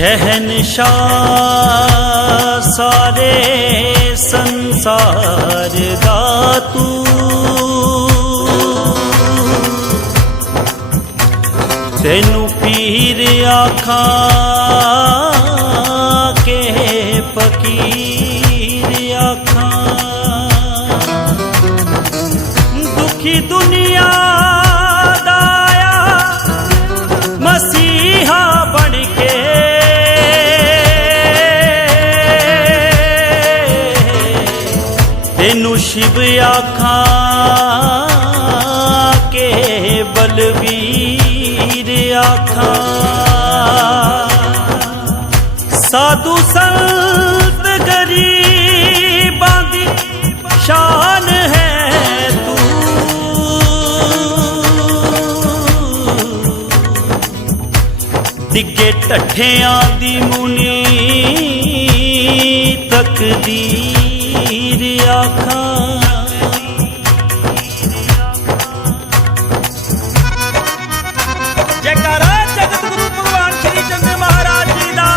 शहनशाह सारे संसार दा तू तेनू पीर आखा के फकीर आखा दुखी दुनिया दाया मसीहा बन के तेनू शिव आखा के बलवीर आखा साधु संत गरीबां दी शान है तू दिगे ढठियां दी मुनी तकदीर आखा जयकारा जगत गुरु भगवान श्री चंद्र महाराज जी दा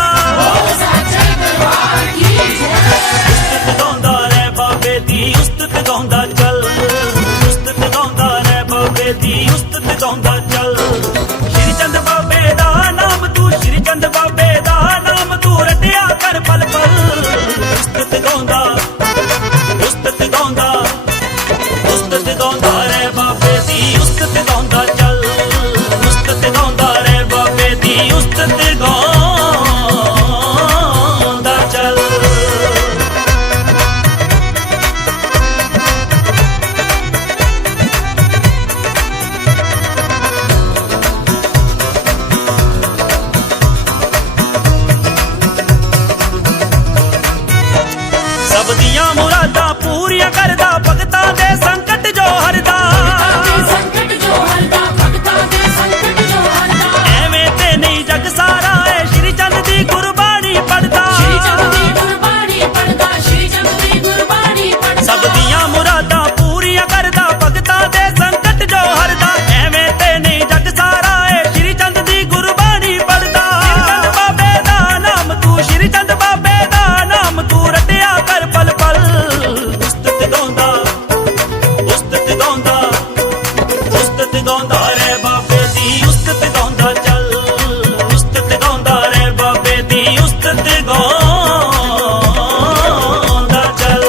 उस्तत गाउंदा रे बाबे दी उस्तत गाउंदा चल उस्तत गाउंदा रे बाबे दी उस्तत गाउंदा चल श्री चंद बाबे दा नाम तू श्री चंद बाबे दा नाम तू रटिया कर पल पल उस्तत गाउंदा रे बाबे दी उस्तत गाउंदा चल उस्तत गाउंदा रे बाबे दी उस्तत गाउंदा चल सब दियां मुरादां पूरियां करदा भगतां दे संकट जो हरदा एवें ते नहीं जग सारा है श्री चंद दी गुरबाणी पढ़दा सब दियां मुरादां पूरियां करदा भगतां दे संकट जो हरदा एवें ते नहीं जग सारा है श्री चंद दी गुरबाणी पढ़दा बाबे दा नाम तू श्री चंद बाबे दा नाम तू रटिया कर पल पल उस्तत गाउंदा रे बाबे दी उस्तत गाउंदा चल उस्तत गाउंदा रे बाबे दी उस्तत गाउंदा चल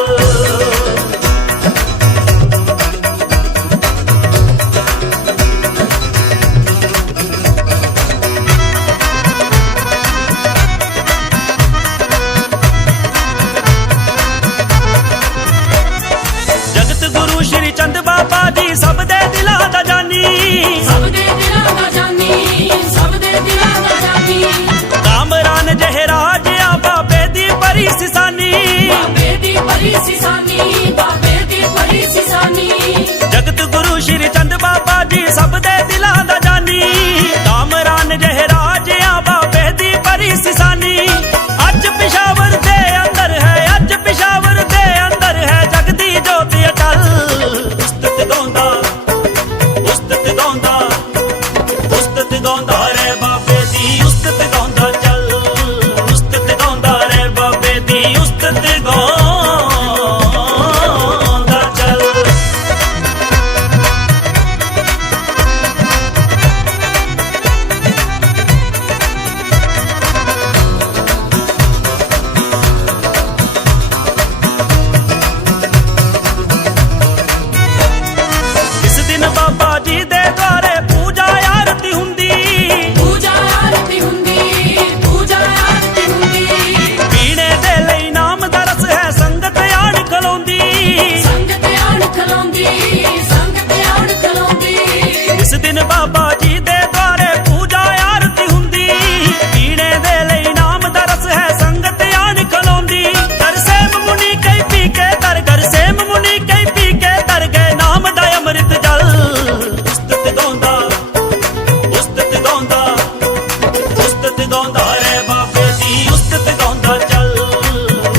जगत गुरु श्री चंद बाबा जी सब दे दिलां दा जानी कामरान जहराज आ बाबे दी बड़ी सिसानी जगत गुरु श्री चंद बाबा जी सब दे दिलां दा जानी कामरान जहराज आ बाबे दी बड़ी सिसानी अज पिशावर दे अंदर है अज पिशावर दे अंदर है जगदी जोत अटल उस्तत गाउंदा रे बाबे दी उस्तत गाउंदा चल उस्तत गाउंदा रे बाबे दी उस्तत गाउंदा चल इस दिन बाबा जी दे द्वारे पूजा आरती हुंदी पीने दे लई नाम दा रस है संगत आण खलोंदी इस दिन बाबा जी दे द्वारे पूजा आरती हुंदी पीने दे लई नाम दा रस है संगत आण खलोंदी कर सेम मुनि कई पी के तर कर सेम मुनि कई पी के तर गए नाम दा अमृत जल उस्तत गाउंदा रे बाबे दी उस्तत गाउंदा चल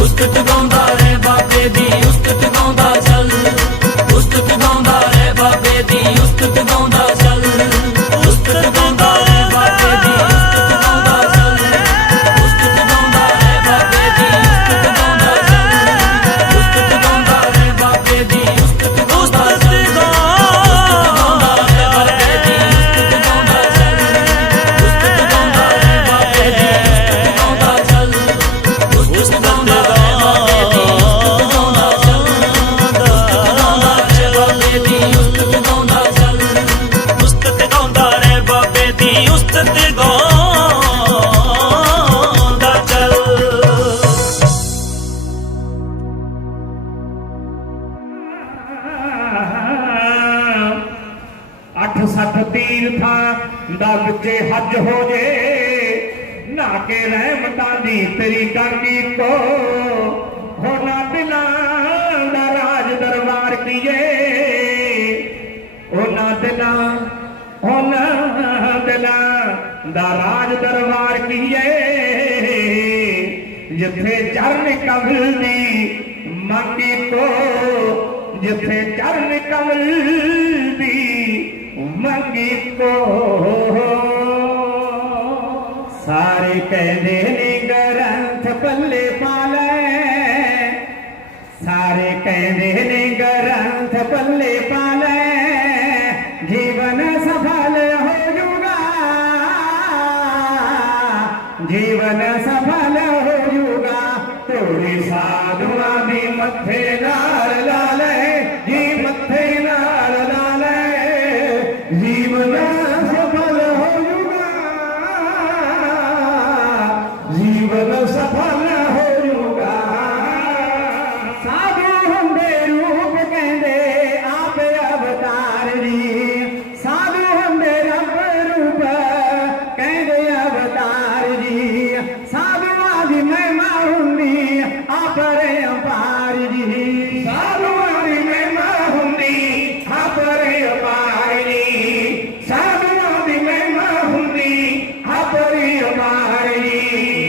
उस्तत गाउंदा रे बाबे दी उस्तत गाउंदा चल उस्तत गाउंदा रे बाबे दी उस्तत गाउंदा चल उस्तत गाउंदा रे बाबे दी उस्तत गाउंदा चल तीर्था दा विचे हज हो जे ना के रहमतां दी तेरी गांगी तो होना दिलां दा राज दरबार कीए होना दिलां दा राज दरबार कीए जिथे चरण कमल दी मंगी तो जिथे चरण कमल दी मंगी तो सारे कहते ने ग्रंथ पल्ले पाले सारे कहते ने ग्रंथ पल्ले पाले जीवन सफल हो जुगा जीवन सफल हो जुगा थोड़ी साधुआ भी मथे नाल लाले जी मथे नाल लाले जीवन सफल हो जुगा जीवन सफल हो जुगा साधु हुंदे रूप कहंदे आप अवतार जी साधु हुंदे रब रूप कहंदे अवतार जी साधुआं दी महिमा हुंदी आपरे अपार जी साधुआं दी महिमा हुंदी आपरे अपार जी साधुआं दी महिमा हुंदी आपरे अपार जी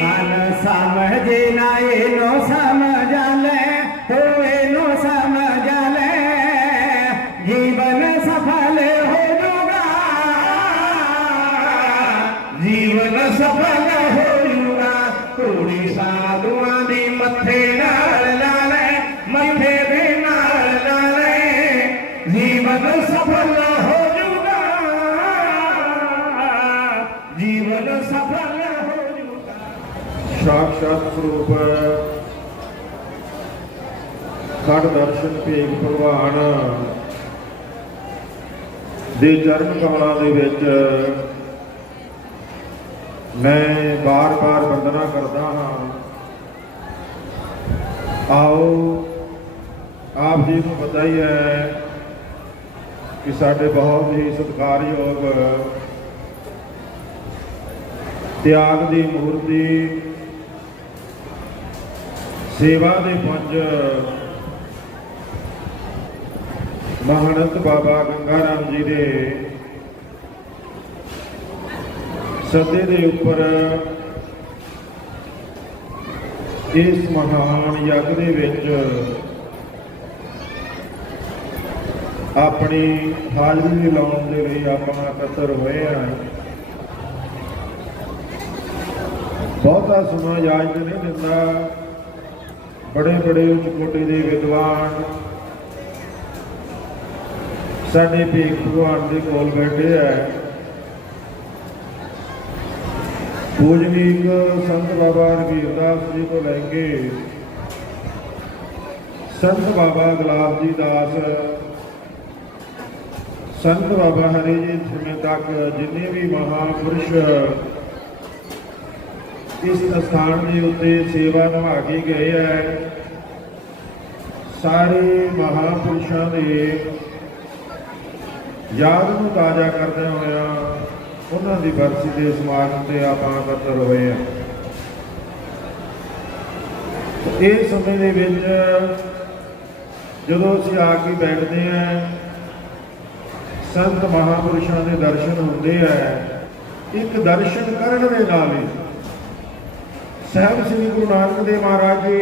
मन समझे ना एनो समझ ले तो एनो समझ ले जीवन सफल हो जुगा जीवन सफल हो जुगा थोड़ी साधुआं दी मथे नाल लाले मथे दे नाल लाले जीवन सफल हो जुगा जीवन सफल हो जुगा साक्षात स्वरूप खड़ दर्शन भेग भगवान दे चरण कमलों दे विच मैं बार बार वंदना करता हाँ। आओ आप जी को पता ही है कि साढ़े बहुत ही सत्कारयोग त्याग की मूर्ति सेवा के पंज महानंद बाबा गंगा राम जी के सदे के उपर इस महान यज्ञ दे विच अपनी हाजरी लाने के लिए अपना इकट्ठर हुए हैं। बहुता समा इजाजत नहीं दिता। बड़े बड़े उच्च कोटि के विद्वान साडे भेग भगवान के कोल बैठे है। पूजनीक संत बाबा रघीरदास जी को लेंगे संत बाबा गुलाब जी दास संत बाबा हरि जी समय तक जिन्हें भी महापुरुष इस स्थान के उत्ते सेवा निभा के गए हैं, सारे महापुरुषों के याद को ताज़ा करते हुए उन्होंने बरसी के समागम से आप इकट्ठर हुए हैं। इस समय के जो असीं आके बैठते हैं, संत महापुरुषों के दर्शन होंगे हैं। एक दर्शन करने के नाल ही साहब श्री गुरु नानक देव महाराज जी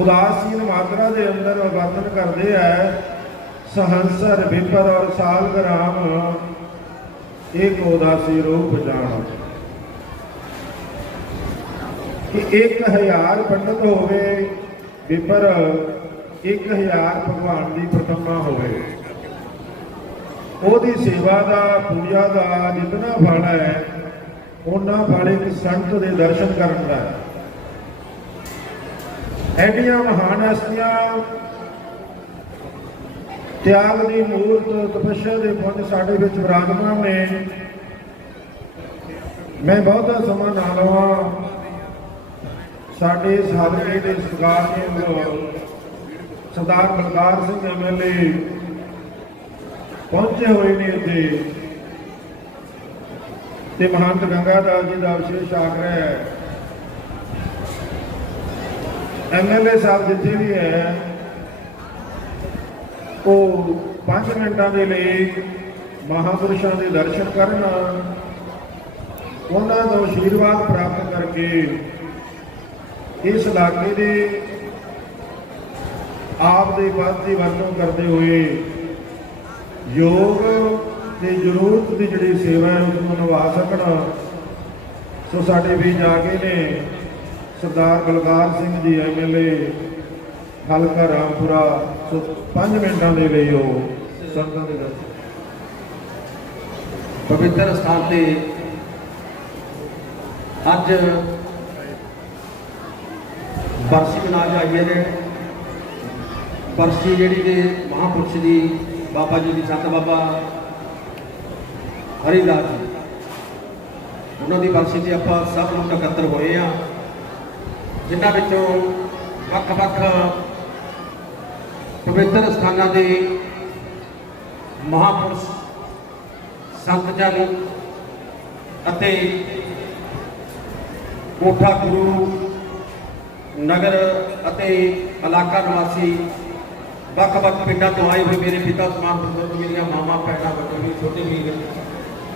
उदासीन मात्रा के अंदर वर्णन करते हैं। सहंसर विपर और सालग्राम एक उदासी रूप जान कि 1000 पंडित होवे विपर 1000 भगवान की प्रतिमा होवे। ओदी सेवा का पूजा का जितना फल है उन्ना फल एक संत के दर्शन करने का है। एडिया महान हस्तियां त्याग की मूर्त तपस्या के पुंज साढ़े विच विराजमान ने। मैं बहुता समा ना लवा। साढ़े इस हलके के सरदार बलकार सिंह MLA ਪਹੁੰਚੇ ਹੋਏ ਨੇ ਇੱਥੇ ਤੇ ਮਹੰਤ ਗੰਗਾਦਾਸ ਜੀ ਦਾ ਵਿਸ਼ੇਸ਼ ਆਗ੍ਰਹ ਹੈ। ਐਮਐਲਏ ਸਾਹਿਬ ਜਿੱਥੇ ਵੀ ਹੈ ਉਹ 5 ਮਿੰਟਾਂ ਦੇ ਲਈ ਮਹਾਂਪੁਰਸ਼ਾਂ ਦੇ ਦਰਸ਼ਨ ਕਰਨ, ਉਹਨਾਂ ਤੋਂ ਆਸ਼ੀਰਵਾਦ ਪ੍ਰਾਪਤ ਕਰਕੇ ਇਸ ਇਲਾਕੇ ਦੇ ਆਪ ਦੇ ਪਦ ਦੀ ਵਰਤੋਂ ਕਰਦੇ ਹੋਏ ਯੋਗ ਤੇ ਜ਼ਰੂਰਤ ਦੀ ਜਿਹੜੀ ਸੇਵਾ ਹੈ ਉਸ ਨੂੰ ਨਿਭਾ ਸਕਣ। ਸੋ ਸਾਡੇ ਵੀ ਜਾ ਕੇ ਨੇ ਸਰਦਾਰ ਬਲਕਾਰ ਸਿੰਘ ਜੀ ਐਮਐਲਏ ਹਲਕਾ ਰਾਮਪੁਰਾ। ਸੋ 5 ਮਿੰਟਾਂ ਦੇ ਲਈ ਉਹ ਸੰਤਾਂ ਦੇ ਦਰਸ਼ਨ ਪਵਿੱਤਰ ਸਥਾਨ ਤੇ ਅੱਜ ਬਰਸੀ ਮਨਾ ਜਾਈਏ ਨੇ। ਬਰਸੀ ਜਿਹੜੀ ਕਿ ਮਹਾਂਪੁਰਸ਼ ਦੀ ਬਾਬਾ ਜੀ ਦੀ ਸੰਤ ਬਾਬਾ ਹਰੀਦਾਸ ਜੀ ਉਹਨਾਂ ਦੀ ਬਰਸੀ 'ਤੇ ਆਪਾਂ ਸਭ ਲੋਕ ਇਕੱਤਰ ਹੋਏ ਆ, ਜਿਨ੍ਹਾਂ ਵਿੱਚੋਂ ਵੱਖ-ਵੱਖ ਪਵਿੱਤਰ ਸਥਾਨਾਂ ਦੇ ਮਹਾਂਪੁਰਸ਼ ਸੰਤ ਜਨ ਅਤੇ ਕੋਠਾ ਗੁਰੂ ਨਗਰ ਅਤੇ ਇਲਾਕਾ ਨਿਵਾਸੀ ਵੱਖ-ਵੱਖ ਪਿੰਡਾਂ ਤੋਂ ਆਏ ਹੋਏ ਮੇਰੇ ਪਿਤਾ ਸਮਾਨ ਬਜ਼ੁਰਗ, ਮੇਰੀਆਂ ਮਾਵਾਂ ਭੈਣਾਂ, ਵੱਡੇ ਵੀਰ, ਛੋਟੇ ਵੀਰ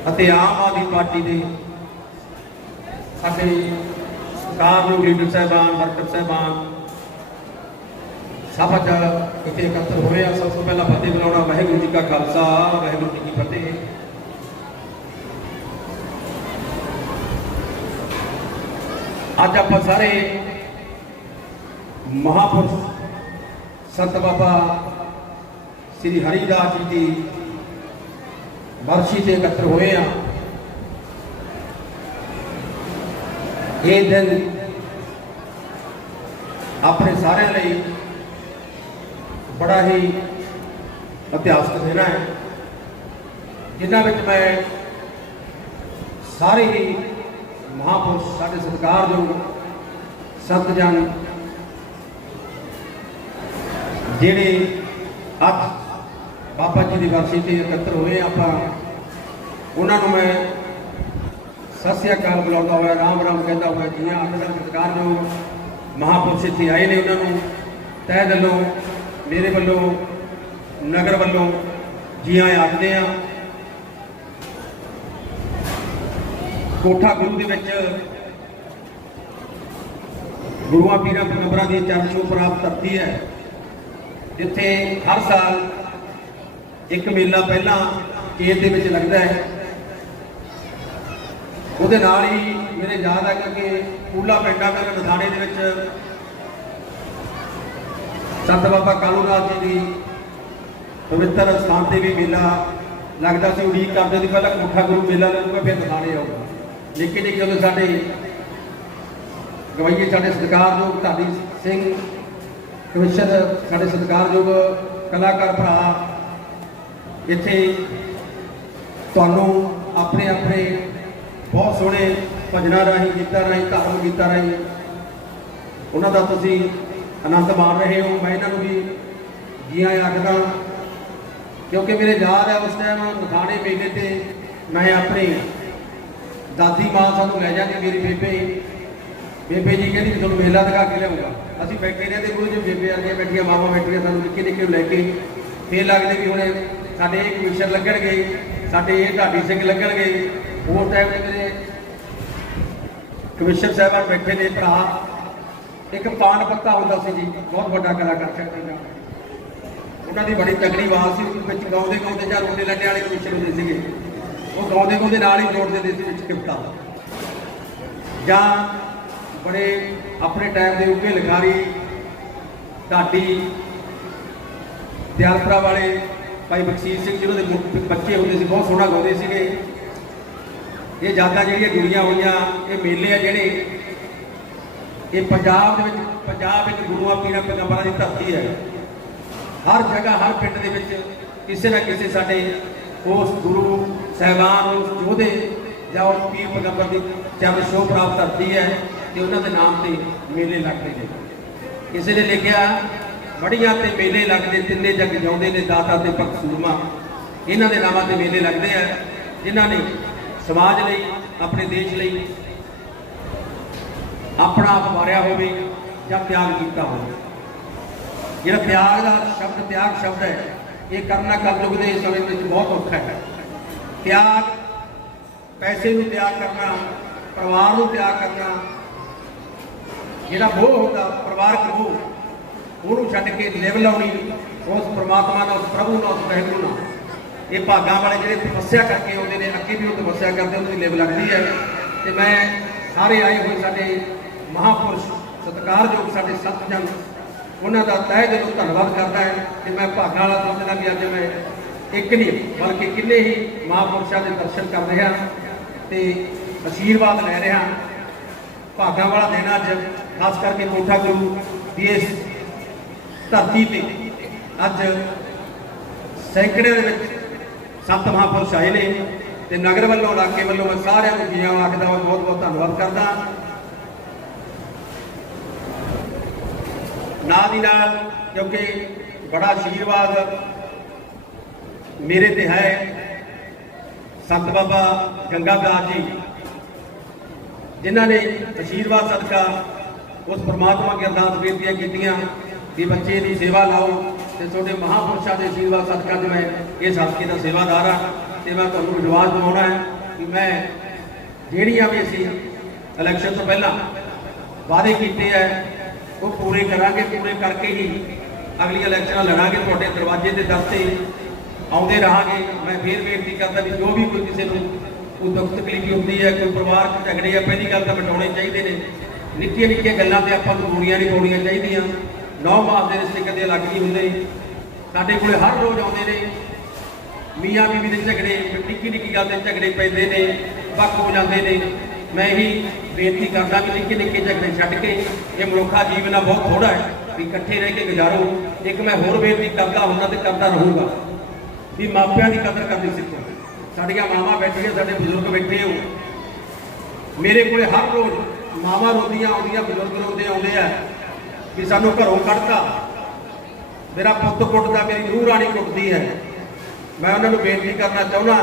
ਅਤੇ ਆਮ ਆਦਮੀ ਪਾਰਟੀ ਦੇ ਸਾਡੇ ਸਰਕਾਰਯੋਗ ਲੀਡਰ ਸਾਹਿਬਾਨ, ਵਰਕਰ ਸਾਹਿਬਾਨ ਸਭ ਅੱਜ ਇੱਥੇ ਇਕੱਤਰ ਹੋਏ ਆ। ਸਭ ਤੋਂ ਪਹਿਲਾਂ ਫਤਿਹ ਬੁਲਾਉਣਾ ਵਾਹਿਗੁਰੂ ਜੀ ਕਾ ਖਾਲਸਾ, ਵਾਹਿਗੁਰੂ ਜੀ ਕੀ ਫਤਿਹ। ਅੱਜ ਆਪਾਂ ਸਾਰੇ ਮਹਾਂਪੁਰਸ਼ ਸੰਤ ਬਾਬਾ ਸ੍ਰੀ ਹਰੀਦਾਸ ਜੀ ਦੀ ਬਰਸੀ ਤੇ ਇਕੱਤਰ ਹੋਏ ਆ। ਇਹ ਦਿਨ ਆਪਣੇ ਸਾਰਿਆਂ ਲਈ ਬੜਾ ਹੀ ਇਤਿਹਾਸਕ ਦਿਨ ਹੈ, ਜਿਨ੍ਹਾਂ ਵਿੱਚ ਮੈਂ ਸਾਰੇ ਹੀ ਮਹਾਂਪੁਰਸ਼ ਸਾਡੇ ਸਤਿਕਾਰਯੋਗ ਸੰਤ ਜਨ ਜਿਹੜੇ ਅੱਜ ਬਾਬਾ ਜੀ ਦੀ ਬਰਸੀ ਤੇ ਇਕੱਤਰ ਹੋਏ, ਆਪਾਂ ਉਹਨਾਂ ਨੂੰ ਮੈਂ ਸਤਿ ਸ੍ਰੀ ਅਕਾਲ ਬੁਲਾਉਂਦਾ ਹੋਇਆ, ਰਾਮ ਰਾਮ ਕਹਿੰਦਾ ਹੋਇਆ ਜੀ ਹਾਂ। ਆਪਣੇ ਸਤਿਕਾਰਯੋਗ ਮਹਾਂਪੁਰਸ਼ ਇੱਥੇ ਆਏ ਨੇ, ਉਹਨਾਂ ਨੂੰ ਤਹਿ ਦਿਲੋਂ ਮੇਰੇ ਵੱਲੋਂ ਨਗਰ ਵੱਲੋਂ ਜੀ ਆਇਆਂ ਆਖਦੇ ਆ। ਕੋਠਾ ਗੁਰੂ ਦੇ ਵਿੱਚ ਗੁਰੂਆਂ ਪੀਰਾਂ ਪੈਗੰਬਰਾਂ ਦੀ ਚਰਨ ਛੂਹ ਪ੍ਰਾਪਤ ਧਰਤੀ ਹੈ, ਜਿੱਥੇ ਹਰ ਸਾਲ ਇੱਕ ਮੇਲਾ ਪਹਿਲਾਂ ਚੇਤ ਦੇ ਵਿੱਚ ਲੱਗਦਾ ਹੈ। ਉਹਦੇ ਨਾਲ ਹੀ ਮੇਰੇ ਯਾਦ ਹੈ ਕਿ ਪੂਲਾ ਪਿੰਡਾਂ ਦੇ ਨਥਾਣੇ ਦੇ ਵਿੱਚ ਸੰਤ ਬਾਬਾ ਕਾਲੂ ਨਾਥ ਜੀ ਦੀ ਪਵਿੱਤਰ ਸਥਾਨ ਤੇ ਵੀ ਮੇਲਾ ਲੱਗਦਾ ਸੀ। ਉਡੀਕ ਕਰਦੇ ਸੀ ਪਹਿਲਾਂ ਕੋਠਾ ਗੁਰੂ ਮੇਲਾ ਲੱਗੂਗਾ, ਫਿਰ ਨਥਾਣੇ ਆਊਗਾ। ਲੇਕਿਨ ਇੱਕ ਜਦੋਂ ਸਾਡੇ ਗਵਾਈਏ ਸਾਡੇ ਸਤਿਕਾਰਯੋਗ ਢਾਡੀ ਸਿੰਘ ਕਮਿਸ਼ਨਰ, ਸਾਡੇ ਸਤਿਕਾਰਯੋਗ ਕਲਾਕਾਰ ਭਰਾ ਇੱਥੇ ਤੁਹਾਨੂੰ ਆਪਣੇ ਆਪਣੇ ਬਹੁਤ ਸੋਹਣੇ ਭਜਨਾਂ ਰਾਹੀਂ, ਗੀਤਾਂ ਰਾਹੀਂ, ਧਾਰਮਿਕ ਗੀਤਾਂ ਰਾਹੀਂ ਉਹਨਾਂ ਦਾ ਤੁਸੀਂ ਆਨੰਦ ਮਾਣ ਰਹੇ ਹੋ। ਮੈਂ ਇਹਨਾਂ ਨੂੰ ਵੀ ਜੀ ਆਇਆਂ ਆਖਦਾ, ਕਿਉਂਕਿ ਮੇਰੇ ਯਾਦ ਹੈ ਉਸ ਟਾਈਮ ਨਥਾਣੇ ਮੇਲੇ ਤੇ ਮੈਂ ਆਪਣੀ ਦਾਦੀ ਮਾਂ ਸਾਨੂੰ ਲੈ ਜਾਂਦੀ, ਮੇਰੀ ਬੇਬੇ ਜੀ ਕਹਿੰਦੀ ਤੁਹਾਨੂੰ ਮੇਲਾ ਦਿਖਾ ਕੇ ਲਿਆਊਗਾ। ਅਸੀਂ ਬੈਠੇ ਰਹਿੰਦੇ ਗੁਰੂ ਜੀ, ਬੇਬੇ ਵਰਗੀਆਂ ਬੈਠੀਆਂ, ਮਾਵਾਂ ਬੈਠੀਆਂ, ਸਾਨੂੰ ਨਿੱਕੇ ਨਿੱਕੇ ਲੈ ਕੇ ਫੇਰ ਲੱਗਦੇ ਵੀ ਹੁਣੇ ਸਾਡੇ ਇਹ ਕਮਿਸ਼ਨ ਲੱਗਣਗੇ, ਸਾਡੇ ਇਹ ਢਾਡੀ ਸਿੰਘ ਲੱਗਣਗੇ। ਉਸ ਟਾਈਮ ਦੇ ਮੇਰੇ ਕਮਿਸ਼ਨ ਸਾਹਿਬਾਨ ਬੈਠੇ ਨੇ ਭਰਾ। ਇੱਕ ਪਾਨ ਪੱਤਾ ਹੁੰਦਾ ਸੀ ਜੀ, ਬਹੁਤ ਵੱਡਾ ਕਲਾਕਾਰ ਸ਼ਕਤੀ, ਉਹਨਾਂ ਦੀ ਬੜੀ ਤਗੜੀ ਆਵਾਜ਼ ਸੀ। ਉਸ ਵਿੱਚ ਗਾਉਂਦੇ ਗਾਉਂਦੇ ਜਾਂ ਰੋਂਦੇ ਲੱਡੇ ਵਾਲੇ ਕਮਿਸ਼ਨ ਹੁੰਦੇ ਸੀਗੇ, ਉਹ ਗਾਉਂਦੇ ਗਾਉਂਦੇ ਨਾਲ ਹੀ ਜੋੜ ਦਿੰਦੇ ਸੀ ਵਿੱਚ ਕਿਪਤਾ। ਜਾਂ ਬੜੇ ਆਪਣੇ ਟਾਈਮ ਦੇ ਉੱਗੇ ਲਿਖਾਰੀ ਢਾਡੀ ਦਿਆਲਪੁਰਾ ਵਾਲੇ ਭਾਈ ਬਖਸ਼ੀਸ਼ ਸਿੰਘ ਜੀ, ਉਹਨਾਂ ਦੇ ਬੱਚੇ ਹੁੰਦੇ ਸੀ, ਬਹੁਤ ਸੋਹਣਾ ਗਾਉਂਦੇ ਸੀਗੇ। ਇਹ ਯਾਦਾਂ ਜਿਹੜੀਆਂ ਜੁੜੀਆਂ ਹੋਈਆਂ, ਇਹ ਮੇਲੇ ਆ ਜਿਹੜੇ ਇਹ ਪੰਜਾਬ ਦੇ ਵਿੱਚ, ਪੰਜਾਬ ਇੱਕ ਗੁਰੂਆਂ ਪੀਰਾਂ ਪੈਗੰਬਰਾਂ ਦੀ ਧਰਤੀ ਹੈ। ਹਰ ਜਗ੍ਹਾ ਹਰ ਪਿੰਡ ਦੇ ਵਿੱਚ ਕਿਸੇ ਨਾ ਕਿਸੇ ਸਾਡੇ ਉਸ ਗੁਰੂ ਸਾਹਿਬਾਨ, ਉਸ ਯੋਧੇ ਜਾਂ ਉਸ ਪੀਰ ਪੈਗੰਬਰ ਦੀ ਚਰਨ ਛੋਹ ਪ੍ਰਾਪਤ ਧਰਤੀ ਹੈ ਤੇ ਉਹਨਾਂ ਦੇ ਨਾਮ ਤੇ ਮੇਲੇ ਲੱਗਦੇ ਨੇ। ਕਿਸੇ ਨੇ ਲਿਖਿਆ, ਮੜੀਆਂ ਤੇ ਮੇਲੇ ਲੱਗਦੇ, ਤਿੰਨੇ ਜਗ ਜਾਉਂਦੇ ਨੇ ਦਾਤਾ ਤੇ ਭਗਤ ਸੂਰਮਾ। ਇਹਨਾਂ ਦੇ ਨਾਮਾਂ ਤੇ ਮੇਲੇ ਲੱਗਦੇ ਆ ਜਿਨ੍ਹਾਂ ਨੇ ਸਮਾਜ ਲਈ ਆਪਣੇ ਦੇਸ਼ ਲਈ ਆਪਣਾ ਆਪ ਵਾਰਿਆ ਹੋਵੇ ਜਾਂ ਤਿਆਗ ਕੀਤਾ ਹੋਵੇ। ਜਿਹੜਾ ਤਿਆਗ ਦਾ ਸ਼ਬਦ ਤਿਆਗ ਸ਼ਬਦ ਹੈ ਇਹ ਕਰਨਾ ਕਲਯੁਗ ਦੇ ਸਮੇਂ ਵਿੱਚ ਬਹੁਤ ਔਖਾ ਹੈ। ਤਿਆਗ ਪੈਸੇ ਨੂੰ ਤਿਆਗ ਕਰਨਾ, ਪਰਿਵਾਰ ਨੂੰ ਤਿਆਗ ਕਰਨਾ, ਜਿਹੜਾ ਮੋਹ ਹੁੰਦਾ ਪਰਿਵਾਰਕ ਮੋਹ ਉਹਨੂੰ ਛੱਡ ਕੇ ਲਿਵ ਲਾਉਣੀ ਉਸ ਪ੍ਰਮਾਤਮਾ ਨਾਲ, ਉਸ ਪ੍ਰਭੂ ਨਾਲ, ਉਸ ਵਾਹਿਗੁਰੂ ਨਾਲ। ਇਹ ਭਾਗਾਂ ਵਾਲੇ ਜਿਹੜੇ ਤਪੱਸਿਆ ਕਰਕੇ ਆਉਂਦੇ ਨੇ, ਅੱਗੇ ਵੀ ਉਹ ਤਪੱਸਿਆ ਕਰਦੇ ਉਹਨਾਂ ਦੀ ਲਿਵ ਲੱਗਦੀ ਹੈ। ਤੇ ਮੈਂ ਸਾਰੇ ਆਏ ਹੋਏ ਸਾਡੇ ਮਹਾਂਪੁਰਸ਼ ਸਤਿਕਾਰਯੋਗ ਸਾਡੇ ਸੰਤ ਜਨ ਉਹਨਾਂ ਦਾ ਤਹਿ ਦਿਲੋਂ ਧੰਨਵਾਦ ਕਰਦਾ ਹੈ ਕਿ ਮੈਂ ਭਾਗਾਂ ਵਾਲਾ ਸਮਝਦਾ ਵੀ ਅੱਜ ਮੈਂ ਇੱਕ ਨਹੀਂ ਬਲਕਿ ਕਿੰਨੇ ਹੀ ਮਹਾਂਪੁਰਸ਼ਾਂ ਦੇ ਦਰਸ਼ਨ ਕਰ ਰਿਹਾ ਤੇ ਆਸ਼ੀਰਵਾਦ ਲੈ ਰਿਹਾ। ਭਾਗਾਂ ਵਾਲਾ ਦਿਨ ਅੱਜ ਖਾਸ ਕਰਕੇ ਕੋਠਾ ਗੁਰੂ ਦੀ ਇਸ ਧਰਤੀ ਤੇ ਅੱਜ ਸੈਂਕੜਿਆਂ ਦੇ ਵਿੱਚ ਸੰਤ ਮਹਾਂਪੁਰਸ਼ ਆਏ ਨੇ ਤੇ ਨਗਰ ਵੱਲੋਂ, ਇਲਾਕੇ ਵੱਲੋਂ ਮੈਂ ਸਾਰਿਆਂ ਨੂੰ ਜੀਆਂ ਆਖਦਾ ਹਾਂ, ਬਹੁਤ ਬਹੁਤ ਧੰਨਵਾਦ ਕਰਦਾ। ਨਾਲ ਦੀ ਨਾਲ ਕਿਉਂਕਿ ਬੜਾ ਆਸ਼ੀਰਵਾਦ ਮੇਰੇ ਤੇ ਹੈ ਸੰਤ ਬਾਬਾ ਗੰਗਾ ਦਾਸ ਜੀ ਜਿਨ੍ਹਾਂ ਨੇ ਆਸ਼ੀਰਵਾਦ ਸਦਕਾ ਉਸ ਪ੍ਰਮਾਤਮਾ ਅੱਗੇ ਅਰਦਾਸ ਬੇਨਤੀਆਂ ਕੀਤੀਆਂ ਵੀ ਬੱਚੇ ਦੀ ਸੇਵਾ ਲਾਓ ਤੇ ਤੁਹਾਡੇ ਮਹਾਂਪੁਰਸ਼ਾਂ ਦੇ ਆਸ਼ੀਰਵਾਦ ਸਦਕਾ ਤੇ ਮੈਂ ਇਸ ਹਲਕੇ ਦਾ ਸੇਵਾਦਾਰ ਹਾਂ ਤੇ ਮੈਂ ਤੁਹਾਨੂੰ ਵਿਸ਼ਵਾਸ ਦਿਵਾਉਣਾ ਹੈ ਕਿ ਮੈਂ ਜਿਹੜੀਆਂ ਵੀ ਅਸੀਂ ਇਲੈਕਸ਼ਨ ਤੋਂ ਪਹਿਲਾਂ ਵਾਅਦੇ ਕੀਤੇ ਹੈ ਉਹ ਪੂਰੇ ਕਰਾਂਗੇ। ਪੂਰੇ ਕਰਕੇ ਹੀ ਅਗਲੀ ਇਲੈਕਸ਼ਨਾਂ ਲੜਾਂਗੇ। ਤੁਹਾਡੇ ਦਰਵਾਜ਼ੇ ਦੇ ਦਰ ਤੇ ਆਉਂਦੇ ਰਹਾਂਗੇ। ਮੈਂ ਫੇਰ ਬੇਨਤੀ ਕਰਦਾ ਵੀ ਜੋ ਵੀ ਕੋਈ ਕਿਸੇ ਨੂੰ ਕੋਈ ਦੁੱਖ ਤਕਲੀਫ ਹੁੰਦੀ ਹੈ, ਕੋਈ ਪਰਿਵਾਰਕ ਝਗੜੇ ਆ, ਪਹਿਲੀ ਗੱਲ ਤਾਂ ਮਿਟਾਉਣੇ ਚਾਹੀਦੇ ਨੇ। ਨਿੱਕੀਆਂ ਨਿੱਕੀਆਂ ਗੱਲਾਂ ਤੇ ਆਪਾਂ ਨੂੰ ਗੋਲੀਆਂ ਨਹੀਂ ਪਾਉਣੀਆਂ ਚਾਹੀਦੀਆਂ। 9 ਮਾਸ ਦੇ ਰਿਸ਼ਤੇ ਕਦੇ ਅਲੱਗ ਨਹੀਂ ਹੁੰਦੇ। ਸਾਡੇ ਕੋਲੇ ਹਰ ਰੋਜ਼ ਆਉਂਦੇ ਨੇ ਮੀਆਂ ਬੀਵੀ ਦੇ ਝਗੜੇ, ਨਿੱਕੀ ਨਿੱਕੀ ਗੱਲ ਤੇ ਝਗੜੇ ਪੈਂਦੇ ਨੇ, ਵੱਖ ਹੋ ਜਾਂਦੇ ਨੇ। ਮੈਂ ਇਹੀ ਬੇਨਤੀ ਕਰਦਾ ਕਿ ਨਿੱਕੇ ਨਿੱਕੇ ਝਗੜੇ ਛੱਡ ਕੇ ਇਹ ਮਨੁੱਖਾ ਜੀਵਨ ਆ ਬਹੁਤ ਥੋੜਾ ਹੈ ਵੀ ਇਕੱਠੇ ਰਹਿ ਕੇ ਗੁਜ਼ਾਰੋ। ਇੱਕ ਮੈਂ ਹੋਰ ਬੇਨਤੀ ਕਰਦਾ ਹੁੰਦਾ ਤੇ ਕਰਦਾ ਰਹੂੰਗਾ ਵੀ ਮਾਪਿਆਂ ਦੀ ਕਦਰ ਕਰਨੀ ਸਿੱਖੋ। ਸਾਡੀਆਂ ਮਾਵਾਂ ਬੈਠੀਆਂ, ਸਾਡੇ ਬਜ਼ੁਰਗ ਬੈਠੇ ਹੋ, ਮੇਰੇ ਕੋਲੇ ਹਰ ਰੋਜ਼ ਮਾਵਾਂ ਰੋਂਦੀਆਂ ਆਉਂਦੀਆਂ, ਬਜ਼ੁਰਗ ਰੋਂਦੇ ਆਉਂਦੇ ਆ ਵੀ ਸਾਨੂੰ ਘਰੋਂ ਕੱਢਤਾ, ਮੇਰਾ ਪੁੱਤ ਕੁੱਟਦਾ, ਮੇਰੀ ਨੂੰਹ ਰਾਣੀ ਕੁੱਟਦੀ ਹੈ। ਮੈਂ ਉਹਨਾਂ ਨੂੰ ਬੇਨਤੀ ਕਰਨਾ ਚਾਹੁੰਦਾ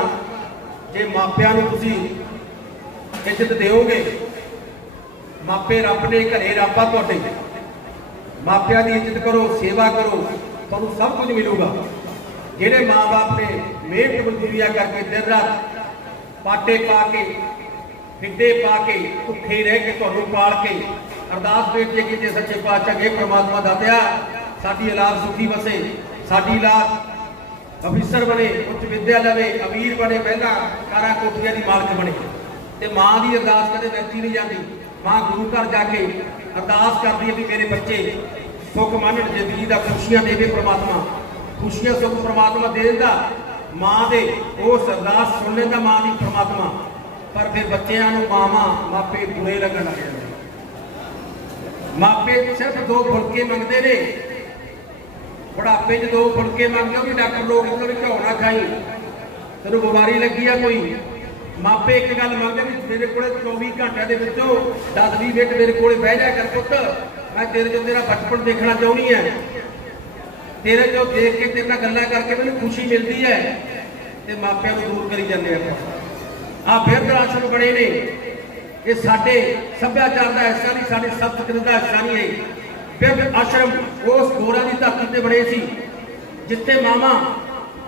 ਜੇ ਮਾਪਿਆਂ ਨੂੰ ਤੁਸੀਂ ਇੱਜ਼ਤ ਦਿਓਗੇ, ਮਾਪੇ ਰੱਬ ਨੇ, ਘਰੇ ਰੱਬ ਆ ਤੁਹਾਡੇ, ਮਾਪਿਆਂ ਦੀ ਇੱਜ਼ਤ ਕਰੋ, ਸੇਵਾ ਕਰੋ, ਤੁਹਾਨੂੰ ਸਭ ਕੁਝ ਮਿਲੂਗਾ। ਜਿਹੜੇ ਮਾਂ-ਬਾਪ ਨੇ ਮਿਹਨਤ ਮਜ਼ਦੂਰੀਆਂ ਕਰਕੇ ਦਿਨ ਰਾਤ ਪਾਟੇ ਪਾ ਕੇ, ਫਿੱਡੇ ਪਾ ਕੇ, ਭੁੱਖੇ ਰਹਿ ਕੇ ਤੁਹਾਨੂੰ ਪਾਲ ਕੇ ਅਰਦਾਸ ਬੇਨਤੀ ਕੀਤੀ ਸੱਚੇ ਪਾਤਸ਼ਾਹ ਇਹ ਪ੍ਰਮਾਤਮਾ ਦਾਤਿਆ ਸਾਡੀ ਔਲਾਦ ਸੁਖੀ ਵਸੇ, ਸਾਡੀ ਔਲਾਦ ਅਫੀਸਰ ਬਣੇ, ਉੱਚ ਵਿਦਿਆ ਲਵੇ, ਅਮੀਰ ਬਣੇ, ਪਹਿਲਾਂ ਕਾਰਾਂ ਕੋਠੀਆਂ ਦੀ ਮਾਲਕ ਬਣੇ। ਤੇ ਮਾਂ ਦੀ ਅਰਦਾਸ ਕਦੇ ਵਿਅਰਥ ਨਹੀਂ ਜਾਂਦੀ। ਮਾਂ ਗੁਰੂ ਘਰ ਜਾ ਕੇ ਅਰਦਾਸ ਕਰਦੀ ਹੈ ਵੀ ਮੇਰੇ ਬੱਚੇ ਸੁੱਖ ਮੰਨਣ, ਜ਼ਿੰਦਗੀ ਦਾ ਖੁਸ਼ੀਆਂ ਦੇਵੇ ਪ੍ਰਮਾਤਮਾ, ਖੁਸ਼ੀਆਂ ਸੁੱਖ ਪ੍ਰਮਾਤਮਾ ਦੇ ਦਿੰਦਾ। ਮਾਂ ਦੇ ਉਸ ਅਰਦਾਸ ਸੁਣਨ ਦਾ ਮਾਂ ਦੀ ਪ੍ਰਮਾਤਮਾ, ਪਰ ਫਿਰ ਬੱਚਿਆਂ ਨੂੰ ਮਾਪੇ ਬੁਰੇ ਲੱਗਣ ਲੱਗ ਜਾਂਦੇ। ਮਾਪੇ ਸਿਰਫ 2 ਫੁਲਕੇ ਮੰਗਦੇ ਨੇ, ਬੁਢਾਪੇ 'ਚ 2 ਫੁਲਕੇ ਮੰਗਦੇ ਹੋ ਵੀ ਡਾਕਟਰ ਲੋਕ ਕਹਿੰਦੇ ਘਿਓ ਨਾ ਖਾਈ, ਤੈਨੂੰ ਬਿਮਾਰੀ ਲੱਗੀ ਆ ਕੋਈ। ਮਾਪੇ ਇੱਕ ਗੱਲ ਮੰਗਦੇ ਵੀ ਮੇਰੇ ਕੋਲੇ 24 ਘੰਟਿਆਂ ਦੇ ਵਿੱਚੋਂ 10-20 ਮਿੰਟ ਮੇਰੇ ਕੋਲੇ ਬਹਿ ਜਾ ਕਰ ਪੁੱਤ, ਮੈਂ ਤੇਰੇ ਚੋਂ ਤੇਰਾ ਬਚਪਨ ਦੇਖਣਾ ਚਾਹੁੰਦੀ ਹੈ, ਤੇਰੇ ਚੋਂ ਦੇਖ ਕੇ ਤੇਰੇ ਨਾਲ ਗੱਲਾਂ ਕਰਕੇ ਮੈਨੂੰ ਖੁਸ਼ੀ ਮਿਲਦੀ ਹੈ। ਤੇ ਮਾਪਿਆਂ ਨੂੰ ਦੂਰ ਕਰੀ ਜਾਂਦੇ ਆਪਾਂ। ਬਿਰਧ ਆਸ਼ਰਮ ਬਣੇ ਨੇ, ਇਹ ਸਾਡੇ ਸੱਭਿਆਚਾਰ ਦਾ ਹਿੱਸਾ ਨਹੀਂ, ਸਾਡੇ ਸੰਸਕ੍ਰਿਤੀ ਦਾ ਹਿੱਸਾ ਨਹੀਂ ਹੈ। ਬਿਰਧ ਆਸ਼ਰਮ ਉਸ ਗੋਰਾਂ ਦੀ ਧਰਤੀ ਤੇ ਬਣੇ ਸੀ ਜਿੱਥੇ ਮਾਵਾਂ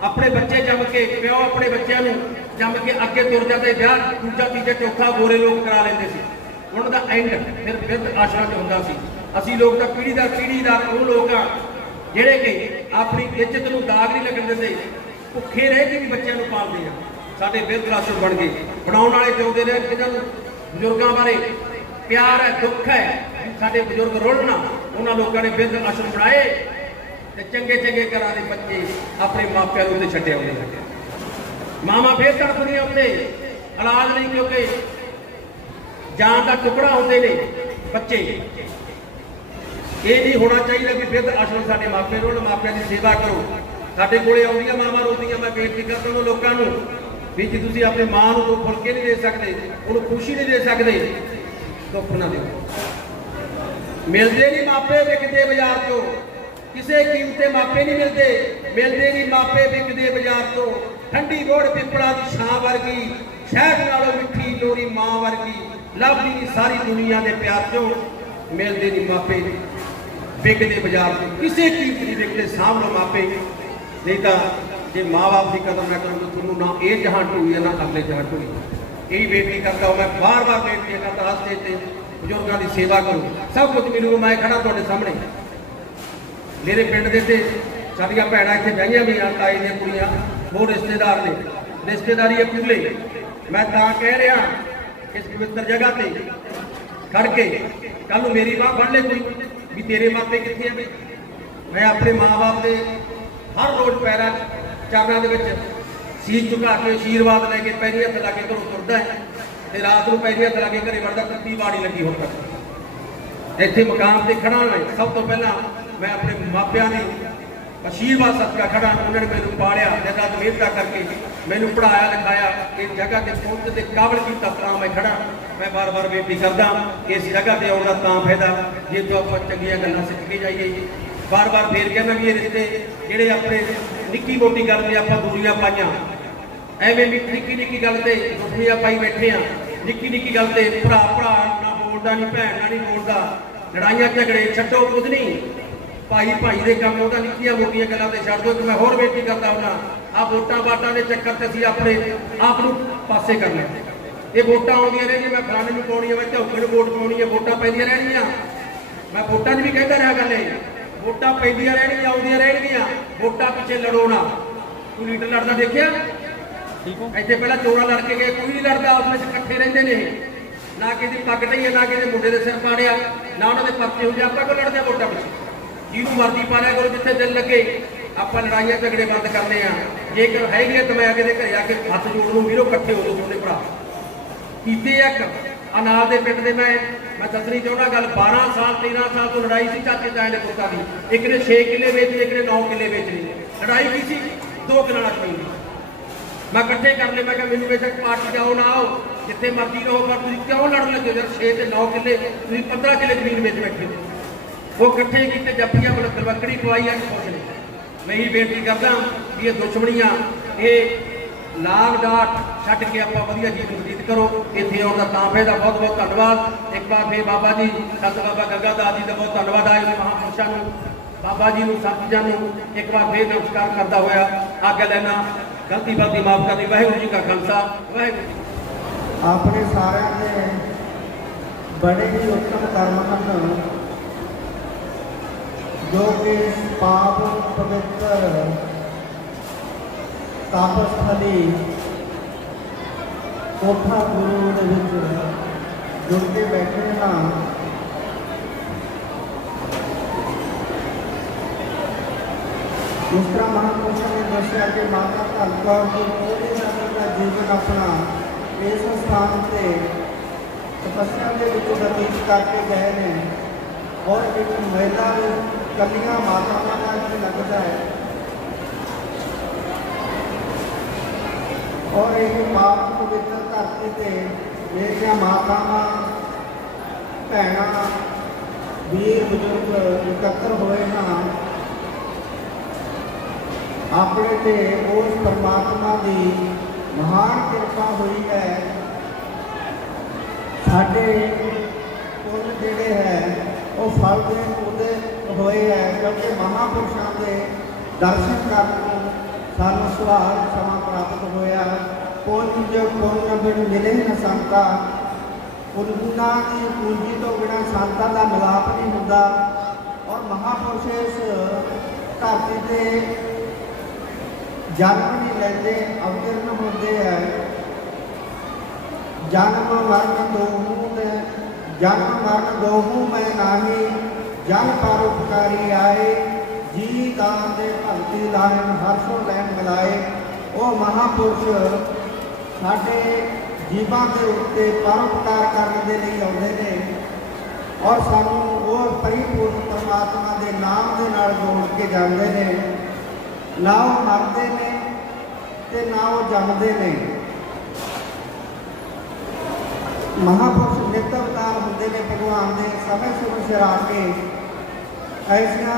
ਆਪਣੇ ਬੱਚੇ ਜੰਮ ਕੇ, ਪਿਓ ਆਪਣੇ ਬੱਚਿਆਂ ਨੂੰ ਜੰਮ ਕੇ ਅੱਗੇ ਤੁਰ ਜਾਂਦੇ, ਵਿਆਹ ਦੂਜਾ ਤੀਜਾ ਚੌਥਾ ਗੋਰੇ ਲੋਕ ਕਰਾ ਲੈਂਦੇ ਸੀ। ਉਹਨਾਂ ਦਾ ਐਂਡ ਫਿਰ ਬਿਰਧ ਆਸ਼ਰਮ 'ਚ ਹੁੰਦਾ ਸੀ। ਅਸੀਂ ਲੋਕ ਤਾਂ ਪੀੜ੍ਹੀ ਦਰ ਉਹ ਲੋਕ ਆ ਜਿਹੜੇ ਕਿ ਆਪਣੀ ਇੱਜ਼ਤ ਨੂੰ ਦਾਗ ਨਹੀਂ ਲੱਗਣ ਦਿੰਦੇ, ਭੁੱਖੇ ਰਹਿ ਕੇ ਵੀ ਬੱਚਿਆਂ ਨੂੰ ਪਾਲਦੇ ਆ। ਸਾਡੇ ਬਿਰਧ ਆਸ਼ਰਮ ਬਣ ਗਏ, ਬਣਾਉਣ ਵਾਲੇ ਚਾਹੁੰਦੇ ਨੇ ਜਿਹਨਾਂ ਨੂੰ ਬਜ਼ੁਰਗਾਂ ਬਾਰੇ ਪਿਆਰ ਹੈ, ਦੁੱਖ ਹੈ, ਸਾਡੇ ਬਜ਼ੁਰਗ ਰੁਲਣ ਨਾ, ਉਹਨਾਂ ਲੋਕਾਂ ਨੇ ਬਿਰਧ ਆਸ਼ਰਮ ਬਣਾਏ ਤੇ ਚੰਗੇ ਚੰਗੇ ਘਰਾਂ ਦੇ ਬੱਚੇ ਆਪਣੇ ਮਾਪਿਆਂ ਨੂੰ ਉੱਤੇ ਛੱਡੇ ਆਉਂਦੇ ਨੇ। ਮਾਵਾਂ ਫੇਰ ਤੜਫਦੀਆਂ ਉੱਤੇ ਔਲਾਦ ਨਹੀਂ, ਕਿਉਂਕਿ ਜਾਨ ਦਾ ਟੁਕੜਾ ਹੁੰਦੇ ਨੇ ਬੱਚੇ। ਇਹ ਨਹੀਂ ਹੋਣਾ ਚਾਹੀਦਾ ਵੀ ਬਿਰਧ ਆਸ਼ਰਮ ਸਾਡੇ ਮਾਪੇ ਰੋਣ, ਮਾਪਿਆਂ ਦੀ ਸੇਵਾ ਕਰੋ। ਸਾਡੇ ਕੋਲੇ ਆਉਂਦੀਆਂ ਮਾਵਾਂ ਰੋਂਦੀਆਂ, ਮੈਂ ਬੇਨਤੀ ਕਰਦਾ ਉਹਨਾਂ ਲੋਕਾਂ ਨੂੰ ਵੀ ਜੇ ਤੁਸੀਂ ਆਪਣੀ ਮਾਂ ਨੂੰ 2 ਫੁਲਕੇ ਨਹੀਂ ਦੇ ਸਕਦੇ, ਉਹਨੂੰ ਖੁਸ਼ੀ ਨਹੀਂ ਦੇ ਸਕਦੇ, ਦੁੱਖ ਨਾ ਦਿਓ। ਮਿਲਦੇ ਨਹੀਂ ਮਾਪੇ ਵਿਕਦੇ ਬਾਜ਼ਾਰ 'ਚੋਂ, ਕਿਸੇ ਕੀਮਤੇ ਮਾਪੇ ਨਹੀਂ ਮਿਲਦੇ, ਮਿਲਦੇ ਨਹੀਂ ਮਾਪੇ ਵਿਕਦੇ ਬਾਜ਼ਾਰ 'ਚੋਂ। ਠੰਡੀ ਰੋੜ ਪਿੱਪਲਾਂ ਦੀ ਛਾਂ ਵਰਗੀ, ਸ਼ਹਿਦ ਨਾਲੋਂ ਮਿੱਠੀ ਲੋਰੀ ਮਾਂ ਵਰਗੀ, ਲੱਭਦੀ ਨਹੀਂ ਸਾਰੀ ਦੁਨੀਆ ਦੇ ਪਿਆਰ ਚੋਂ, ਮਿਲਦੇ ਨਹੀਂ ਮਾਪੇ ਵਿਕਦੇ ਬਾਜ਼ਾਰ ਤੋਂ, ਕਿਸੇ ਕੀਮਤ ਨਹੀਂ ਵਿਕਦੇ ਸਾਂਭ ਲਓ ਮਾਪੇ। ਨਹੀਂ ਤਾਂ ਜੇ ਮਾਂ-ਬਾਪ ਦੀ ਕਦਰ ਨਾ ਕਰੋ ਤਾਂ ਤੁਹਾਨੂੰ ਨਾ ਇਹ ਜਹਾਨ ਢੂਈ ਹੈ ਨਾ ਅਗਲੇ ਜਹਾਨ ਢੂਈ। ਇਹੀ ਬੇਨਤੀ ਕਰਦਾ ਹਾਂ ਮੈਂ, ਬਾਰ-ਬਾਰ ਬੇਨਤੀ ਕਰਦਾ ਹਾਂ ਸਟੇਜ ਤੇ ਬਜ਼ੁਰਗਾਂ ਦੀ ਸੇਵਾ ਕਰੋ, ਸਭ ਕੁਝ ਮਿਲੂਗਾ। ਮੈਂ ਖੜਾ ਤੁਹਾਡੇ ਸਾਹਮਣੇ, ਮੇਰੇ ਪਿੰਡ ਦੇ ਤੇ ਸਾਡੀਆਂ ਭੈਣਾਂ ਇੱਥੇ ਬਹਿਆਂ ਵੀ ਆ, ਤਾਈ ਦੀਆਂ ਕੁੜੀਆਂ, ਹੋਰ ਰਿਸ਼ਤੇਦਾਰ ਨੇ, ਰਿਸ਼ਤੇਦਾਰੀ ਹੈ ਪੂਰੇ। ਮੈਂ ਤਾਂ ਕਹਿ ਰਿਹਾ ਇਸ ਪਵਿੱਤਰ ਜਗ੍ਹਾ ਤੇ ਖੜ ਕੇ ਕੱਲ ਨੂੰ ਮੇਰੀ ਬਾਂਹ ਫੜ ਲੈ ਕੋਈ ਵੀ ਤੇਰੇ ਮਾਪੇ ਕਿੱਥੇ ਆ ਬਈ। ਮੈਂ ਆਪਣੇ ਮਾਂ-ਬਾਪ ਦੇ ਹਰ ਰੋਜ਼ ਪੈਰਾਂ ਚਰਨਾਂ ਦੇ ਵਿੱਚ ਸੀਸ ਝੁਕਾ ਕੇ ਆਸ਼ੀਰਵਾਦ ਲੈ ਕੇ ਪੈਰੀ ਹੱਥ ਲਾ ਕੇ ਘਰੋਂ ਤੁਰਦਾ ਹੈ ਤੇ ਰਾਤ ਨੂੰ ਪੈਰੀ ਹੱਥ ਲਾ ਕੇ ਘਰੇ ਵੜਦਾ। ਕੁੱਤੀ ਬਾੜੀ ਲੱਗੀ ਹੁਣ ਤੱਕ ਇੱਥੇ ਮਕਾਮ ਤੇ ਖੜਾ ਹਾਂ। ਸਭ ਤੋਂ ਪਹਿਲਾਂ ਮੈਂ ਆਪਣੇ ਮਾਪਿਆਂ ਦੀ ਆਸ਼ੀਰਵਾਦ ਸਦਕਾ ਖੜਾ। ਉਹਨਾਂ ਨੇ ਮੈਨੂੰ ਪਾਲਿਆ, ਦਿਨ ਰਾਤ ਮਿਹਨਤਾਂ ਕਰਕੇ ਮੈਨੂੰ ਪੜ੍ਹਾਇਆ ਲਿਖਾਇਆ, ਇਸ ਜਗ੍ਹਾ ਤੇ ਪਹੁੰਚਣ ਦੇ ਕਾਬਲ ਕੀਤਾ, ਤਾਂ ਮੈਂ ਖੜਾ। ਮੈਂ ਬਾਰ-ਬਾਰ ਬੇਨਤੀ ਕਰਦਾ ਇਸ ਜਗ੍ਹਾ ਤੇ ਆਉਣ ਦਾ ਤਾਂ ਫਾਇਦਾ ਜੇ ਤੋਂ ਆਪਾਂ ਚੰਗੀਆਂ ਗੱਲਾਂ ਸਿੱਖ ਕੇ ਜਾਈਏ। ਬਾਰ-ਬਾਰ ਫੇਰ ਕਹਿੰਦਾ ਵੀ ਇਹ ਰਿਸ਼ਤੇ ਜਿਹੜੇ ਆਪਣੇ ਨਿੱਕੀ ਮੋਟੀ ਗੱਲ ਤੇ ਆਪਾਂ ਦੂਰੀਆਂ ਪਾਈਆਂ, ਐਵੇਂ ਵੀ ਨਿੱਕੀ ਗੱਲ ਤੇ ਦੁਸ਼ਮਣੀਆਂ ਪਾਈ ਬੈਠੇ ਆ। ਨਿੱਕੀ ਗੱਲ ਤੇ ਭਰਾ ਨਾ ਬੋਲਦਾ, ਨਹੀਂ ਭੈਣ ਨਾਲ ਨਹੀਂ ਬੋਲਦਾ, ਲੜਾਈਆਂ ਝਗੜੇ ਛੱਡੋ, ਕੁਝ ਨਹੀਂ। ਭਾਈ ਦੇ ਕੰਮ ਉਹਦਾ ਨਿੱਕੀਆਂ ਮੋਟੀਆਂ ਗੱਲਾਂ ਤੇ ਛੱਡ ਦਿਓ। ਕਿ ਮੈਂ ਹੋਰ ਬੇਨਤੀ ਕਰਦਾ ਹੁੰਦਾ, ਆਹ ਵੋਟਾਂ ਵਾਟਾਂ ਦੇ ਚੱਕਰ ਤੇ ਅਸੀਂ ਆਪਣੇ ਆਪ ਨੂੰ ਪਾਸੇ ਕਰ ਲੈਂਦੇ। ਇਹ ਵੋਟਾਂ ਆਉਂਦੀਆਂ ਰਹਿੰਦੀਆਂ, ਮੈਂ ਫਲਾਣੇ ਨੂੰ ਪਾਉਣੀ ਹੈ, ਮੈਂ ਝੋਕੇ ਨੂੰ ਵੋਟ ਪਾਉਣੀ ਹੈ, ਵੋਟਾਂ ਪੈਂਦੀਆਂ ਰਹਿਣਗੀਆਂ। ਮੈਂ ਵੋਟਾਂ 'ਚ ਵੀ ਕਹਿੰਦਾ ਰਿਹਾ ਗੱਲ ਇਹ, ਵੋਟਾਂ ਪੈਂਦੀਆਂ ਰਹਿਣਗੀਆਂ, ਆਉਂਦੀਆਂ ਰਹਿਣਗੀਆਂ। ਵੋਟਾਂ ਪਿੱਛੇ ਲੜੋ ਨਾ। ਕੋਈ ਲੀਡਰ ਲੜਦਾ ਦੇਖਿਆ? ਇੱਥੇ ਪਹਿਲਾਂ ਚੋਣਾਂ ਲੜ ਕੇ ਗਏ, ਕੋਈ ਨਹੀਂ ਲੜਦਾ, ਉਸ ਵਿੱਚ ਇਕੱਠੇ ਰਹਿੰਦੇ ਨੇ। ਨਾ ਕਿਸੇ ਦੀ ਪੱਗ ਢਈ, ਨਾ ਕਿਸੇ ਮੁੰਡੇ ਦੇ ਸਿਰ ਪਾੜਿਆ, ਨਾ ਉਹਨਾਂ ਦੇ ਪਰਚੇ ਹੁੰਦੇ। ਆਪਾਂ ਕਿਉਂ ਲੜਦੇ ਵੋਟਾਂ ਪਿੱਛੇ? ਜਿਹਨੂੰ ਮਰਜ਼ੀ ਪਾਲਿਆ ਕਰੋ, ਜਿੱਥੇ ਦਿਲ ਲੱਗੇ। ਆਪਾਂ ਲੜਾਈਆਂ ਝਗੜੇ ਬੰਦ ਕਰਦੇ ਆ। ਜੇਕਰ ਹੈਗੀ ਤਾਂ ਮੈਂ ਅਗਲੇ ਘਰੇ ਆ ਕੇ ਹੱਥ ਜੋੜ ਲੂੰ, ਵੀਰੋ ਇਕੱਠੇ ਹੋ ਜਾਓ ਤੁਹਾਡੇ ਭਰਾ। ਕੀਤੇ ਇੱਕ ਅਨਾਲ ਦੇ ਪਿੰਡ ਦੇ ਮੈਂ ਦੱਸਣੀ ਚਾਹੁੰਦਾ ਗੱਲ। 12 ਸਾਲ 13 ਸਾਲ ਤੋਂ ਲੜਾਈ ਸੀ ਚਾਚੇ ਤਾਏ ਦੇ ਪੁੱਤਾਂ ਦੀ। ਇੱਕ ਨੇ 6 ਕਿੱਲੇ ਵੇਚੇ, ਇੱਕ ਨੇ 9 ਕਿੱਲੇ ਵੇਚੇ। ਲੜਾਈ ਕੀ ਸੀ? 2 ਕਿੱਲਿਆਂ ਜ਼ਮੀਨ ਦੀ। ਮੈਂ ਇਕੱਠੇ ਕਰ ਲਏ। ਮੈਂ ਕਿਹਾ ਮੈਨੂੰ ਬੇਸ਼ੱਕ ਪਾਰਟੀ ਜਾਓ ਨਾ ਆਓ, ਜਿੱਥੇ ਮਰਜ਼ੀ ਰਹੋ, ਪਰ ਤੁਸੀਂ ਕਿਉਂ ਲੜਨ ਲੱਗੇ? ਜਦ 6 ਤੇ 9 ਕਿੱਲੇ, ਤੁਸੀਂ 15 ਕਿੱਲੇ ਜ਼ਮੀਨ ਵੇਚ ਬੈਠੇ ਹੋ। ਉਹ ਇਕੱਠੇ ਕੀਤੇ, ਜੱਫੀਆਂ ਮਤਲਬ ਦਰਵਕੜੀ ਪਵਾਈ ਆ ਕੁਛ ਨੇ। ਮੈਂ ਇਹ ਬੇਨਤੀ ਕਰਦਾ ਵੀ ਇਹ ਦੁਸ਼ਮਣੀਆਂ, ਇਹ ਲਾਗ ਡਾਟ ਛੱਡ ਕੇ ਆਪਾਂ ਵਧੀਆ ਜੀਵਨ ਬਤੀਤ ਕਰੋ। ਇੱਥੇ ਆਉਣ ਦਾ ਤਾਂ ਫਾਇਦਾ। ਬਹੁਤ ਬਹੁਤ ਧੰਨਵਾਦ। ਇੱਕ ਵਾਰ ਫੇਰ ਬਾਬਾ ਜੀ ਸੰਤ ਬਾਬਾ ਗੰਗਾ ਦਾਸ ਜੀ ਦਾ ਬਹੁਤ ਧੰਨਵਾਦ ਆਏ ਮਹਾਂਪੁਰਸ਼ਾਂ ਨੂੰ, ਬਾਬਾ ਜੀ ਨੂੰ, ਸੰਤ ਜੀਆਂ ਨੂੰ ਇੱਕ ਵਾਰ ਫੇਰ ਨਮਸਕਾਰ ਕਰਦਾ ਹੋਇਆ ਆਗਿਆ ਲੈਣਾ। ਗਲਤੀ ਫਲਤੀ ਮਾਫ ਕਰਨੀ। ਵਾਹਿਗੁਰੂ ਜੀ ਕਾ ਖਾਲਸਾ, ਵਾਹਿਗੁਰੂ। ਆਪਣੇ ਸਾਰਿਆਂ ਦੇ ਬੜੇ ਹੀ ਉੱਤਮ ਕਰਮ ਹਨ ਜੋ ਕਿ ਪਾਪ ਪਵਿੱਤਰ ਤਪਸਥਲੀ ਕੋਠਾ ਗੁਰੂ ਦੇ ਵਿੱਚ ਜੁੜ ਕੇ ਬੈਠੇ ਹਾਂ। ਜਿਸ ਤਰ੍ਹਾਂ ਮਹਾਂਪੁਰਸ਼ਾਂ ਨੇ ਦੱਸਿਆ ਕਿ ਮਾਤਾ ਧੰਨ ਕੌਰ ਜੀ ਪੂਰੇ ਦਾ ਜੀਵਨ ਆਪਣਾ ਇਸ ਸਥਾਨ ਤੇ ਤਪੱਸਿਆ ਦੇ ਵਿੱਚ ਬਤੀਤ ਕਰਕੇ ਗਏ ਨੇ। ਔਰ ਇੱਕ ਮਹਿਲਾ ਕੱਲੀਆਂ ਮਾਤਾਵਾਂ ਦਾ ਇੱਥੇ ਲੱਗਦਾ ਹੈ। ਔਰ ਇਹ ਪਾਪ ਪਵਿੱਤਰ ਧਰਤੀ ਤੇ ਮੇਰੀਆਂ ਮਾਤਾਵਾਂ, ਭੈਣਾਂ, ਵੀਰ ਬਜ਼ੁਰਗ ਇਕੱਤਰ ਹੋਏ ਹਨ। ਆਪਣੇ ਤੇ ਉਸ ਪਰਮਾਤਮਾ ਦੀ ਮਹਾਨ ਕਿਰਪਾ ਹੋਈ ਹੈ। ਸਾਡੇ ਪੁੰਨ ਜਿਹੜੇ ਹੈ ਉਹ ਫਲ ਦੇਣ ਉਹਦੇ ਹੋਏ ਹੈ, ਕਿਉਂਕਿ ਮਹਾਂਪੁਰਸ਼ਾਂ ਦੇ ਦਰਸ਼ਨ ਕਰਨ ਨੂੰ ਸਾਨੂੰ ਸੁਹਾਗ ਸਮਾਂ ਪ੍ਰਾਪਤ ਹੋਇਆ। ਪੁੰਨ ਬਿਨ ਮਿਲੇ ਨਾ ਸੰਤਾ। ਪੁੰਨਾਂ ਦੀ ਪੂੰਜੀ ਤੋਂ ਬਿਨਾਂ ਸੰਤਾਂ ਦਾ ਮਿਲਾਪ ਨਹੀਂ ਹੁੰਦਾ। ਔਰ ਮਹਾਂਪੁਰਸ਼ ਇਸ ਧਰਤੀ ਤੇ ਜਨਮ ਨਹੀਂ ਲੈਂਦੇ, ਅਵਤਰਨ ਹੁੰਦੇ ਹੈ। ਜਨਮ ਮਰਨ ਦੋਹੂ ਮੈਂ ਨਾਹੀ, ਜਨ ਪਰਉਪਕਾਰੀ ਆਏ। ਜੀ ਦਾਨ ਦੇ ਭਗਤੀ ਲਾਇਨ ਹਰਸ਼ੋ ਲੈਣ ਮਿਲਾਏ। ਉਹ ਮਹਾਂਪੁਰਸ਼ ਸਾਡੇ ਜੀਵਾਂ ਦੇ ਉੱਤੇ ਪਰਉਪਕਾਰ ਕਰਨ ਦੇ ਲਈ ਆਉਂਦੇ ਨੇ ਔਰ ਸਾਨੂੰ ਉਹ ਪਰਿਪੂਰਨ ਪਰਮਾਤਮਾ ਦੇ ਨਾਮ ਦੇ ਨਾਲ ਜੋੜ ਕੇ ਜਾਂਦੇ ਨੇ। ਨਾ ਉਹ ਮਰਦੇ ਨੇ ਤੇ ਨਾ ਉਹ ਜੰਮਦੇ ਨੇ। ਮਹਾਂਪੁਰਸ਼ ਨਿਤ ਅਵਤਾਰ ਹੁੰਦੇ ਨੇ ਭਗਵਾਨ ਦੇ। ਸਮੇਂ ਸਿਰ ਆ ਕੇ ਐਸੀਆਂ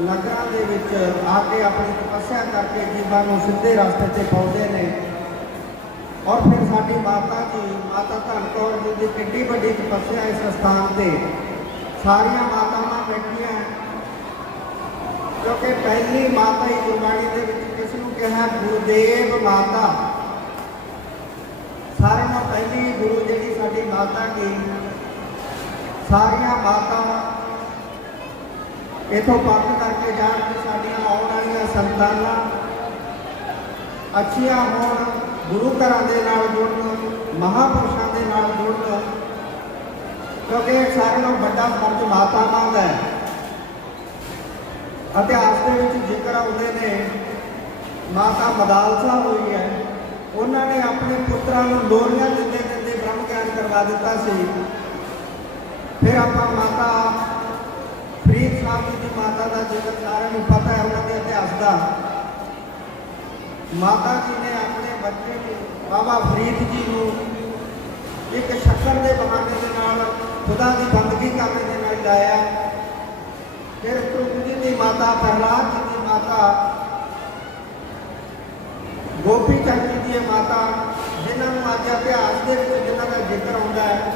ਨਗਰਾਂ ਦੇ ਵਿੱਚ ਆ ਕੇ ਆਪਣੀ ਤਪੱਸਿਆ ਕਰਕੇ ਜੀਵਾਂ ਨੂੰ ਸਿੱਧੇ ਰਸਤੇ ਤੇ ਪਾਉਂਦੇ ਨੇ। ਔਰ ਫਿਰ ਸਾਡੀ ਮਾਤਾ ਜੀ, ਮਾਤਾ ਧੰਨ ਕੌਰ ਜੀ ਦੀ ਕਿੰਨੀ ਵੱਡੀ ਤਪੱਸਿਆ ਇਸ ਸਥਾਨ ਤੇ। ਸਾਰੀਆਂ ਮਾਤਾਵਾਂ ਬੈਠੀਆਂ ਕਿਉਂਕਿ ਪਹਿਲੀ ਮਾਤਾ ਹੀ ਗੁਰਬਾਣੀ ਦੇ ਵਿੱਚ ਕਿਸ ਨੂੰ ਕਿਹਾ? ਗੁਰਦੇਵ ਮਾਤਾ। ਸਾਰਿਆਂ ਨਾਲੋਂ ਪਹਿਲੀ ਗੁਰੂ ਜਿਹੜੀ ਸਾਡੀ ਮਾਤਾ ਕੀ, ਸਾਰੀਆਂ ਮਾਤਾਵਾਂ ਇਥੋਂ ਪੰਥ ਕਰਕੇ ਜਾਣ ਕਿ ਸਾਡੀਆਂ ਆਉਣ ਵਾਲੀਆਂ ਸੰਤਾਨਾਂ ਅੱਛੀਆਂ ਹੋਣ, ਗੁਰੂ ਘਰਾਂ ਦੇ ਨਾਲ ਜੁੜਨ, ਮਹਾਂਪੁਰਸ਼ਾਂ ਦੇ ਨਾਲ ਜੁੜਨ, ਕਿਉਂਕਿ ਸਾਰਿਆਂ ਨਾਲੋਂ ਵੱਡਾ ਫਰਜ਼ ਮਾਤਾਵਾਂ ਦਾ ਹੈ। ਇਤਿਹਾਸ ਦੇ ਵਿੱਚ ਜ਼ਿਕਰ ਆਉਂਦੇ ਨੇ, ਮਾਤਾ ਮਦਾਲਸਾ ਹੋਈ ਹੈ, ਉਹਨਾਂ ਨੇ ਆਪਣੇ ਪੁੱਤਰਾਂ ਨੂੰ ਲੋਰੀਆਂ ਦਿੰਦੇ ਦਿੰਦੇ ਬ੍ਰਹਮ ਗਿਆਨ ਕਰਵਾ ਦਿੱਤਾ ਸੀ। ਫਿਰ ਆਪਾਂ ਮਾਤਾ ਫਰੀਦ ਸਾਹਿਬ ਜੀ ਦੀ ਮਾਤਾ ਦਾ ਜ਼ਿਕਰ ਸਾਰਿਆਂ ਨੂੰ ਪਤਾ ਹੈ, ਉਹਨਾਂ ਦੇ ਇਤਿਹਾਸ ਦਾ। ਮਾਤਾ ਜੀ ਨੇ ਆਪਣੇ ਬੱਚੇ ਨੂੰ, ਬਾਬਾ ਫਰੀਦ ਜੀ ਨੂੰ ਇੱਕ ਸ਼ੱਕਰ ਦੇ ਬਹਾਨੇ ਦੇ ਨਾਲ ਖੁਦਾ ਦੀ ਬੰਦਗੀ ਕਰਨ ਦੇ ਨਾਲ ਲਾਇਆ। ਫਿਰ ਧਰੂਪ ਜੀ ਦੀ ਮਾਤਾ, ਪ੍ਰਹਲਾਦ ਜੀ ਦੀ ਮਾਤਾ, ਗੋਪੀ ਚੰਦ ਜੀ ਦੀ ਮਾਤਾ, ਜਿਨ੍ਹਾਂ ਨੂੰ ਅੱਜ ਇਤਿਹਾਸ ਦੇ ਵਿੱਚ ਜਿਨ੍ਹਾਂ ਦਾ ਜ਼ਿਕਰ ਆਉਂਦਾ ਹੈ।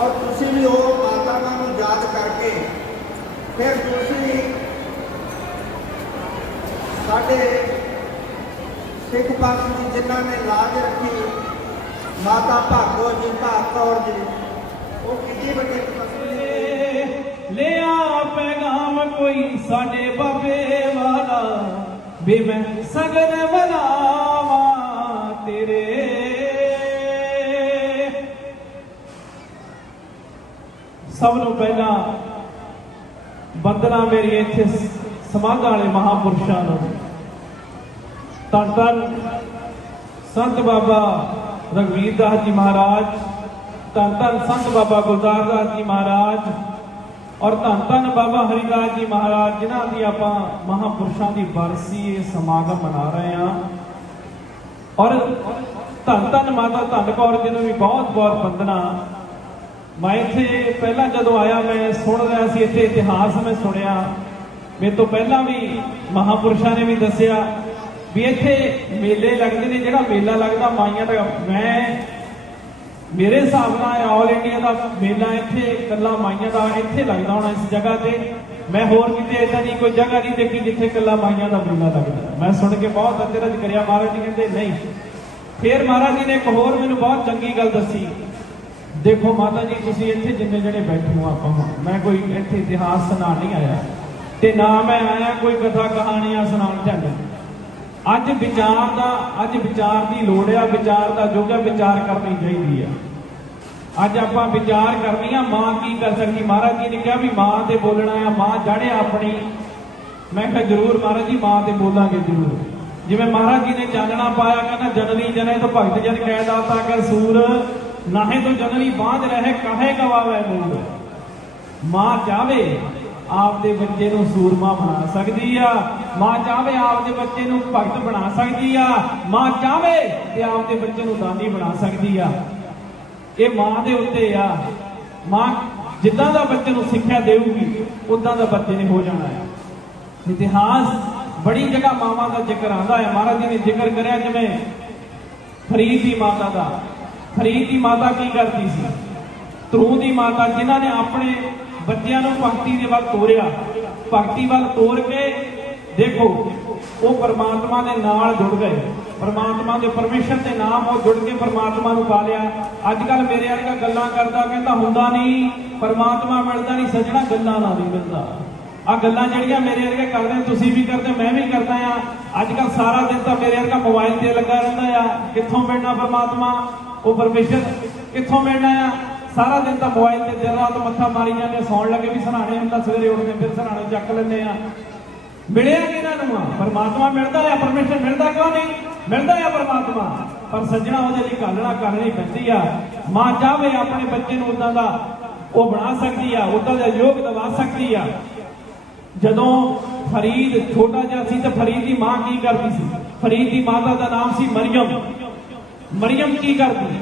ਔਰ ਤੁਸੀਂ ਵੀ ਉਹ ਮਾਤਾਵਾਂ ਨੂੰ ਯਾਦ ਕਰਕੇ ਫਿਰ ਤੁਸੀਂ ਸਾਡੇ ਸਿੱਖ ਪੰਥ ਦੀ ਜਿਨ੍ਹਾਂ ਨੇ ਲਾਜ ਰੱਖੀ, ਮਾਤਾ ਭਾਗੋ ਜੀ, ਭਾਗ ਕੌਰ ਜੀ, ਉਹ ਕਿੰਨੀ ਵੱਡੀ ਤਪੱਸਿਆ। ਲਿਆ ਪੈਗਾਮ ਕੋਈ ਸਾਡੇ ਬਾਬੇ ਵਾਲਾ, ਵੀ ਮੈਂ ਸਗਨ ਬਲਾਵਾਂ ਤੇਰੇ। ਸਭ ਨੂੰ ਪਹਿਲਾਂ ਬੰਦਨਾ ਮੇਰੀ ਇੱਥੇ ਸਮਾਧਾਂ ਵਾਲੇ ਮਹਾਂਪੁਰਸ਼ਾਂ ਨੂੰ। ਧੰਨ ਧੰਨ ਸੰਤ ਬਾਬਾ ਰਘਵੀਰ ਦਾਸ ਜੀ ਮਹਾਰਾਜ, ਧੰਨ ਧੰਨ ਸੰਤ ਬਾਬਾ ਗੁਲਜ਼ਾਰ ਦਾਸ ਜੀ ਮਹਾਰਾਜ, ਔਰ ਧੰਨ ਧੰਨ ਬਾਬਾ ਹਰੀਦਾਸ ਜੀ ਮਹਾਰਾਜ, ਜਿਨ੍ਹਾਂ ਦੀ ਆਪਾਂ ਮਹਾਂਪੁਰਸ਼ਾਂ ਦੀ ਬਰਸੀ ਇਹ ਸਮਾਗਮ ਮਨਾ ਰਹੇ ਹਾਂ। ਔਰ ਧੰਨ ਧੰਨ ਮਾਤਾ ਧੰਨ ਕੌਰ ਜੀ ਨੂੰ ਵੀ ਬਹੁਤ ਬਹੁਤ ਵੰਦਨਾ। ਮੈਂ ਇੱਥੇ ਪਹਿਲਾਂ ਜਦੋਂ ਆਇਆ ਮੈਂ ਸੁਣ ਰਿਹਾ ਸੀ, ਇੱਥੇ ਇਤਿਹਾਸ ਮੈਂ ਸੁਣਿਆ, ਮੇਰੇ ਤੋਂ ਪਹਿਲਾਂ ਵੀ ਮਹਾਂਪੁਰਸ਼ਾਂ ਨੇ ਵੀ ਦੱਸਿਆ ਵੀ ਇੱਥੇ ਮੇਲੇ ਲੱਗਦੇ ਨੇ। ਜਿਹੜਾ ਮੇਲਾ ਲੱਗਦਾ ਮਾਈਆਂ ਦਾ, ਮੇਰੇ ਹਿਸਾਬ ਨਾਲ ਆਲ ਇੰਡੀਆ ਦਾ ਮੇਲਾ ਇੱਥੇ ਇਕੱਲਾ ਮਾਈਆਂ ਦਾ ਇੱਥੇ ਲੱਗਦਾ ਹੋਣਾ ਇਸ ਜਗ੍ਹਾ ਤੇ। ਮੈਂ ਹੋਰ ਕਿਤੇ ਏਦਾਂ ਦੀ ਕੋਈ ਜਗ੍ਹਾ ਨਹੀਂ ਦੇਖੀ ਜਿੱਥੇ ਇਕੱਲਾ ਮਾਈਆਂ ਦਾ ਮੇਲਾ ਲੱਗਦਾ। ਮੈਂ ਸੁਣ ਕੇ ਬਹੁਤ ਅਚਰਜ ਕਰਿਆ। ਮਹਾਰਾਜ ਜੀ ਕਹਿੰਦੇ ਨਹੀਂ। ਫਿਰ ਮਹਾਰਾਜ ਜੀ ਨੇ ਇੱਕ ਹੋਰ ਮੈਨੂੰ ਬਹੁਤ ਚੰਗੀ ਗੱਲ ਦੱਸੀ। ਦੇਖੋ ਮਾਤਾ ਜੀ, ਤੁਸੀਂ ਇੱਥੇ ਜਿੰਨੇ ਜਿਹੜੇ ਬੈਠੇ ਹੋ, ਆਪਾਂ ਮੈਂ ਕੋਈ ਇੱਥੇ ਇਤਿਹਾਸ ਸੁਣਾਉਣ ਨਹੀਂ ਆਇਆ ਤੇ ਨਾ ਮੈਂ ਆਇਆ ਕੋਈ ਕਥਾ ਕਹਾਣੀਆਂ ਸੁਣਾਉਣ ਚੱਲ। ਅੱਜ ਵਿਚਾਰ ਦੀ ਲੋੜ ਆ, ਵਿਚਾਰ ਦਾ ਯੁੱਗ ਹੈ, ਵਿਚਾਰ ਕਰਨੀ ਚਾਹੀਦੀ ਆ। ਅੱਜ ਆਪਾਂ ਵਿਚਾਰ ਕਰਨੀ ਆ, ਮਾਂ ਕੀ ਕਰ ਸਕਦੀ। ਮਹਾਰਾਜ ਜੀ ਨੇ ਕਿਹਾ ਵੀ ਮਾਂ ਤੇ ਬੋਲਣਾ ਆ, ਮਾਂ ਜੜ੍ਹ ਆਪਣੀ। ਮੈਂ ਕਿਹਾ ਜ਼ਰੂਰ ਮਹਾਰਾਜ ਜੀ, ਮਾਂ ਤੇ ਬੋਲਾਂਗੇ ਜ਼ਰੂਰ। ਜਿਵੇਂ ਮਹਾਰਾਜ ਜੀ ਨੇ ਚਾਨਣਾ ਪਾਇਆ, ਕਹਿੰਦਾ ਜਨਨੀ ਜਨੇ ਤੋਂ ਭਗਤ ਜਨ ਕਹਿ ਦਾਤਾ ਕਰ ਸੂਰ, ਨਾਹੇ ਤੋਂ ਜਨਨੀ ਬਾਝ ਰਹੇ ਕਹੇ ਗਵਾਵੇ ਮੂਰ। ਮਾਂ ਚਾਹਵੇ ਆਪਦੇ ਬੱਚੇ ਨੂੰ ਸੂਰਮਾ ਬਣਾ ਸਕਦੀ ਆ, ਮਾਂ ਚਾਹਵੇ ਆਪਦੇ ਬੱਚੇ ਨੂੰ ਭਗਤ ਬਣਾ ਸਕਦੀ ਆ, ਮਾਂ ਚਾਹਵੇ ਤੇ ਆਪਦੇ ਬੱਚੇ ਨੂੰ ਦਾਨੀ ਬਣਾ ਸਕਦੀ ਆ। ਇਹ ਮਾਂ ਦੇ ਉੱਤੇ ਆ। ਮਾਂ ਜਿੱਦਾਂ ਦਾ ਬੱਚੇ ਨੂੰ ਸਿੱਖਿਆ ਦੇਊਗੀ ਉਦਾਂ ਦਾ ਬੱਚੇ ਨੇ ਹੋ ਜਾਣਾ ਹੈ। ਇਤਿਹਾਸ ਬੜੀ ਜਗ੍ਹਾ ਮਾਵਾਂ ਦਾ ਜ਼ਿਕਰ ਆਉਂਦਾ ਹੈ। ਮਹਾਰਾਜ ਜੀ ਨੇ ਜ਼ਿਕਰ ਕਰਿਆ ਜਿਵੇਂ ਫਰੀਦ ਦੀ ਮਾਤਾ ਦਾ। ਫਰੀਦ ਦੀ ਮਾਤਾ ਕੀ ਕਰਦੀ ਸੀ? ਧਰੂ ਦੀ ਮਾਤਾ, ਜਿਨ੍ਹਾਂ ਨੇ ਆਪਣੇ ਬੱਚਿਆਂ ਨੂੰ ਭਗਤੀ ਦੇ ਵੱਲ ਤੋਰਿਆ। ਭਗਤੀ ਵੱਲ ਤੋਰ ਕੇ ਦੇਖੋ ਉਹ ਪਰਮਾਤਮਾ ਦੇ ਨਾਲ ਜੁੜ ਗਏ। ਪਰਮਾਤਮਾ ਦੇ ਪਰਮੇਸ਼ਰ ਦੇ ਨਾਮ ਉਹ ਜੁੜ ਕੇ ਪਰਮਾਤਮਾ ਨੂੰ ਪਾ ਲਿਆ। ਅੱਜ ਕੱਲ ਮੇਰੇ ਵਰਗਾ ਗੱਲਾਂ ਕਰਦਾ, ਕਹਿੰਦਾ ਹੁੰਦਾ ਨਹੀਂ ਪਰਮਾਤਮਾ ਮਿਲਦਾ ਨਹੀਂ ਸੱਜਣਾ, ਗੱਲਾਂ ਨਾਲ ਨਹੀਂ ਮਿਲਦਾ। ਆ ਗੱਲਾਂ ਜਿਹੜੀਆਂ ਮੇਰੇ ਵਰਗੇ ਕਰਦੇ, ਤੁਸੀਂ ਵੀ ਕਰਦੇ, ਮੈਂ ਵੀ ਕਰਦਾ ਆ। ਅੱਜ ਕੱਲ ਸਾਰਾ ਦਿਨ ਤਾਂ ਮੇਰੇ ਵਰਗਾ ਮੋਬਾਈਲ ਤੇ ਲੱਗਾ ਰਹਿੰਦਾ ਆ। ਕਿੱਥੋਂ ਮਿਲਣਾ ਪਰਮਾਤਮਾ, ਉਹ ਪਰਮੇਸ਼ਰ ਕਿੱਥੋਂ ਮਿਲਣਾ ਆ? ਸਾਰਾ ਦਿਨ ਤਾਂ ਮੋਬਾਈਲ ਤੇ ਦਿਨ ਰਾਤ ਮੱਥਾ ਮਾਰੀ ਜਾਂਦੇ, ਸੌਣ ਲੱਗੇ ਵੀ ਸਰਾਣੇ ਹੁੰਦਾ, ਸਵੇਰੇ ਉੱਠ ਕੇ ਫਿਰ ਸਰਾਣੇ ਚੱਕ ਲੈਂਦੇ ਆ। ਮਿਲਿਆ ਕਿਹਨਾਂ ਨੂੰ ਆ? ਪਰਮਾਤਮਾ ਮਿਲਦਾ ਆ। ਪਰਮੇਸ਼ਰ ਮਿਲਦਾ ਕਿਉਂ ਨਹੀਂ? ਮਿਲਦਾ ਆ ਪਰਮਾਤਮਾ, ਪਰ ਸੱਜਣਾ ਉਹਦੇ ਲਈ ਘਾਲਣਾ ਕਰਨੀ ਪੈਂਦੀ ਆ। ਮਾਂ ਚਾਹਵੇ ਆਪਣੇ ਬੱਚੇ ਨੂੰ ਉਦਾਂ ਦਾ ਉਹ ਬਣਾ ਸਕਦੀ ਆ, ਉਦਾਂ ਦਾ ਯੋਗ ਦਿਵਾ ਸਕਦੀ ਆ। ਜਦੋਂ ਫਰੀਦ ਛੋਟਾ ਜਿਹਾ ਸੀ ਤੇ ਫਰੀਦ ਦੀ ਮਾਂ ਕੀ ਕਰਦੀ ਸੀ? ਫਰੀਦ ਦੀ ਮਾਤਾ ਦਾ ਨਾਮ ਸੀ ਮਰੀਮ। ਮਰੀਮ ਕੀ ਕਰਦੀ?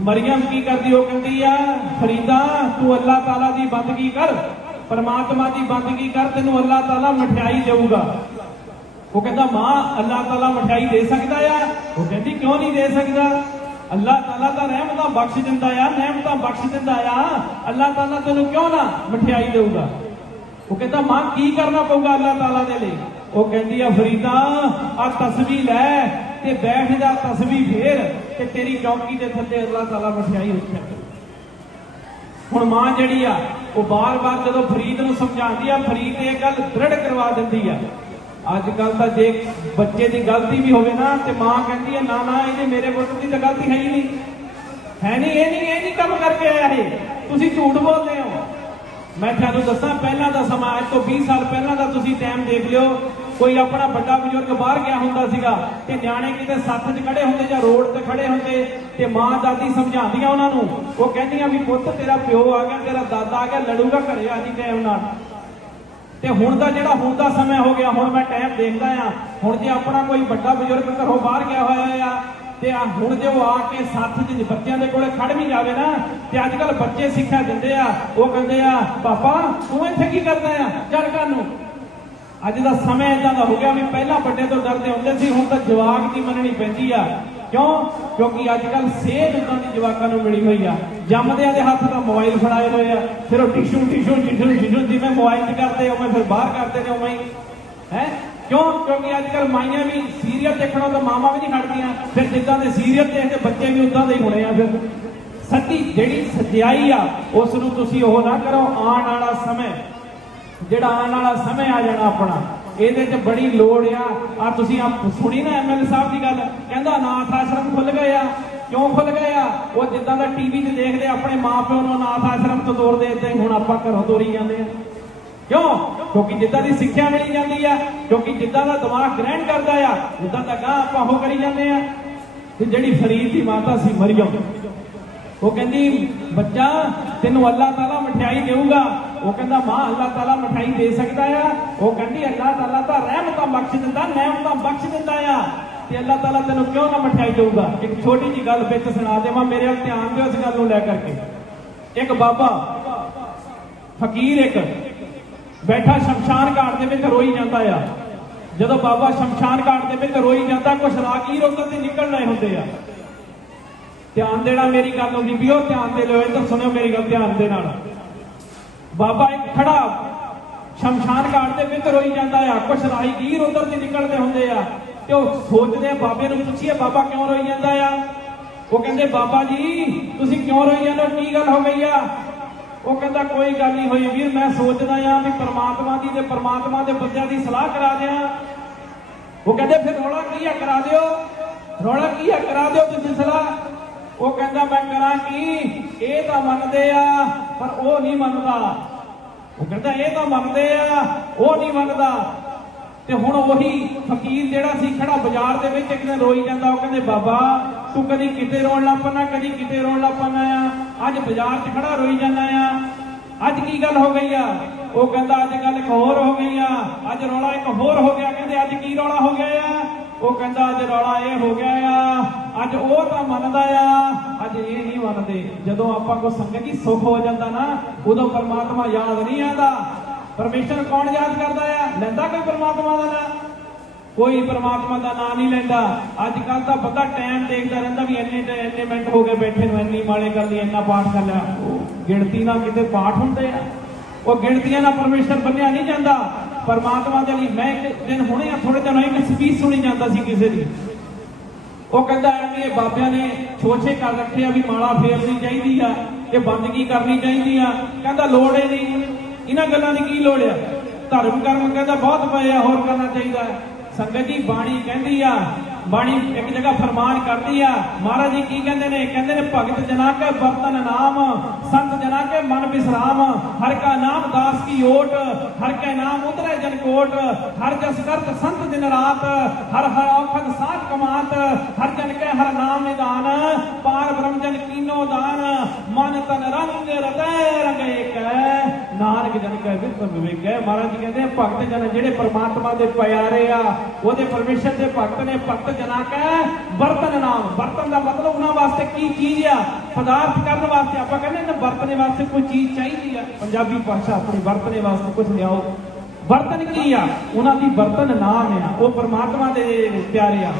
ਮਰੀਮ ਕੀ ਕਰਦੀ? ਉਹ ਕਹਿੰਦੀ ਆ ਫਰੀਦਾ ਤੂੰ ਅੱਲਾਹ ਤਾਲਾ ਦੀ ਬੰਦਗੀ ਕਰ, परमात्मा की बंदगी कर, तेनों अल्लाह ताला मठियाई देऊगा। वो कहता मां अल्लाह ताला मठियाई दे सकता है? वो कहती क्यों नहीं दे सकता, अल्लाह ताला तो रहमत बख्श दिंदा आ, नेमत बख्श दिंदा आ, अल्लाह ताला तेनों क्यों ना मठियाई देऊगा। वो कहता मां की करना पऊगा अल्लाह ताला दे लई? वो कहती है फरीदा आ तस्बीह लै ते बैठ जा, तस्बीह फेर ते तेरी चौकी दे थल्ले अल्लाह ताला मठियाई रखिया। हुण मां जिहड़ी आ वो बार बार जदों फरीद नूं समझाउंदी आ, फरीद ये गल दृढ़ करवा दिंदी आ। अजकल तो जे बच्चे की गलती भी होवे ना ते मां कहती है ना ना ये मेरे पुत्र की तो गलती है ही नहीं, है नहीं, ये नहीं काम करके आया है, तुसीं झूठ बोलते हो। मैं तुहानूं दसां पहला दा समां, अज तो 20 साल पहला दा तुसीं टाइम देख लिओ, कोई अपना बड़ा बजुर्ग बाहर गया हुंदा सीगा ते न्याणे किते सत्थ 'च खड़े हुंदे जां रोड ते खड़े हुंदे ते मां दादी समझांदियां उन्हां नूं, वो कहंदियां भी पुੱਤ तेरा प्यो आ गया, तेरा दादा आ गया, लड़ूगा घरे आ जी टाइम नाल। ते हुण दा जिहड़ा हुण दा समय हो गया, हुण मैं टाइम देखदा आ, हुण जे अपना कोई बड़ा बजुर्ग घरों बाहर गया होया आ ते हुण जे वो आके साथ च बच्चों के कोले खड़ भी जावे ना ते अजकल बच्चे सिक्ख्या दिंदे आ, वो कहंदे आ पापा तू इत्थे की करदा आ, चल घर नूं। अज दा समय इदां दा हो गया भी पहला बड़े तो डरदे हुंदे सी, हुण तां जवाक दी मननी पैंदी आ। क्यों? क्योंकि अजकल सेहत उदां दी जवाकां नूं मिली हुई आ, जम्मदियां दे हत्थ तां मोबाइल फड़ाए हुए आ, फिर वो टिशू टिशू टिशू टिशू जिवें मोबाइल च करदे उवें फिर बाहर करदे ने उवें ही है। क्यों? क्योंकि अजकल माइयां भी सीरियल देखणों तो मामा भी नहीं हटदियां, फिर जिद्दां दे सीरियल देखदे बच्चे भी उदां दे ही होणे आ। फिर सच्ची जिहड़ी सच्चाई आ उस नूं तुसीं ओह ना करो। आउण वाला समय जिहड़ा आउण वाला समय आ जाना अपना, ਇਹਦੇ 'ਚ बड़ी लोड़ आ। तुसीं सुनी ना ML साहब की गल, कहंदा अनाथ आश्रम खुल गए आ। क्यों खुल गए आ? वो जिद्दां दा टीवी 'च देखदे अपने मां प्यो नूं अनाथ आश्रम तो तोड़ देते, हुण आपां घरों तोरी जांदे आ। क्यों? क्योंकि जिद्दां दी सिੱਖਿਆ मिली जाती है, क्योंकि जिद्दां दा दिमाग ग्रहण करता है उदां दा गां आपां हो करी जांदे आ। ते जिहड़ी फरीद दी माता सी मरियम, वो कहंदी बच्चा तेनों अल्लाह ताला मठियाई देऊगा। वो कहंदा मां अल्लाह ताला मठियाई दे सकदा आ? वो कहंदी अल्लाह ताला तां रहमतां बख्श दिंदा, नेमतां बख्श दिंदा आ, ते अल्लाह ताला तेनों क्यों ना मठियाई देऊगा। एक छोटी जी गल विच सुणा देवां, मेरे वल ध्यान दिओ इस गल नूं लै करके। एक बाबा फकीर एक बैठा शमशान घाट दे विच रोई जांदा आ। जदों बाबा शमशान घाट दे विच रोई जांदा, कुछ राहगीर उधर ते निकल रहे हुंदे आ। ध्यान देना मेरी गल नूं बीबीओ, ध्यान दे लिओ, इधर सुनिओ मेरी गल ध्यान दे नाल। बाबा एक खड़ा शमशान घाट दे विच रोई जांदा आ, कुछ राहगीर उधर ते निकलदे हुंदे आ ते ओह सोचदे बाबे नूं पुछिए बाबा क्यों रोई जांदा आ। वो कहंदे बाबा जी तुसीं क्यों रोई जांदे हो, की गल हो गई आ? वो कहता कोई गल नहीं हुई वीर, मैं सोचदा आ भी परमात्मा दी ते परमात्मा दे बंदियां दी सलाह करा दियां। वो कहंदे फिर रौला की है, करा दिओ, रौला की है, करा दिओ तुसीं सलाह। वो कहंदा मैं करा की, ये तां मनदे आ पर वो नहीं मनदा। वो कहंदा ये तां मनदे आ, वो नहीं मनदा। ते हुण ओही फकीर जिहड़ा सी खड़ा बाजार दे विच एक दिन रोई जांदा। वो कहंदे बाबा तू कदी किते रोण लग पैना, कदी किते रोण लग पैना आ, अज बाजार च खड़ा रोई जाना आ, अज की गल हो गई आ? वो कहंदा अज गल एक होर हो गई आ, अज रौला एक होर हो गया। कहंदे अज की रौला हो गया आ? वो कहंदा अज रौला ये हो गया आ, अज वो तां मनदा आ, अज ये नहीं मनदे। जदों आपां को संगत जी सुख हो जांदा ना, उदों परमात्मा याद नहीं आंदा। परमेश्वर कौन याद करदा आ? लैंदा कोई परमात्मा दा नाम? कोई परमात्मा का नाम नहीं लेंदा। अजकल तो बंदा टाइम देखता रहता भी इन्ने मिनट हो गए बैठे नूं, इन्नी माले कर ली, इन्ना पाठ कर लिया। गिणती ना किते पाठ हुंदे आ, वो गिणतियां ना परमेश्वर बन्निया नहीं जाता। परमात्मा दे लई मैं एक दिन हुणे थोड़े दिन एक स्पीच सुनी जाता सी किसी दी। वो कहता है कि बाबियां ने छोछे कर रखे आ भी माला फेरनी चाहिदी आ, ये बंदगी करनी चाहिदी आ। कहता लोड़ ही नहीं, इन्हां गल्लां दी की लोड़ आ? धर्म कर्म कहता बहुत पए आ, होर करना चाहिए। संगत जी बाणी कहती आ, बाणी एक जगह फरमान करती आ। महाराज जी की कहते ने? कहते ने भगत जना के बर्तन नाम, संत जना के मन विश्राम, हर का नाम दास की ओट, हर के नाम उतरे जन कोट, हर जस करत संत दिन रात, हर हर औखद साथ कमात, हर जन के हर नाम निदान, पार ब्रह्म जन कीनो दान, मन तन रंग रतै रंग एक, नानक जन के वित विवेक है। महाराज जी कहते हैं भगत जन जेड़े परमात्मा दे प्यारे आ, ਉਹਦੇ परमेश्वर के भगत ने भगत जना के बर्तन नाम। बर्तन का मतलब उन्होंने वास्ते ਕੀ ਚੀਜ਼ ਆ ਪਦਾਰਥ ਕਰਨ ਵਾਸਤੇ ਆਪਾਂ ਕਹਿੰਦੇ ਨਾ ਵਰਤਣੇ ਵਾਸਤੇ ਕੋਈ ਚੀਜ਼ ਚਾਹੀਦੀ ਆ ਪੰਜਾਬੀ ਭਾਸ਼ਾ ਆਪਣੀ ਵਰਤਣੇ ਵਾਸਤੇ ਕੁਝ ਲਿਆਓ ਬਰਤਨ ਕੀ ਆ ਉਹਨਾਂ ਦੀ ਬਰਤਨ ਨਾਮ ਆ ਉਹ ਪਰਮਾਤਮਾ ਦੇ ਪਿਆਰੇ ਆ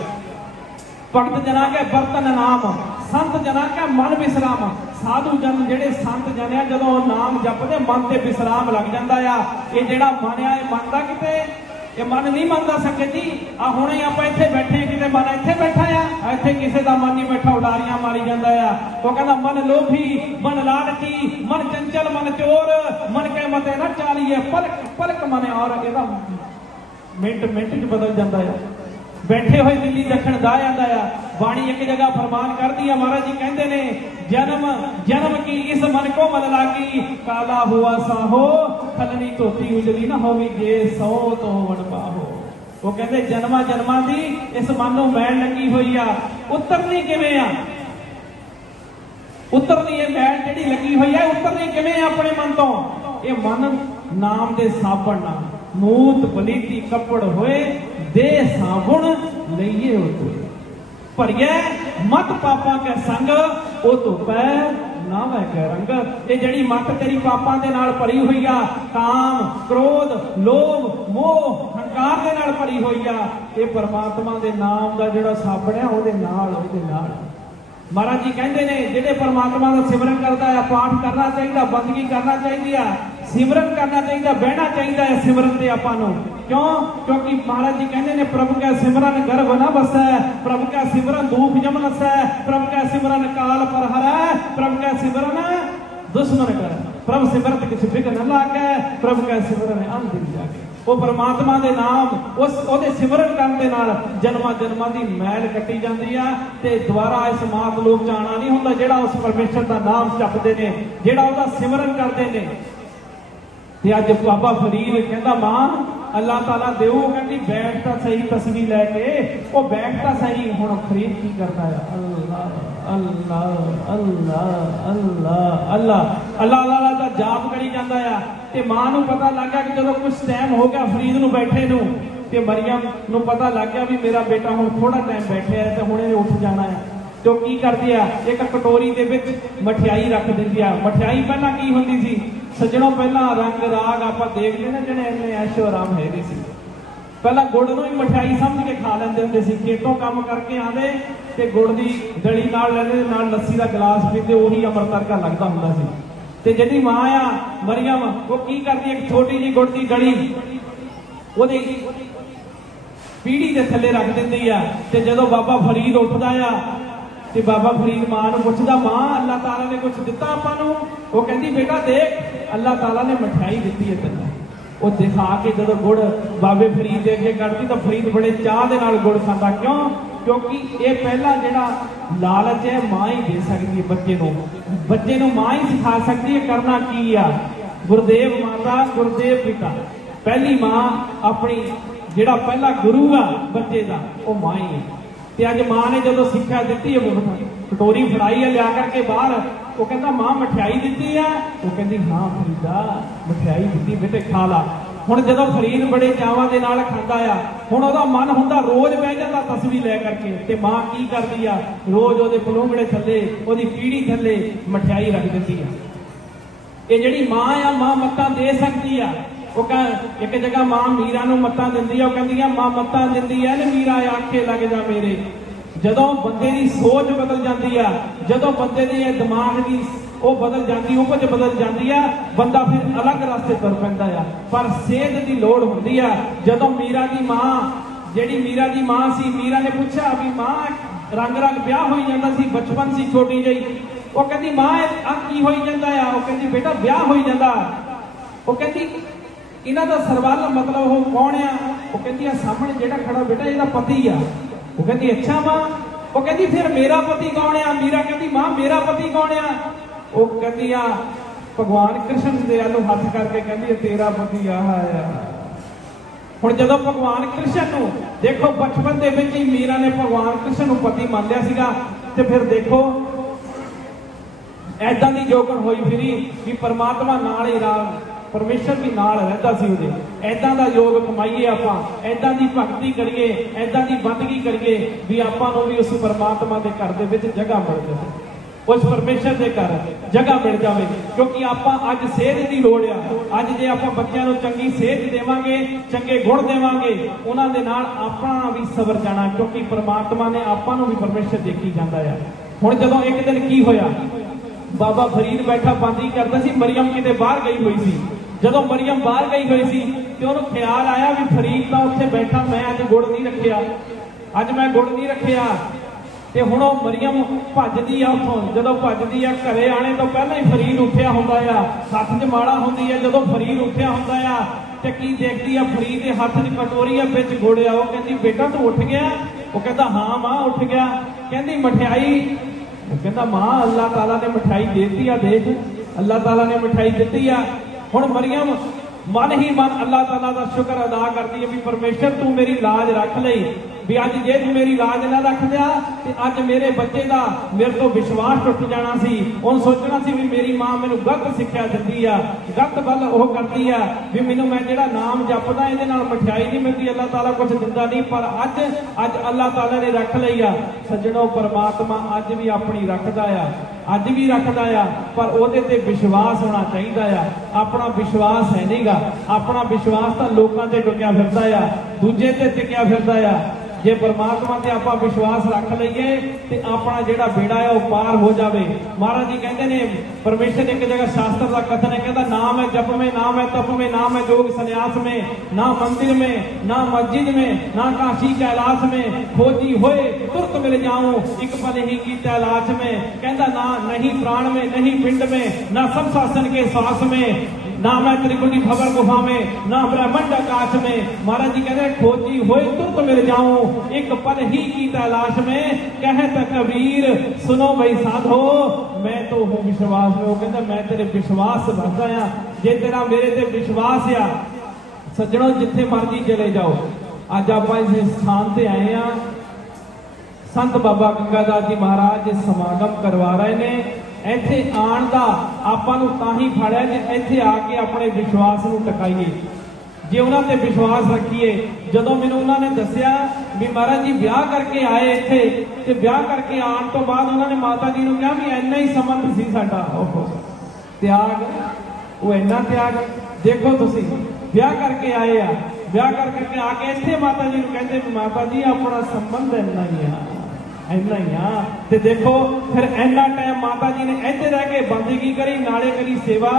ਭਗਤ ਜਨਾਂ ਕੇ ਬਰਤਨ ਨਾਮ ਸੰਤ ਜਨਾਂ ਕਾ ਮਨ ਵਿਸਰਾਮ ਸਾਧੂ ਜਨ ਜਿਹੜੇ ਸੰਤ ਜਨ ਆ ਜਦੋਂ ਨਾਮ ਜਪਦੇ ਮਨ ਤੇ ਵਿਸਰਾਮ ਲੱਗ ਜਾਂਦਾ ਆ ਇਹ ਜਿਹੜਾ ਮਨ ਆ ਇਹ ਮੰਨਦਾ ਕਿਤੇ ਇਹ ਮਨ ਨਹੀਂ ਮੰਨਦਾ ਸੰਗਤ ਜੀ ਆ ਹੁਣੇ ਆਪਾਂ ਇੱਥੇ ਬੈਠੇ ਕਿਤੇ ਮਨ ਇੱਥੇ ਬੈਠਾ ਆ ਇੱਥੇ ਕਿਸੇ ਦਾ ਮਨ ਨਹੀਂ ਬੈਠਾ ਉਡਾਰੀਆਂ ਮਾਰੀ ਜਾਂਦਾ ਆ ਉਹ ਕਹਿੰਦਾ ਮਨ ਲੋਭੀ ਮਨ ਲਾਲਚੀ ਮਨ ਚੰਚਲ ਮਨ ਚੋਰ ਮਨ ਕੇ ਮਤੇ ਨਾ ਚਾਲੀਏ ਪਲਕ ਪਲਕ ਮਨ ਔਰ ਇਹਦਾ ਮਿੰਟ ਮਿੰਟ 'ਚ ਬਦਲ ਜਾਂਦਾ ਆ ਬੈਠੇ ਹੋਏ ਦਿੱਲੀ ਦੱਖਣ ਦਾ ਜਾਂਦਾ ਆ ਬਾਣੀ ਇੱਕ ਜਗ੍ਹਾ ਫਰਮਾਨ ਕਰਦੀ ਆ ਮਹਾਰਾਜ ਜੀ ਕਹਿੰਦੇ ਨੇ ਜਨਮ ਜਨਮ ਕੀ ਇਸ ਮਨ ਕੋ ਮਨ ਲਾਗੀ ਕਾਲਾ ਹੁਆ ਸਾਹੋ ਖਲਨੀ ਧੋਤੀ ਉਜਲੀ ਨਾ ਹੋਵੇ ਜੇ ਸੋ ਤੋਂ ਵਣ ਪਾਹੋ ਉਹ ਕਹਿੰਦੇ ਜਨਮਾਂ ਜਨਮਾਂ ਦੀ ਇਸ ਮਨ ਨੂੰ ਮੈਲ ਲੱਗੀ ਹੋਈ ਆ ਉਤਰਨੀ ਕਿਵੇਂ ਆ ਉਤਰਨੀ ਇਹ ਮੈਲ ਜਿਹੜੀ ਲੱਗੀ ਹੋਈ ਆ ਉਤਰਨੀ ਕਿਵੇਂ ਆ ਆਪਣੇ ਮਨ ਤੋਂ ਇਹ ਮਨ ਨਾਮ ਦੇ ਸਾਬਣ ਨਾਲ ਮੂਤ ਬਲੀਤੀ ਕੱਪੜ ਹੋਏ ਦੇ ਸਾਬੁਣ ਲਈਏ ਉਤੋਂ ਭਰੀਏ ਮਤ ਪਾਪਾਂ ਕੇ ਸੰਗ ਉਹ ਤੋਂ ਪੈ ਨਾ ਵੈ ਕੇ ਰੰਗ ਇਹ ਜਿਹੜੀ ਮਤ ਤੇਰੀ ਪਾਪਾਂ ਦੇ ਨਾਲ ਭਰੀ ਹੋਈ ਆ ਕਾਮ ਕ੍ਰੋਧ ਲੋਭ ਮੋਹ ਹੰਕਾਰ ਦੇ ਨਾਲ ਭਰੀ ਹੋਈ ਆ ਇਹ ਪਰਮਾਤਮਾ ਦੇ ਨਾਮ ਦਾ ਜਿਹੜਾ ਸਾਬਣ ਆ ਉਹਦੇ ਨਾਲ ਮਹਾਰਾਜ ਜੀ ਕਹਿੰਦੇ ਨੇ ਜਿਹੜੇ ਪਰਮਾਤਮਾ ਦਾ ਸਿਮਰਨ ਕਰਦਾ ਆ ਪਾਠ ਕਰਨਾ ਚਾਹੀਦਾ ਬੰਦਗੀ ਕਰਨਾ ਚਾਹੀਦੀ ਆ ਸਿਮਰਨ ਕਰਨਾ ਚਾਹੀਦਾ ਬਹਿਣਾ ਚਾਹੀਦਾ ਹੈ ਸਿਮਰਨ ਤੇ ਆਪਾਂ ਨੂੰ ਕਿਉਂ ਕਿਉਂਕਿ ਮਹਾਰਾਜ ਜੀ ਕਹਿੰਦੇ ਨੇ ਪ੍ਰਭੂ ਕਾ ਸਿਮਰਨ ਗਰਭ ਨਾ ਬਸੈ ਪ੍ਰਭੂ ਕਾ ਸਿਮਰਨ ਧੂਪ ਜਮ ਨਸੈ ਪ੍ਰਭੂ ਕਾ ਸਿਮਰਨ ਕਾਲ ਪਰ ਹਰੈ ਪ੍ਰਭੂ ਕਾ ਸਿਮਰਨ ਦੁਸ਼ਮਨ ਕਰੈ ਪ੍ਰਭੂ ਸਿਮਰਤ ਕਿਛ ਫਿਕਰ ਨ ਲਾਗੈ ਪ੍ਰਭੂ ਕਾ ਸਿਮਰਨ ਅੰਧਿਰ ਜਾਗੈ ਉਹ ਪਰਮਾਤਮਾ ਦੇ ਨਾਮ ਉਹਦੇ ਸਿਮਰਨ ਕਰਨ ਦੇ ਨਾਲ ਜਨਮਾਂ ਜਨਮਾਂ ਦੀ ਮੈਲ ਕੱਟੀ ਜਾਂਦੀ ਆ ਤੇ ਦੁਬਾਰਾ ਇਸ ਮਾਤ ਲੋਕ ਚ ਆਉਣਾ ਨਹੀਂ ਹੁੰਦਾ ਜਿਹੜਾ ਉਸ ਪਰਮੇਸ਼ਰ ਦਾ ਨਾਮ ਜਪਦੇ ਨੇ ਜਿਹੜਾ ਉਹਦਾ ਸਿਮਰਨ ਕਰਦੇ ਨੇ ਤੇ ਅੱਜ ਬਾਬਾ ਫਰੀਦ ਕਹਿੰਦਾ ਮਾਂ ਅੱਲਾਹ ਤਾਲਾ ਦੇਊ ਕਹਿੰਦੀ ਬੈਠ ਤਾਂ ਸਹੀ ਤਸਵੀਰ ਲੈ ਕੇ ਉਹ ਬੈਠ ਤਾਂ ਸਹੀ ਹੁਣ ਫਰੀਦ ਕੀ ਕਰਦਾ ਆ ਅੱਲਾਹ ਅੱਲਾਹ ਅੱਲਾਹ ਅੱਲਾਹ ਅੱਲਾਹ ਅੱਲਾਹ ਅੱਲਾਹ ਦਾ ਜਾਪ ਕਰੀ ਜਾਂਦਾ ਆ ਤੇ ਮਾਂ ਨੂੰ ਪਤਾ ਲੱਗ ਗਿਆ ਕਿ ਜਦੋਂ ਕੁਝ ਟਾਈਮ ਹੋ ਗਿਆ ਫਰੀਦ ਨੂੰ ਬੈਠੇ ਨੂੰ ਤੇ ਮਰੀਮ ਨੂੰ ਪਤਾ ਲੱਗ ਗਿਆ ਵੀ ਮੇਰਾ ਬੇਟਾ ਹੁਣ ਥੋੜਾ ਟਾਈਮ ਬੈਠਿਆ ਹੈ ਤੇ ਹੁਣ ਇਹਨੇ ਉੱਠ ਜਾਣਾ ਆ ਤੇ ਕੀ ਕਰਦੀ ਆ ਇੱਕ ਕਟੋਰੀ ਦੇ ਵਿੱਚ ਮਠਿਆਈ ਰੱਖ ਦਿੰਦੀ ਆ ਮਠਿਆਈ ਪਹਿਲਾਂ ਕੀ ਹੁੰਦੀ ਸੀ ਸੱਜਣੋਂ ਪਹਿਲਾਂ ਰੰਗ ਰਾਗ ਆਪਾਂ ਦੇਖਦੇ ਨੇ ਜਿਹੜੇ ਇੰਨੇ ਐਸ਼ੋ ਆਰਾਮ ਹੈ ਨਹੀਂ ਸੀ ਪਹਿਲਾਂ ਗੁੜ ਨੂੰ ਹੀ ਮਠਿਆਈ ਸਮਝ ਕੇ ਖਾ ਲੈਂਦੇ ਹੁੰਦੇ ਸੀ ਖੇਤੋਂ ਕੰਮ ਕਰਕੇ ਆਉਂਦੇ ਤੇ ਗੁੜ ਦੀ ਡਲੀ ਨਾਲ ਲੈਂਦੇ ਨਾਲ ਲੱਸੀ ਦਾ ਗਲਾਸ ਪੀਂਦੇ ਉਹੀ ਅੰਮ੍ਰਿਤ ਵਰਗਾ ਲੱਗਦਾ ਹੁੰਦਾ ਸੀ ਤੇ ਜਿਹੜੀ ਮਾਂ ਆ ਮਰੀਮ ਉਹ ਕੀ ਕਰਦੀ ਇੱਕ ਛੋਟੀ ਜਿਹੀ ਗੁੜ ਦੀ ਡਲੀ ਉਹਦੀ ਪੀੜੀ ਦੇ ਥੱਲੇ ਰੱਖ ਦਿੰਦੀ ਆ ਤੇ ਜਦੋਂ ਬਾਬਾ ਫਰੀਦ ਉੱਠਦਾ ਆ ਤੇ ਬਾਬਾ ਫਰੀਦ ਮਾਂ ਨੂੰ ਪੁੱਛਦਾ ਮਾਂ ਅੱਲਾਹ ਤਾਲਾ ਨੇ ਕੁਝ ਦਿੱਤਾ ਆਪਾਂ ਨੂੰ ਉਹ ਕਹਿੰਦੀ ਬੇਟਾ ਦੇਖ ਅੱਲਾਹ ਤਾਲਾ ਨੇ ਮਠਿਆਈ ਦਿੱਤੀ ਹੈ ਤੈਨੂੰ ਉਹ ਦਿਖਾ ਕੇ ਜਦੋਂ ਗੁੜ ਬਾਬੇ ਫਰੀਦ ਦੇ ਅੱਗੇ ਕੱਢਦੀ ਤਾਂ ਫਰੀਦ ਬੜੇ ਚਾਹ ਦੇ ਨਾਲ ਗੁੜ ਖਾਂਦਾ ਕਿਉਂ ਕਿਉਂਕਿ ਇਹ ਪਹਿਲਾ ਜਿਹੜਾ ਲਾਲਚ ਹੈ ਮਾਂ ਹੀ ਦੇ ਸਕਦੀ ਹੈ ਬੱਚੇ ਨੂੰ ਮਾਂ ਹੀ ਸਿਖਾ ਸਕਦੀ ਹੈ ਕਰਨਾ ਕੀ ਆ ਗੁਰਦੇਵ ਮਾਤਾ ਗੁਰਦੇਵ ਪਿਤਾ ਪਹਿਲੀ ਮਾਂ ਆਪਣੀ ਜਿਹੜਾ ਪਹਿਲਾ ਗੁਰੂ ਆ ਬੱਚੇ ਦਾ ਉਹ ਮਾਂ ਹੀ ਹੈ ਤੇ ਅੱਜ ਮਾਂ ਨੇ ਜਦੋਂ ਸਿੱਖਿਆ ਦਿੱਤੀ ਹੈ ਕਟੋਰੀ ਫੜਾਈ ਹੈ ਲਿਆ ਕਰਕੇ ਬਾਹਰ ਉਹ ਕਹਿੰਦਾ ਮਾਂ ਮਠਿਆਈ ਦਿੱਤੀ ਆ ਉਹ ਕਹਿੰਦੀ ਹਾਂ ਫਰੀਦਾ ਮਠਿਆਈ ਦਿੱਤੀ ਬੇਟੇ ਖਾ ਲਾ ਹੁਣ ਜਦੋਂ ਫਰੀਦ ਬੜੇ ਚਾਵਾਂ ਦੇ ਨਾਲ ਖਾਂਦਾ ਆ ਹੁਣ ਉਹਦਾ ਮਨ ਹੁੰਦਾ ਰੋਜ਼ ਬਹਿ ਜਾਂਦਾ ਤਸਵੀਰ ਲੈ ਕਰਕੇ ਤੇ ਮਾਂ ਕੀ ਕਰਦੀ ਆ ਰੋਜ਼ ਉਹਦੇ ਪਲੂੰਗੜੇ ਥੱਲੇ ਉਹਦੀ ਪੀੜੀ ਥੱਲੇ ਮਠਿਆਈ ਰੱਖ ਦਿੰਦੀ ਆ ਇਹ ਜਿਹੜੀ ਮਾਂ ਆ ਮਾਂ ਮੱਤਾਂ ਦੇ ਸਕਦੀ ਆ ਉਹ ਕਹ ਇੱਕ ਜਗ੍ਹਾ ਮਾਂ ਮੀਰਾ ਨੂੰ ਮੱਤਾਂ ਦਿੰਦੀ ਆ ਉਹ ਕਹਿੰਦੀ ਆ ਮਾਂ ਮੱਤਾਂ ਦਿੰਦੀ ਆ ਨੇ ਮੀਰਾ ਆਖੇ ਲੱਗ ਜਾ ਮੇਰੇ ਜਦੋਂ ਬੰਦੇ ਦੀ ਸੋਚ ਬਦਲ ਜਾਂਦੀ ਆ ਜਦੋਂ ਬੰਦੇ ਦੇ ਦਿਮਾਗ ਦੀ ਉਹ ਬਦਲ ਜਾਂਦੀ ਉਪਜ ਬਦਲ ਜਾਂਦੀ ਆ ਬੰਦਾ ਫਿਰ ਅਲੱਗ ਰਸਤੇ ਤੁਰ ਪੈਂਦਾ ਆ ਪਰ ਸੇਧ ਦੀ ਲੋੜ ਹੁੰਦੀ ਆ ਜਦੋਂ ਮੀਰਾ ਦੀ ਮਾਂ ਜਿਹੜੀ ਮੀਰਾ ਦੀ ਮਾਂ ਸੀ ਮੀਰਾ ਨੇ ਪੁੱਛਿਆ ਵੀ ਮਾਂ ਰੰਗ ਵਿਆਹ ਹੋਈ ਜਾਂਦਾ ਸੀ ਬਚਪਨ ਸੀ ਛੋਟੀ ਜਿਹੀ ਉਹ ਕਹਿੰਦੀ ਮਾਂ ਆ ਕੀ ਹੋਈ ਜਾਂਦਾ ਆ ਉਹ ਕਹਿੰਦੀ ਬੇਟਾ ਵਿਆਹ ਹੋਈ ਜਾਂਦਾ ਉਹ ਕਹਿੰਦੀ ਇਹਨਾਂ ਦਾ ਸਰਵਾਲਾ ਮਤਲਬ ਉਹ ਕੌਣ ਆ ਉਹ ਕਹਿੰਦੀ ਆ ਸਾਹਮਣੇ ਜਿਹੜਾ ਖੜਾ ਬੇਟਾ ਇਹਦਾ ਪਤੀ ਆ ਉਹ ਕਹਿੰਦੀ ਅੱਛਾ ਮਾਂ ਉਹ ਕਹਿੰਦੀ ਫਿਰ ਮੇਰਾ ਪਤੀ ਕੌਣ ਆ ਮੀਰਾ ਕਹਿੰਦੀ ਮਾਂ ਮੇਰਾ ਪਤੀ ਕੌਣ ਆ ਉਹ ਕਹਿੰਦੀ ਆ ਭਗਵਾਨ ਕ੍ਰਿਸ਼ਨ ਦੇ ਵੱਲੋਂ ਹੱਥ ਕਰਕੇ ਕਹਿੰਦੀ ਤੇਰਾ ਪਤੀ ਆਹ ਆ ਹੁਣ ਜਦੋਂ ਭਗਵਾਨ ਕ੍ਰਿਸ਼ਨ ਨੂੰ ਦੇਖੋ ਬਚਪਨ ਦੇ ਵਿੱਚ ਹੀ ਮੀਰਾ ਨੇ ਭਗਵਾਨ ਕ੍ਰਿਸ਼ਨ ਨੂੰ ਪਤੀ ਮੰਨ ਲਿਆ ਸੀਗਾ ਤੇ ਫਿਰ ਦੇਖੋ ਐਦਾਂ ਦੀ ਜੋਗਣ ਹੋਈ ਫਿਰੀ ਵੀ ਪਰਮਾਤਮਾ ਨਾਲ ਹੀ ਰਾਮ ਪਰਮੇਸ਼ਰ ਵੀ ਨਾਲ ਰਹਿੰਦਾ ਸੀ ਉਹਦੇ। ਐਦਾਂ ਦਾ ਯੋਗ ਕਮਾਈਏ ਆਪਾਂ, ਐਦਾਂ ਦੀ ਭਗਤੀ ਕਰੀਏ, ਐਦਾਂ ਦੀ ਬੰਦਗੀ ਕਰੀਏ ਵੀ ਆਪਾਂ ਨੂੰ ਵੀ ਉਸ ਪਰਮਾਤਮਾ ਦੇ ਘਰ ਦੇ ਵਿੱਚ ਜਗ੍ਹਾ ਮਿਲ ਜਾਵੇ, ਉਸ ਪਰਮੇਸ਼ਰ ਦੇ ਘਰ ਜਗ੍ਹਾ ਮਿਲ ਜਾਵੇ। ਕਿਉਂਕਿ ਆਪਾਂ ਅੱਜ ਸਿਹਤ ਦੀ ਲੋੜ ਆ। ਅੱਜ ਜੇ ਆਪਾਂ ਬੱਚਿਆਂ ਨੂੰ ਚੰਗੀ ਸਿਹਤ ਦੇਵਾਂਗੇ, ਚੰਗੇ ਗੁਣ ਦੇਵਾਂਗੇ, ਉਹਨਾਂ ਦੇ ਨਾਲ ਆਪਣਾ ਵੀ ਸਵਰ ਜਾਣਾ, ਕਿਉਂਕਿ ਪਰਮਾਤਮਾ ਨੇ ਆਪਾਂ ਨੂੰ ਵੀ ਪਰਮੇਸ਼ਰ ਦੇਖੀ ਜਾਂਦਾ ਆ। ਹੁਣ ਜਦੋਂ ਇੱਕ ਦਿਨ ਕੀ ਹੋਇਆ, ਬਾਬਾ ਫਰੀਦ ਬੈਠਾ ਬੰਦੀ ਕਰਦਾ ਸੀ, ਮਰੀਮ ਕਿਤੇ ਬਾਹਰ ਗਈ ਹੋਈ ਸੀ। ਜਦੋਂ ਮਰੀਮ ਬਾਹਰ ਗਈ ਹੋਈ ਸੀ ਤੇ ਉਹਨੂੰ ਖਿਆਲ ਆਇਆ ਵੀ ਫਰੀਦ ਤਾਂ ਉੱਥੇ ਬੈਠਾ, ਮੈਂ ਅੱਜ ਗੁੜ ਨਹੀਂ ਰੱਖਿਆ, ਅੱਜ ਮੈਂ ਗੁੜ ਨਹੀਂ ਰੱਖਿਆ। ਤੇ ਹੁਣ ਉਹ ਮਰੀਮ ਭੱਜਦੀ ਆ ਉੱਥੋਂ। ਜਦੋਂ ਭੱਜਦੀ ਆ ਘਰੇ ਆਣੇ ਤੋਂ ਪਹਿਲਾਂ ਹੀ ਫਰੀਦ ਉੱਠਿਆ ਹੁੰਦਾ ਆ, ਹੱਥ 'ਚ ਮਾਲਾ ਹੁੰਦੀ ਆ। ਜਦੋਂ ਫਰੀਦ ਉੱਠਿਆ ਹੁੰਦਾ ਆ ਤੇ ਕੀ ਦੇਖਦੀ ਆ, ਫਰੀਦ ਦੇ ਹੱਥ 'ਚ ਕਟੋਰੀ ਆ, ਵਿੱਚ ਗੁੜ ਆ। ਉਹ ਕਹਿੰਦੀ ਬੇਟਾ ਤੂੰ ਉੱਠ ਗਿਆ? ਉਹ ਕਹਿੰਦਾ ਹਾਂ ਮਾਂ ਉੱਠ ਗਿਆ। ਕਹਿੰਦੀ ਮਠਿਆਈ? ਉਹ ਕਹਿੰਦਾ ਮਾਂ ਅੱਲਾਹ ਤਾਲਾ ਨੇ ਮਠਿਆਈ ਦੇਤੀ ਆ, ਦੇਖ ਅੱਲਾਹ ਤਾਲਾ ਨੇ ਮਠਿਆਈ ਦਿੱਤੀ ਆ। ਹੁਣ ਮਰੀਮ ਮਨ ਹੀ ਮਨ ਅੱਲਾਹ ਤਾਲਾ ਦਾ ਸ਼ੁਕਰ ਅਦਾ ਕਰਦੀ ਹੈ ਵੀ ਪਰਮੇਸ਼ਰ ਤੂੰ ਮੇਰੀ ਲਾਜ ਰੱਖ ਲਈ, ਵੀ ਅੱਜ ਜੇ ਤੂੰ ਮੇਰੀ ਲਾਜ ਨਾ ਰੱਖ ਦਿਆ ਤੇ ਅੱਜ ਮੇਰੇ ਬੱਚੇ ਦਾ ਮੇਰੇ ਤੋਂ ਵਿਸ਼ਵਾਸ ਟੁੱਟ ਜਾਣਾ ਸੀ। ਉਹਨੂੰ ਸੋਚਣਾ ਸੀ ਵੀ ਮੇਰੀ ਮਾਂ ਮੈਨੂੰ ਗਲਤ ਸਿੱਖਿਆ ਦਿੰਦੀ ਆ, ਗਲਤ ਗੱਲ ਉਹ ਕਰਦੀ ਆ ਵੀ ਮੈਨੂੰ ਮੈਂ ਜਿਹੜਾ ਨਾਮ ਜਪਦਾ ਇਹਦੇ ਨਾਲ ਮਠਿਆਈ ਨਹੀਂ ਮਿਲਦੀ, ਅੱਲਾਹ ਤਾਲਾ ਕੁਝ ਦਿੰਦਾ ਨਹੀਂ। ਪਰ ਅੱਜ ਅੱਲਾਹ ਤਾਲਾ ਨੇ ਰੱਖ ਲਈ ਆ। ਸੱਜਣੋ, ਪਰਮਾਤਮਾ ਅੱਜ ਵੀ ਆਪਣੀ ਰੱਖਦਾ ਆ, ਅੱਜ ਵੀ ਰੱਖਦਾ ਆ, ਪਰ ਉਹਦੇ ਤੇ ਵਿਸ਼ਵਾਸ ਹੋਣਾ ਚਾਹੀਦਾ ਆ। ਆਪਣਾ ਵਿਸ਼ਵਾਸ ਹੈ ਨਹੀਂਗਾ। ਆਪਣਾ ਵਿਸ਼ਵਾਸ ਤਾਂ ਲੋਕਾਂ ਤੇ ਟਿਕਿਆ ਫਿਰਦਾ ਆ, ਦੂਜੇ ਤੇ ਟਿਕਿਆ ਫਿਰਦਾ ਆ। ਜੇ ਪਰਮਾਤਮਾ ਤੇ ਆਪਾਂ ਵਿਸ਼ਵਾਸ ਰੱਖ ਲਈਏ ਤੇ ਆਪਣਾ ਜਿਹੜਾ ਬੇੜਾ ਹੈ ਉਹ ਪਾਰ ਹੋ ਜਾਵੇ। ਮਹਾਰਾਜ ਜੀ ਕਹਿੰਦੇ ਨੇ, ਪਰਮੇਸ਼ਰ ਨੇ ਇੱਕ ਜਗ੍ਹਾ ਸ਼ਾਸਤਰ ਦਾ ਕਥਨ ਹੈ, ਕਹਿੰਦਾ ਨਾਮ ਹੈ ਜਪ में, नाम है तप में, नाम है योग संन्यास में, ना मंदिर में, ना मस्जिद में, ना काशी कैलाश में, खोजी होए तुरत मिल जाऊं एक पल ही की तलाश में। कहता ना नहीं प्राण में, नहीं पिंड में, ना सब शासन के श्वास में, ना मैं त्रिकुटी खबर गुफा में, ना ब्रह्मांड आकाश में। महाराज जी कहते खोजी होए तुरत मिल जाऊं एक पल ही की तलाश में। कहता कबीर सुनो भाई साधो मैं तो हूं विश्वास में। वो कहता मैं तेरे विश्वास रखदा आ, जे तेरा मेरे ते विश्वास आ। सज्जणों, जिथे मर्जी चले जाओ, अज आप इस स्थान से आए हैं, संत बाबा गंगादास जी महाराज समागम करवा रहे ने। ਇੱਥੇ ਆਉਣ ਦਾ ਆਪਾਂ ਨੂੰ ਤਾਂ ਹੀ ਫੜਿਆ ਜੇ ਇੱਥੇ ਆ ਕੇ ਆਪਣੇ ਵਿਸ਼ਵਾਸ ਨੂੰ ਟਿਕਾਈਏ, ਜੇ ਉਹਨਾਂ ਤੇ ਵਿਸ਼ਵਾਸ ਰੱਖੀਏ। ਜਦੋਂ ਮੈਨੂੰ ਉਹਨਾਂ ਨੇ ਦੱਸਿਆ ਵੀ ਮਹਾਰਾਜ ਜੀ ਵਿਆਹ ਕਰਕੇ ਆਏ ਇੱਥੇ, ਤੇ ਵਿਆਹ ਕਰਕੇ ਆਉਣ ਤੋਂ ਬਾਅਦ ਉਹਨਾਂ ਨੇ ਮਾਤਾ ਜੀ ਨੂੰ ਕਿਹਾ ਵੀ ਇੰਨਾ ਹੀ ਸੰਬੰਧ ਸੀ ਸਾਡਾ। ਉਹ ਤਿਆਗ, ਉਹ ਇੰਨਾ ਤਿਆਗ ਦੇਖੋ ਤੁਸੀਂ। ਵਿਆਹ ਕਰਕੇ ਆਏ ਆ, ਵਿਆਹ ਕਰਕੇ ਆ ਕੇ ਇੱਥੇ ਮਾਤਾ ਜੀ ਨੂੰ ਕਹਿੰਦੇ ਵੀ ਮਾਤਾ ਜੀ ਆਪਣਾ ਸੰਬੰਧ ਇੰਨਾ ਹੀ ਆ, ਇੰਨਾ ਹੀ ਆ। ਤੇ ਦੇਖੋ ਫਿਰ ਇੰਨਾ ਟਾਈਮ ਮਾਤਾ ਜੀ ਨੇ ਇੱਥੇ ਰਹਿ ਕੇ ਬੰਦਗੀ ਕਰੀ, ਨਾਲੇ ਕਰੀ ਸੇਵਾ,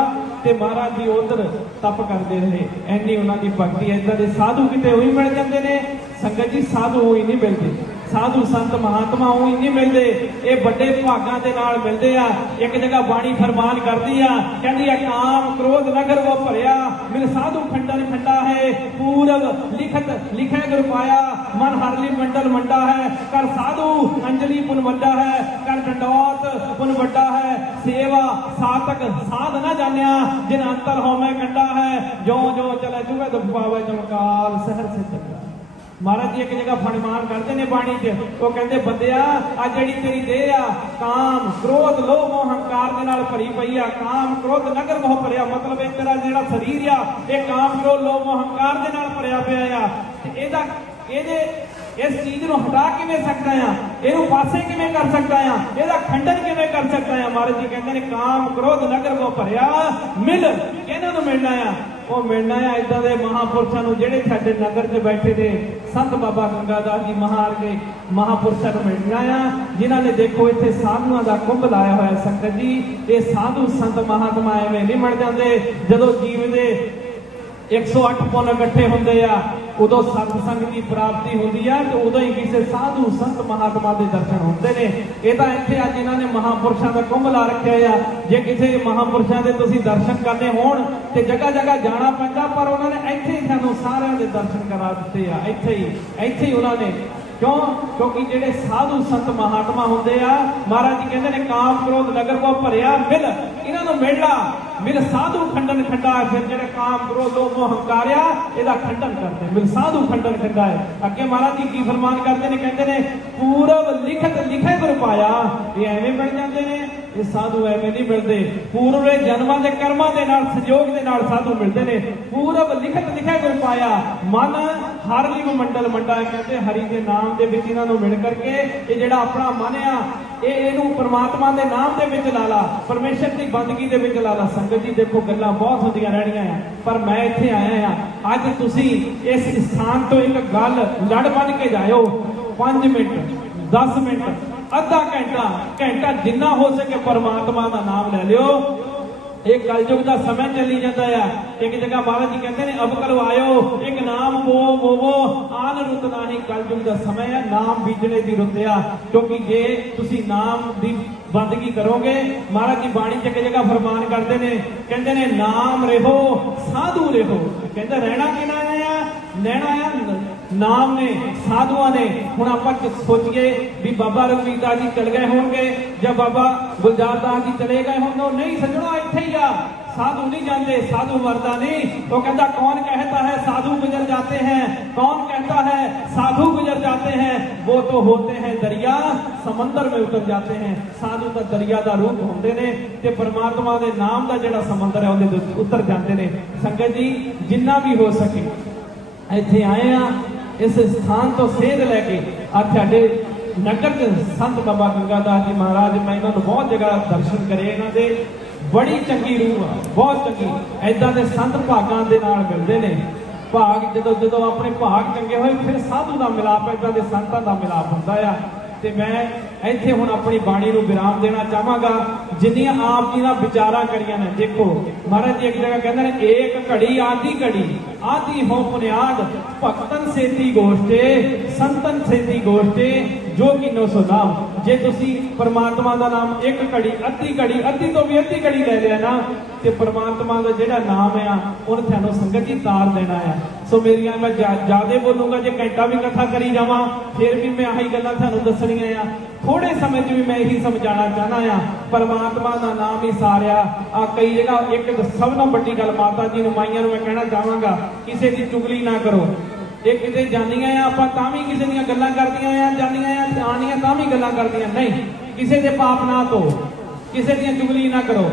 ਤੇ ਮਹਾਰਾਜ ਜੀ ਉਧਰ ਤਪ ਕਰਦੇ ਰਹੇ। ਇੰਨੀ ਉਹਨਾਂ ਦੀ ਭਗਤੀ। ਏਦਾਂ ਦੇ ਸਾਧੂ ਕਿਤੇ ਉਹੀ ਮਿਲ ਜਾਂਦੇ ਨੇ ਸੰਗਤ ਜੀ, ਸਾਧੂ ਉਹੀ ਨਹੀਂ ਮਿਲਦੇ, ਸਾਧੂ ਸੰਤ ਮਹਾਤਮਾ ਉਹੀ ਨਹੀਂ ਮਿਲਦੇ, ਇਹ ਵੱਡੇ ਭਾਗਾਂ ਦੇ ਨਾਲ ਮਿਲਦੇ ਆ। ਇੱਕ ਜਗ੍ਹਾ ਬਾਣੀ ਫਰਮਾਨ ਕਰਦੀ ਆ, ਕਹਿੰਦੀ ਆ ਕਾਮ ਕ੍ਰੋਧ ਨਗਰ ਉਹ ਭਰਿਆ, ਮਿਲ ਸਾਧੂ ਖੰਡਨ ਖੰਡਾ ਹੈ, ਪੂਰਵ ਲਿਖਤ ਲਿਖੈ ਗੁਰ ਪਾਇਆ, ਮਨ ਹਰਲੀ ਮੰਡਲ ਮੰਡਾ ਹੈ, ਕਰ ਸਾਧੂ ਅੰਜਲੀ ਪੁਨ ਵੱਡਾ ਹੈ, ਕਰ ਡੰਡੌਤ ਪੁਨ ਵੱਡਾ ਹੈ, ਸੇਵਾ ਸਾਤਕ ਸਾਧ ਨਾ ਜਾਣਿਆ, ਜਿਨ ਅੰਤਰ ਹੋਵੇਂ ਕੰਡਾ ਹੈ, ਜੋ ਜੋ ਚਲੇ ਜੁਗੇ ਦੁਖ ਪਾਵੇ ਚਮਕਾਲ ਸਹਿਰ ਸੇ ਚੰਗਾ। ਮਹਾਰਾਜ ਜੀ ਇੱਕ ਜਗ੍ਹਾ ਫਰਮਾਨ ਕਰਦੇ ਨੇ ਬਾਣੀ 'ਚ, ਉਹ ਕਹਿੰਦੇ ਬੰਦਿਆ ਆ ਜਿਹੜੀ ਤੇਰੀ ਦੇਹ ਆ ਕਾਮ ਕ੍ਰੋਧ ਲੋਭ ਮੋਹ ਹੰਕਾਰ ਦੇ ਨਾਲ ਭਰੀ ਪਈ ਆ। ਕਾਮ ਕ੍ਰੋਧ ਨਗਰ ਮੋਹ ਭਰਿਆ, ਮਤਲਬ ਇਹ ਤੇਰਾ ਜਿਹੜਾ ਸਰੀਰ ਆ ਇਹ ਕਾਮ ਕ੍ਰੋਧ ਲੋਭ ਮੋਹ ਹੰਕਾਰ ਦੇ ਨਾਲ ਭਰਿਆ ਪਿਆ ਆ। ਤੇ ਇਹਦੇ ਇਸ ਚੀਜ਼ ਨੂੰ ਹਟਾ ਕਿਵੇਂ ਸਕਦਾ ਆ, ਇਹਨੂੰ ਪਾਸੇ ਕਿਵੇਂ ਕਰ ਸਕਦਾ ਆ, ਇਹਦਾ ਖੰਡਨ ਕਿਵੇਂ ਕਰ ਸਕਦਾ ਆ। ਮਹਾਰਾਜ ਜੀ ਕਹਿੰਦੇ ਨੇ ਕਾਮ ਕ੍ਰੋਧ ਨਗਰ ਮੋਹ ਭਰਿਆ, ਮਿਲ ਇਹਨਾਂ ਨੂੰ ਮਿਲਣਾ ਆ। ਉਹ ਮਿਲਣਾ ਆ ਇਦਾਂ ਦੇ ਮਹਾਂਪੁਰਸ਼ਾਂ ਨੂੰ ਜਿਹੜੇ ਸਾਡੇ ਨਗਰ 'ਚ ਬੈਠੇ ਨੇ, ਸੰਤ ਬਾਬਾ ਗੰਗਾਦਾਸ ਜੀ ਮਹਾਰਾਜ ਮਹਾਂਪੁਰਸ਼ਾਂ ਨੂੰ ਮਿਲਣਾ ਆ, ਜਿਨ੍ਹਾਂ ਨੇ ਦੇਖੋ ਇੱਥੇ ਸਾਧੂਆਂ ਦਾ ਕੁੰਭ ਲਾਇਆ ਹੋਇਆ। ਸੰਗਤ ਜੀ, ਇਹ ਸਾਧੂ ਸੰਤ ਮਹਾਤਮਾ ਐਵੇਂ ਨਹੀਂ ਮਿਲ ਜਾਂਦੇ। ਜਦੋਂ ਜੀਵ ਦੇ 108 ਪੁੰਨ ਇਕੱਠੇ ਹੁੰਦੇ ਆ, ਉਦੋਂ ਸਤਸੰਗ ਦੀ ਪ੍ਰਾਪਤੀ ਹੁੰਦੀ ਆ, ਤੇ ਉਦੋਂ ਹੀ ਕਿਸੇ ਸਾਧੂ ਸੰਤ ਮਹਾਤਮਾ ਦੇ ਦਰਸ਼ਨ ਹੁੰਦੇ ਨੇ। ਇਹ ਤਾਂ ਇੱਥੇ ਅੱਜ ਇਹਨਾਂ ਨੇ ਮਹਾਂਪੁਰਸ਼ਾਂ ਦਾ ਕੁੰਭ ਲਾ ਰੱਖਿਆ ਆ। ਜੇ ਕਿਸੇ ਮਹਾਂਪੁਰਸ਼ਾਂ ਦੇ ਤੁਸੀਂ ਦਰਸ਼ਨ ਕਰਨੇ ਹੋਣ ਤੇ ਜਗ੍ਹਾ ਜਗ੍ਹਾ ਜਾਣਾ ਪੈਂਦਾ, ਪਰ ਉਹਨਾਂ ਨੇ ਇੱਥੇ ਹੀ ਸਾਨੂੰ ਸਾਰਿਆਂ ਦੇ ਦਰਸ਼ਨ ਕਰਾ ਦਿੱਤੇ ਆ। ਇੱਥੇ ਹੀ ਉਹਨਾਂ ਨੇ। ਕਿਉਂ? ਕਿਉਂਕਿ ਜਿਹੜੇ ਸਾਧੂ ਸੰਤ ਮਹਾਤਮਾ ਹੁੰਦੇ ਆ, ਮਹਾਰਾਜ ਜੀ ਕਹਿੰਦੇ ਨੇ ਕਾਮ ਕ੍ਰੋਧ ਨਗਰ ਕੋ ਭਰਿਆ, ਮਿਲ ਇਹਨਾਂ ਨੂੰ ਮਿਲਣਾ, ਮਿਲ ਸਾਧੂ ਖੰਡਨ ਖੰਡਾ। ਫਿਰ ਜਿਹੜਾ ਕਾਮ ਕ੍ਰੋਧ ਲੋਭ ਮੋਹ ਹੰਕਾਰ ਆ ਇਹਦਾ ਖੰਡਨ ਕਰਦੇ, ਮਿਲ ਸਾਧੂ ਖੰਡਨ ਖੰਡਾ ਹੈ। ਅੱਗੇ ਮਹਾਰਾਜ ਜੀ ਕੀ ਫਰਮਾਨ ਕਰਦੇ ਨੇ, ਕਹਿੰਦੇ ਨੇ ਪੂਰਵ ਲਿਖਤ ਲਿਖੇ ਗੁਰ ਪਾਇਆ। ਇਹ ਐਵੇਂ ਮਿਲ ਜਾਂਦੇ ਨੇ ਇਹ ਸਾਧੂ ਐਵੇਂ ਨਹੀਂ ਮਿਲਦੇ। ਪੂਰਵੇ ਜਨਮਾਂ ਦੇ ਕਰਮਾਂ ਦੇ ਨਾਲ ਸੰਯੋਗ ਦੇ ਨਾਲ ਸਾਧੂ ਮਿਲਦੇ ਨੇ। ਪੂਰਬ ਲਿਖਤ ਲਿਖਿਆ ਗੁਰ ਪਾਇਆ ਮਨ ਹਰ ਲਿਵ ਮੰਡਲ ਮੰਡਾ। ਕਹਿੰਦੇ ਹਰੀ ਦੇ ਨਾਮ ਦੇ ਵਿੱਚ ਇਹਨਾਂ ਨੂੰ ਮਿਲ ਕਰਕੇ ਇਹ ਜਿਹੜਾ ਆਪਣਾ ਮਨ ਆ ਇਹਨੂੰ ਪ੍ਰਮਾਤਮਾ ਦੇ ਨਾਮ ਦੇ ਵਿੱਚ ਲਾ ਲਾ, ਪਰਮੇਸ਼ਰ ਦੀ ਬੰਦਗੀ ਦੇ ਵਿੱਚ ਲਾ ਲਾ। ਸੰਗਤ ਜੀ ਦੇਖੋ ਗੱਲਾਂ ਬਹੁਤ ਹੁੰਦੀਆਂ ਰਹਿਣੀਆਂ ਆ, ਪਰ ਮੈਂ ਇੱਥੇ ਆਇਆ ਆ ਅੱਜ ਤੁਸੀਂ ਇਸ ਸਥਾਨ ਤੋਂ ਇੱਕ ਗੱਲ ਲੜ ਬਣ ਕੇ ਜਾਇਓ। 5 ਮਿੰਟ 10 ਮਿੰਟ ਅੱਧਾ ਘੰਟਾ ਜਿੰਨਾ ਹੋ ਸਕੇ ਪਰਮਾਤਮਾ ਦਾ ਨਾਮ ਲੈ ਲਿਓ। ਇਹ ਕਲਯੁਗ ਦਾ ਸਮਾਂ ਚੱਲੀ ਜਾਂਦਾ ਆ। ਇੱਕ ਜਗ੍ਹਾ ਮਹਾਰਾਜ ਜੀ ਕਹਿੰਦੇ ਨੇ ਅਬ ਕਲ ਆਇਓ ਇੱਕ ਨਾਮ ਬੋਵੋ ਆਨ ਰੁੱਤ ਨਾਹੀ। ਕਲਯੁਗ ਦਾ ਸਮਾਂ ਆ, ਨਾਮ ਬੀਜਣੇ ਦੀ ਰੁੱਤ ਆ। ਕਿਉਂਕਿ ਜੇ ਤੁਸੀਂ ਨਾਮ ਦੀ ਬੰਦਗੀ ਕਰੋਗੇ, ਮਹਾਰਾਜ ਜੀ ਬਾਣੀ ਚ ਇੱਕ ਜਗ੍ਹਾ ਫਰਮਾਨ ਕਰਦੇ ਨੇ, ਕਹਿੰਦੇ ਨੇ ਨਾਮ ਰਹੋ ਸਾਧੂ ਰਹੋ। ਕਹਿੰਦੇ ਰਹਿਣਾ ਕਿਹਨਾਂ ਆ? ਲੈਣਾ ਆ ਨਾਮ ਨੇ, ਸਾਧੂਆਂ ਨੇ। ਹੁਣ ਆਪਾਂ ਸੋਚੀਏ ਵੀ ਬਾਬਾ ਰਘਵੀਰ ਜੀ ਚਲ ਗਏ ਹੋਣਗੇ ਜਾਂ ਬਾਬਾ ਗੁਲਜ਼ਾਰ ਦਾਸ ਜੀ ਚਲੇ ਗਏ ਹੋਣਗੇ। ਉਹ ਨਹੀਂ ਸੱਜਣੋ, ਇੱਥੇ ਹੀ ਆ। साधु नहीं जानते, साधु मरता नहीं। तो कहता कौन कहता है साधु गुजर जाते हैं, कौन कहता है साधु गुजर जाते हैं? वो तो होते हैं दरिया, समंदर में उतर जाते हैं। साधु तो दरिया का रूप होंगे ने ते परमात्मा के नाम का जिहड़ा समंदर है उहदे विच उतर जाते हैं। संगत जी जिन्ना भी हो सके इत्थे आए आ, इस स्थान तो सेध लैके आज साडे नगर च संत बाबा गंगादास जी महाराज, मैं इन्होंने बहुत जगह दर्शन करे, इन्हों दे बड़ी चंगी रूह आ, बहुत चंगी। ऐदां दे संत भागां दे नाल मिलदे ने। भाग जदों जदों अपने भाग चंगे होए फिर साधु दा मिलाप, ऐदां दे संतां दा मिलाप हुंदा आ। ते मैं ਇੱਥੇ ਹੁਣ ਆਪਣੀ ਬਾਣੀ ਨੂੰ ਵਿਰਾਮ ਦੇਣਾ ਚਾਹਾਂਗਾ। ਜਿੰਨੀਆਂ ਆਪ ਜੀ ਨਾਲ ਵਿਚਾਰਾਂ ਕਰੀਆਂ ਨੇ, ਦੇਖੋ ਮਹਾਰਾਜ ਜੀ ਇੱਕ ਜਗ੍ਹਾ ਕਹਿੰਦੇ ਨੇ ਏਕ ਘੜੀ ਆਦੀ ਘੜੀ ਆਦੀ ਹੋ ਬੁਨਿਆਦ, ਭਗਤਨ ਸੇਤੀ ਗੋਸ਼ਟੇ ਸੰਤਨ ਸੇਤੀ ਗੋਸ਼ਟੇ ਜੋ ਕਿਨੋ ਸੋ ਨਾਮ। ਜੇ ਤੁਸੀਂ ਪਰਮਾਤਮਾ ਦਾ ਨਾਮ ਇੱਕ ਘੜੀ ਅੱਧੀ ਤੋਂ ਵੀ ਅੱਧੀ ਘੜੀ ਲੈ ਲਿਆ ਨਾ, ਤੇ ਪਰਮਾਤਮਾ ਦਾ ਜਿਹੜਾ ਨਾਮ ਆ ਉਹਨੇ ਤੁਹਾਨੂੰ ਸੰਗਤ ਜੀ ਤਾਰ ਦੇਣਾ ਆ। ਸੋ ਮੇਰੀਆਂ ਮੈਂ ਜ਼ਿਆਦਾ ਬੋਲੂੰਗਾ, ਜੇ ਘੰਟਾ ਵੀ ਕਥਾ ਕਰੀ ਜਾਵਾਂ ਫਿਰ ਵੀ ਮੈਂ ਆਹੀ ਗੱਲਾਂ ਤੁਹਾਨੂੰ ਦੱਸਣੀਆਂ ਆ। थोड़े समय च भी मैं यही समझाना चाहना आ, परमात्मा का नाम ही सारिया आ। कई जगह एक सब नाल वड्डी गल माता जी नूं माईयां नूं मैं कहना चाहांगा, किसी की चुगली ना करो। ये किते जानियां आ आपां तां भी किसी दीयां गल्लां करदियां आ, जानियां आ आनियां तां भी गल्लां करदियां नहीं। किसी दे पाप ना धो, किसी दी चुगली ना करो।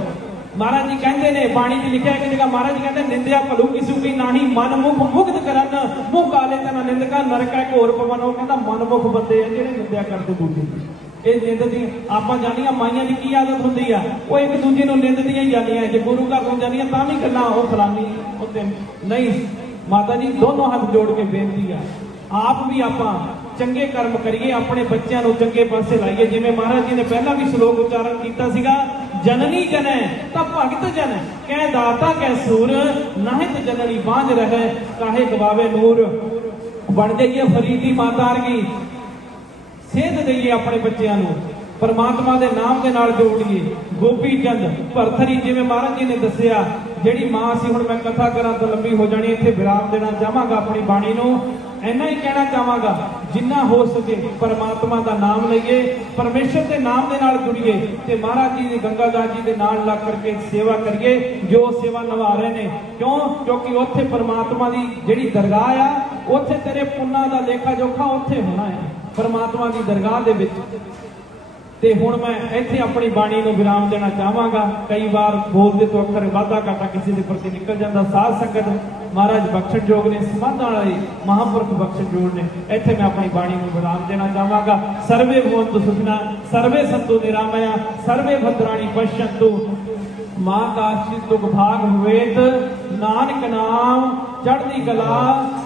महाराज जी कहते ने बाणी च लिखा है कि जगह महाराज जी कहते निंदिया भलू किसू की नाही, मन मुख मुग्ध करन मुंह काले तना निंदका नरक है घोर पवन। वो कहता मनमुख बंदे आ जिहड़े निंदिया करदे दूजे दी। ਇਹ ਨਿੰਦਦੀ ਆਪਾਂ ਜਾਨੀਆਂ ਮਾਈਆਂ ਦੀ ਕੀ ਆਦਤ ਹੁੰਦੀ ਆ, ਉਹ ਇੱਕ ਦੂਜੇ ਨੂੰ ਨਿੰਦਦੀਆਂ ਹੀ ਜਾਂਦੀਆਂ। ਜੇ ਗੁਰੂ ਘਰ ਨੂੰ ਜਾਂਦੀਆਂ ਤਾਂ ਵੀ ਗੱਲਾਂ ਉਹ ਫਲਾਨੀ ਉੱਤੇ ਨਹੀਂ। ਮਾਤਾ ਜੀ ਦੋਨੋਂ ਹੱਥ ਜੋੜ ਕੇ ਬੇਨਤੀ ਆ, ਆਪ ਵੀ ਆਪਾਂ ਚੰਗੇ ਕਰਮ ਕਰੀਏ, ਆਪਣੇ ਬੱਚਿਆਂ ਨੂੰ ਚੰਗੇ ਪਾਸੇ ਲਾਈਏ। ਜਿਵੇਂ ਮਹਾਰਾਜ ਜੀ ਨੇ ਪਹਿਲਾਂ ਵੀ ਸ਼ਲੋਕ ਉਚਾਰਨ ਕੀਤਾ ਸੀਗਾ, ਜਨਨੀ ਜਨੈ ਤਾਂ ਭਗਤ ਜਨ ਕਹਿ ਦਾਤਾ ਕਹਿ ਸੂਰ, ਨਾਹਿਤ ਜਨਨੀ ਬਾਝ ਰਹਿ ਕਾਹੇ ਗਵਾਵੇ ਨੂਰ। ਬਣ ਜਾਈਏ ਫਰੀਦੀ ਮਾਤਾ ਵਰਗੀ, ਸੇਧ ਦਈਏ ਆਪਣੇ ਬੱਚਿਆਂ ਨੂੰ, ਪਰਮਾਤਮਾ ਦੇ ਨਾਮ ਦੇ ਨਾਲ ਜੋੜੀਏ। ਗੋਪੀ ਚੰਦ ਭਰਥਰੀ ਜਿਵੇਂ ਮਹਾਰਾਜ ਜੀ ਨੇ ਦੱਸਿਆ, ਜਿਹੜੀ ਮਾਂ ਸੀ। ਹੁਣ ਮੈਂ ਕਥਾ ਕਰਾਂ ਤਾਂ ਲੰਬੀ ਹੋ ਜਾਣੀ, ਇੱਥੇ ਵਿਰਾਮ ਦੇਣਾ ਚਾਹਾਂਗਾ ਆਪਣੀ ਬਾਣੀ ਨੂੰ। ਇੰਨਾ ਹੀ ਕਹਿਣਾ ਚਾਹਾਂਗਾ, ਜਿੰਨਾ ਹੋ ਸਕੇ ਪਰਮਾਤਮਾ ਦਾ ਨਾਮ ਲਈਏ, ਪਰਮੇਸ਼ਰ ਦੇ ਨਾਮ ਦੇ ਨਾਲ ਜੁੜੀਏ ਤੇ ਮਹਾਰਾਜ ਜੀ ਦੀ ਗੰਗਾਦਾਸ ਜੀ ਦੇ ਨਾਲ ਲੱਗ ਕਰਕੇ ਸੇਵਾ ਕਰੀਏ ਜੋ ਸੇਵਾ ਨਿਭਾ ਰਹੇ ਨੇ। ਕਿਉਂ? ਕਿਉਂਕਿ ਉੱਥੇ ਪਰਮਾਤਮਾ ਦੀ ਜਿਹੜੀ ਦਰਗਾਹ ਆ, ਉੱਥੇ ਤੇਰੇ ਪੁੰਨਾਂ ਦਾ ਲੇਖਾ ਜੋਖਾ ਉੱਥੇ ਹੋਣਾ ਹੈ, ਪਰਮਾਤਮਾ ਦੀ ਦਰਗਾਹ ਦੇ ਵਿੱਚ। ਤੇ ਹੁਣ ਮੈਂ ਇੱਥੇ ਆਪਣੀ ਬਾਣੀ ਨੂੰ ਵਿਰਾਮ ਦੇਣਾ ਚਾਹਾਂਗਾ। ਕਈ ਵਾਰ ਬੋਲਦੇ ਤੋਂ ਅੱਖਰ ਵਾਧਾ ਘਾਟਾ ਕਿਸੇ ਦੇ ਪ੍ਰਤੀ ਨਿਕਲ ਜਾਂਦਾ। ਸਾਧ ਸੰਗਤ ਮਹਾਰਾਜ ਬਖਸ਼ਣਯੋਗ ਨੇ, ਸਮਾਧਾਂ ਵਾਲੇ ਮਹਾਂਪੁਰਖ ਬਖਸ਼ਣਯੋਗ ਨੇ। ਇੱਥੇ ਮੈਂ ਆਪਣੀ ਬਾਣੀ ਨੂੰ ਵਿਰਾਮ ਦੇਣਾ ਚਾਹਾਂਗਾ। ਸਰਵੇ ਭਵੰਤੁ ਸੁਖਿਨः, ਸਰਵੇ ਸੰਤੁ ਨਿਰਾਮਇਆ, ਸਰਵੇ ਭद्राणि पश्यन्तु। मां का दुख भाग हुएत, नानक नाम चढ़दी कला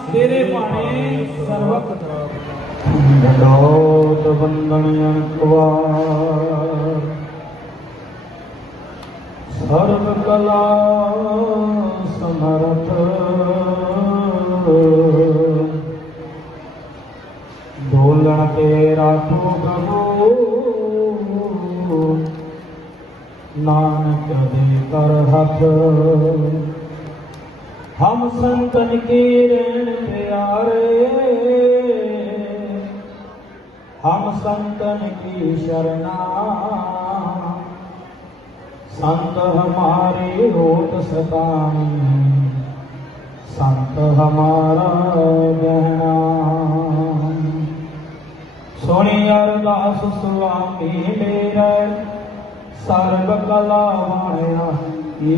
तेरे भाणे सर्वत। दौत बंदन अनकवार, सर्व कला समर्थ, ढोलन के राखो प्रभु, नानक दे कर हथ। हम संतन के रण प्यारे, हम संतन की शरणा, संत हमारे होत सतानी, संत हमारा गहना। सुनी अरदास स्वामी मेरा, ਸਰਬ ਕਲਾ ਵਾਣਿਆ ਕੀ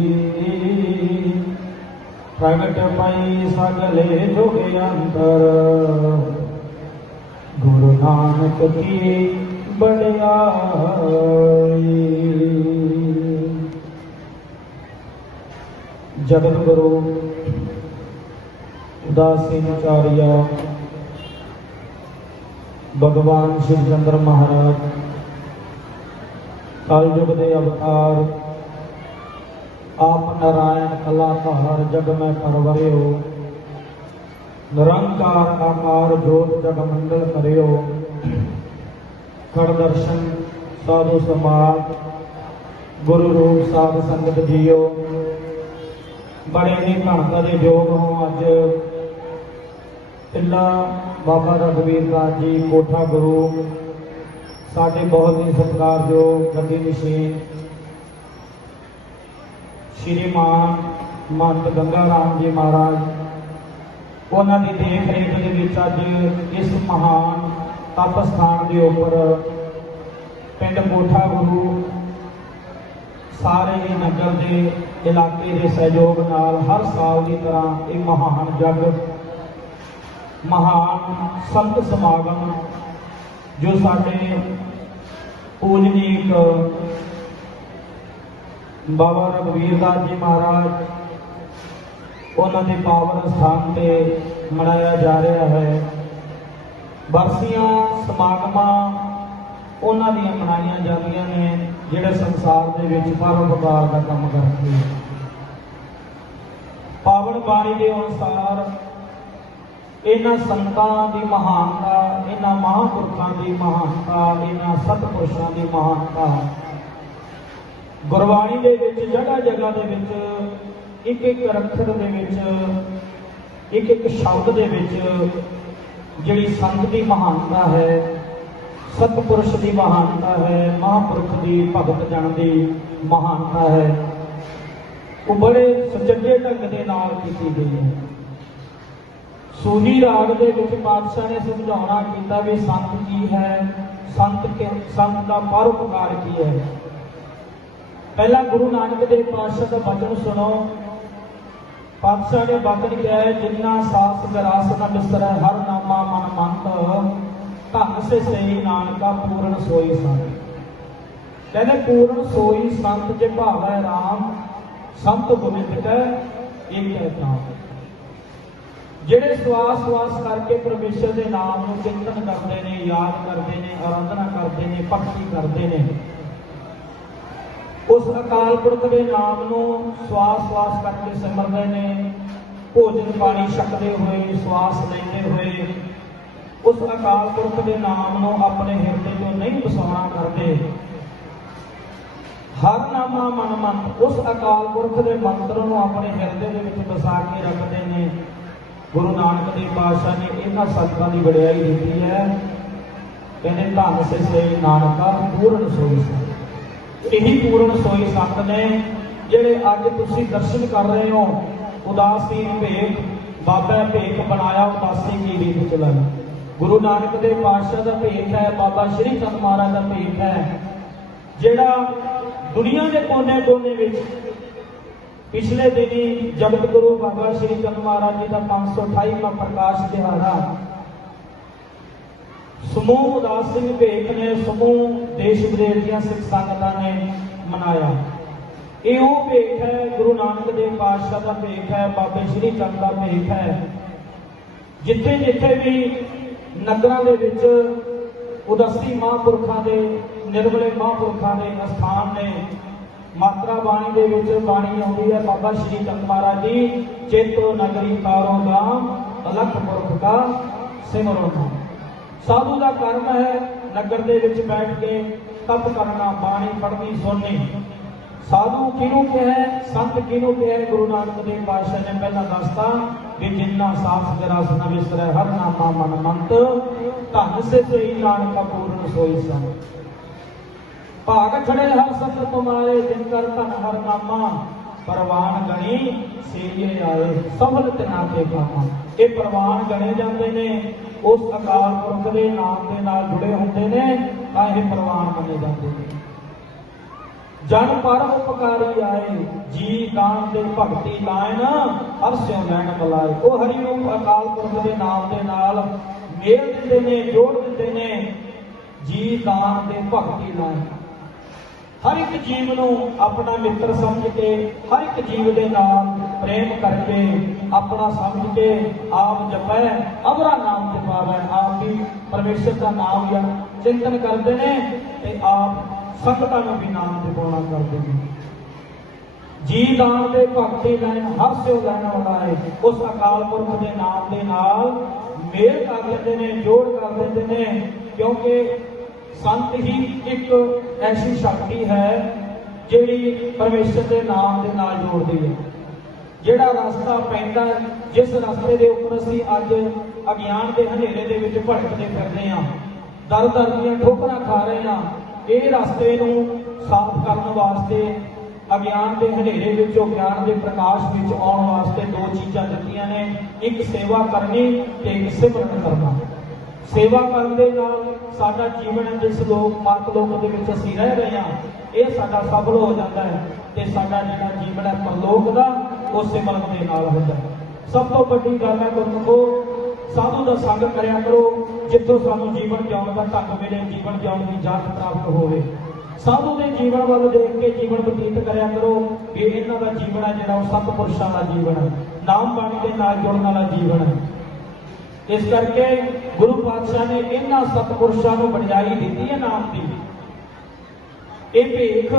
ਪ੍ਰਗਟ ਪਈ ਸਗਲੇ ਜੁਗ ਅੰਤਰ ਗੁਰੂ ਨਾਨਕ ਕੀ ਬੜਾਈ। ਜਗਤ ਗੁਰੂ ਉਦਾਸੀਨਾਚਾर्य भगवान शिव चंद्र महाराज कलयुग के अवतार आप नारायण कलाकार जग में परवरियो निरंकार आकार जोत जग मंडल करियो खड़ दर्शन साधु समाज गुरु रूप साध संगत जियो बड़े ही घणता के योग हो। अज पिला बाबा रघुवीर दास जी कोठा गुरु साडे बहुत ही सत्कारयोग गद्दी नशीन श्रीमान महंत गंगा राम जी महाराज उन्होंने देख रेख के विच अज इस महान तप स्थान के उपर पिंड कोठा गुरु सारे ही नगर के इलाके के सहयोग नाल हर साल की तरह एक महान जग महान संत समागम जो साडे पूजनीक बाबा रघुवीर दास जी महाराज उन्होंने पावन स्थान पर मनाया जा रहा है। बरसियां समागम उन्होंने मनाइया जांदियां ने जिहड़े संसार के विच परोपकार का काम करते हैं। पावन बाणी के अनुसार इन्हां संतां की महानता इन्हां महापुरखों की महानता इन्हां सतपुरुषों की महानता गुरबाणी दे विच जगह जगह दे विच एक एक अक्षर दे विच एक एक शब्द दे विच जिहड़ी संत की महानता है सतपुरुष की महानता है महापुरुष की भगत जन की महानता है वो बड़े सुचजे ढंग के नाल कीती गई है। सूही राग के विच पातशाह ने समझाना किया भी संत की है संत का परोपकार की है। पहला गुरु नानक देव पातशाह का वचन सुनो। पातशाह ने वचन किया है जिन्ना सास विरास न बिसरै हर नामा मन मंत धन से सही नानका पूर्ण सोई संत। कहने पूर्ण सोई संत जे भावै राम संत गोविंद कै एक है नाम। जिहड़े सवास सवास करके परमेश्वर के नाम को चिंतन करते हैं याद करते हैं आराधना करते हैं भक्ति करते हैं उस अकाल पुरख के नाम को सवास सवास करके सिमरते हैं भोजन पानी छकते हुए सवास लेते हुए उस अकाल पुरख के नाम को अपने हिरदे को नहीं बसाना करते। हर नामा मन मंत्र उस अकाल पुरख के मंत्र को अपने हिरदे के बसा के रखते हैं। गुरु नानक देव पातशाह ने इन्हां संतां की वडियाई दी है। कहने धन से सही नानका पूर्ण सोई संत। यही पूर्ण सोई संत ने जिहड़े अज तुसीं दर्शन कर रहे हो। उदासीन भेख बाबा भेख बनाया उदासी की रीत चलाई। गुरु नानक देव पातशाह का भेख है बाबा श्री चंद महाराज का भेख है जिहड़ा दुनिया के कोने कोने विच पिछले दिनी जगत गुरु बाबा श्री चंद महाराज जी का 528वां प्रकाश दिहाड़ा समूह उदास सिंह भेख ने समूह देश विदेश दी सिख संगतां ने मनाया। ये वो भेख है गुरु नानक देव पातशाह का भेख है बाबे श्री चंद का भेख है। जिथे जिथे भी नगरां दे विच उदासी महापुरखों के निर्मले महापुरखों के अस्थान ने मात्रा बाणी दे विच बाणी आउंदी है बाबा श्री चंद महाराज जी चेतो नगरी तारो गाम अलख पुरख का सिमरो नाम। साधु का कर्म है नगर दे विच बैठ के तप करना बाणी पढ़नी सुननी। साधु किनू क्या है संत किनू क्या है गुरु नानक देव पातशाह ने पहला दसता कि जिन्ना सास विरास न बिसरै हर नामा मन मंत धन से सही नानका पूर्ण सोई संत। भाग खड़े हर सत तुम्हारे जिनकर धन हर नामा परवान गणी सेइए आए सफल तिना के कामा। ये परवान गणे जाते ने उस अकाल पुरख के नाम के नाल जुड़े होंगे ने तां ये परवान मने जाते हैं। ਜਨ ਪਰ ਉਪਕਾਰੀ ਆਏ, ਜੀ ਦਾਨ ਦੇ ਭਗਤੀ ਲਾਇਨ ਹਰ ਸਿਉ ਲੈਣ ਬੁਲਾਏ। ਉਹ ਹਰੀ ਨੂੰ ਅਕਾਲ ਪੁਰਖ ਦੇ ਨਾਮ ਦੇ ਨਾਲ ਮੇਲ ਦਿੰਦੇ ਨੇ, ਜੋੜ ਦਿੰਦੇ ਨੇ, ਜੀ ਦਾਨ ਦੇ ਭਗਤੀ ਲਾਇਨ। ਹਰ ਇੱਕ ਜੀਵ ਨੂੰ ਆਪਣਾ ਮਿੱਤਰ ਸਮਝ ਕੇ, ਹਰ ਇੱਕ ਜੀਵ ਦੇ ਨਾਲ ਪ੍ਰੇਮ ਕਰਕੇ, ਆਪਣਾ ਸਮਝ ਕੇ ਆਪ ਜਪੈ ਅਵਰਾ ਨਾਮ ਜਪਾਵੈ। ਆਪ ਵੀ ਪਰਮੇਸ਼ਰ ਦਾ ਨਾਮ ਜਾਂ ਚਿੰਤਨ ਕਰਦੇ ਨੇ ਤੇ ਆਪ ਸੰਗਤਾਂ ਨੂੰ ਵੀ ਨਾਮ ਜਪਾਉਣਾ ਕਰਦੇ ਨੇ। ਜੀ ਦਾਨ ਦੇ ਭਗਤੀ ਲੈਣ ਹਰ ਸਿਉ ਲੈਣ ਵਾਲਾ ਹੈ। ਉਸ ਅਕਾਲ ਪੁਰਖ ਦੇ ਨਾਮ ਦੇ ਨਾਲ ਮੇਲ ਕਰ ਦਿੰਦੇ ਨੇ, ਜੋੜ ਕਰ ਦਿੰਦੇ ਨੇ, ਕਿਉਂਕਿ ਸੰਤ ਹੀ ਇੱਕ ਐਸੀ ਸ਼ਕਤੀ ਹੈ ਜਿਹੜੀ ਪਰਮੇਸ਼ਰ ਦੇ ਨਾਮ ਦੇ ਨਾਲ ਜੋੜਦੀ ਹੈ। ਜਿਹੜਾ ਰਸਤਾ ਪੈਂਦਾ, ਜਿਸ ਰਸਤੇ ਦੇ ਉੱਪਰ ਅਸੀਂ ਅੱਜ ਅਗਿਆਨ ਦੇ ਹਨੇਰੇ ਦੇ ਵਿੱਚ ਭਟਕਦੇ ਫਿਰਦੇ ਹਾਂ, ਦਰ ਦਰ ਦੀਆਂ ਠੋਕਰਾਂ ਖਾ ਰਹੇ ਹਾਂ, ਇਹ ਰਸਤੇ ਨੂੰ ਸਾਫ਼ ਕਰਨ ਵਾਸਤੇ ਅਗਿਆਨ ਦੇ ਹਨੇਰੇ ਵਿੱਚੋਂ ਗਿਆਨ ਦੇ ਪ੍ਰਕਾਸ਼ ਵਿੱਚ ਆਉਣ ਵਾਸਤੇ ਦੋ ਚੀਜ਼ਾਂ ਦਿੱਤੀਆਂ ਨੇ, ਇੱਕ ਸੇਵਾ ਕਰਨੀ ਤੇ ਇੱਕ ਸਿਮਰਨ ਕਰਨਾ। ਸੇਵਾ ਕਰਨ ਦੇ ਨਾਲ ਸਾਡਾ ਜੀਵਨ ਜਿਸ ਮਰਤ ਲੋਕ ਦੇ ਵਿੱਚ ਅਸੀਂ ਰਹਿ ਰਹੇ ਹਾਂ, ਇਹ ਸਾਡਾ ਸਫਲ ਹੋ ਜਾਂਦਾ ਹੈ ਤੇ ਸਾਡਾ ਜਿਹੜਾ ਜੀਵਨ ਹੈ ਪਰਲੋਕ ਦਾ, ਉਹ ਸਿਮਰਨ ਦੇ ਨਾਲ ਹੁੰਦਾ ਹੈ। ਸਭ ਤੋਂ ਵੱਡੀ ਗੱਲ ਹੈ ਗੁਰਮੁਖੋ, ਸਾਧੂ ਦਾ ਸੰਗ ਕਰਿਆ ਕਰੋ, ਜਿੱਥੋਂ ਸਾਨੂੰ ਜੀਵਨ ਜਿਉਣ ਦਾ ਢੰਗ ਮਿਲੇ, ਜੀਵਨ ਜਿਉਣ ਦੀ ਜਾਚ ਪ੍ਰਾਪਤ ਹੋਵੇ। ਸਾਧੂ ਦੇ ਜੀਵਨ ਵੱਲ ਦੇਖ ਕੇ ਜੀਵਨ ਬਤੀਤ ਕਰਿਆ ਕਰੋ ਵੀ ਇਹਨਾਂ ਦਾ ਜੀਵਨ ਹੈ ਜਿਹੜਾ ਉਹ ਸਤਿਪੁਰਸ਼ਾਂ ਦਾ ਜੀਵਨ ਹੈ, ਨਾਮ ਬਾਣੀ ਦੇ ਨਾਲ ਜੁੜਨ ਵਾਲਾ ਜੀਵਨ ਹੈ। ਇਸ ਕਰਕੇ ਗੁਰੂ ਪਾਤਸ਼ਾਹ ਨੇ ਇਹਨਾਂ ਸਤਿਪੁਰਸ਼ਾਂ ਨੂੰ ਵਡਿਆਈ ਦਿੱਤੀ ਹੈ ਨਾਮ ਦੀ। ਇਹ ਭੇਖ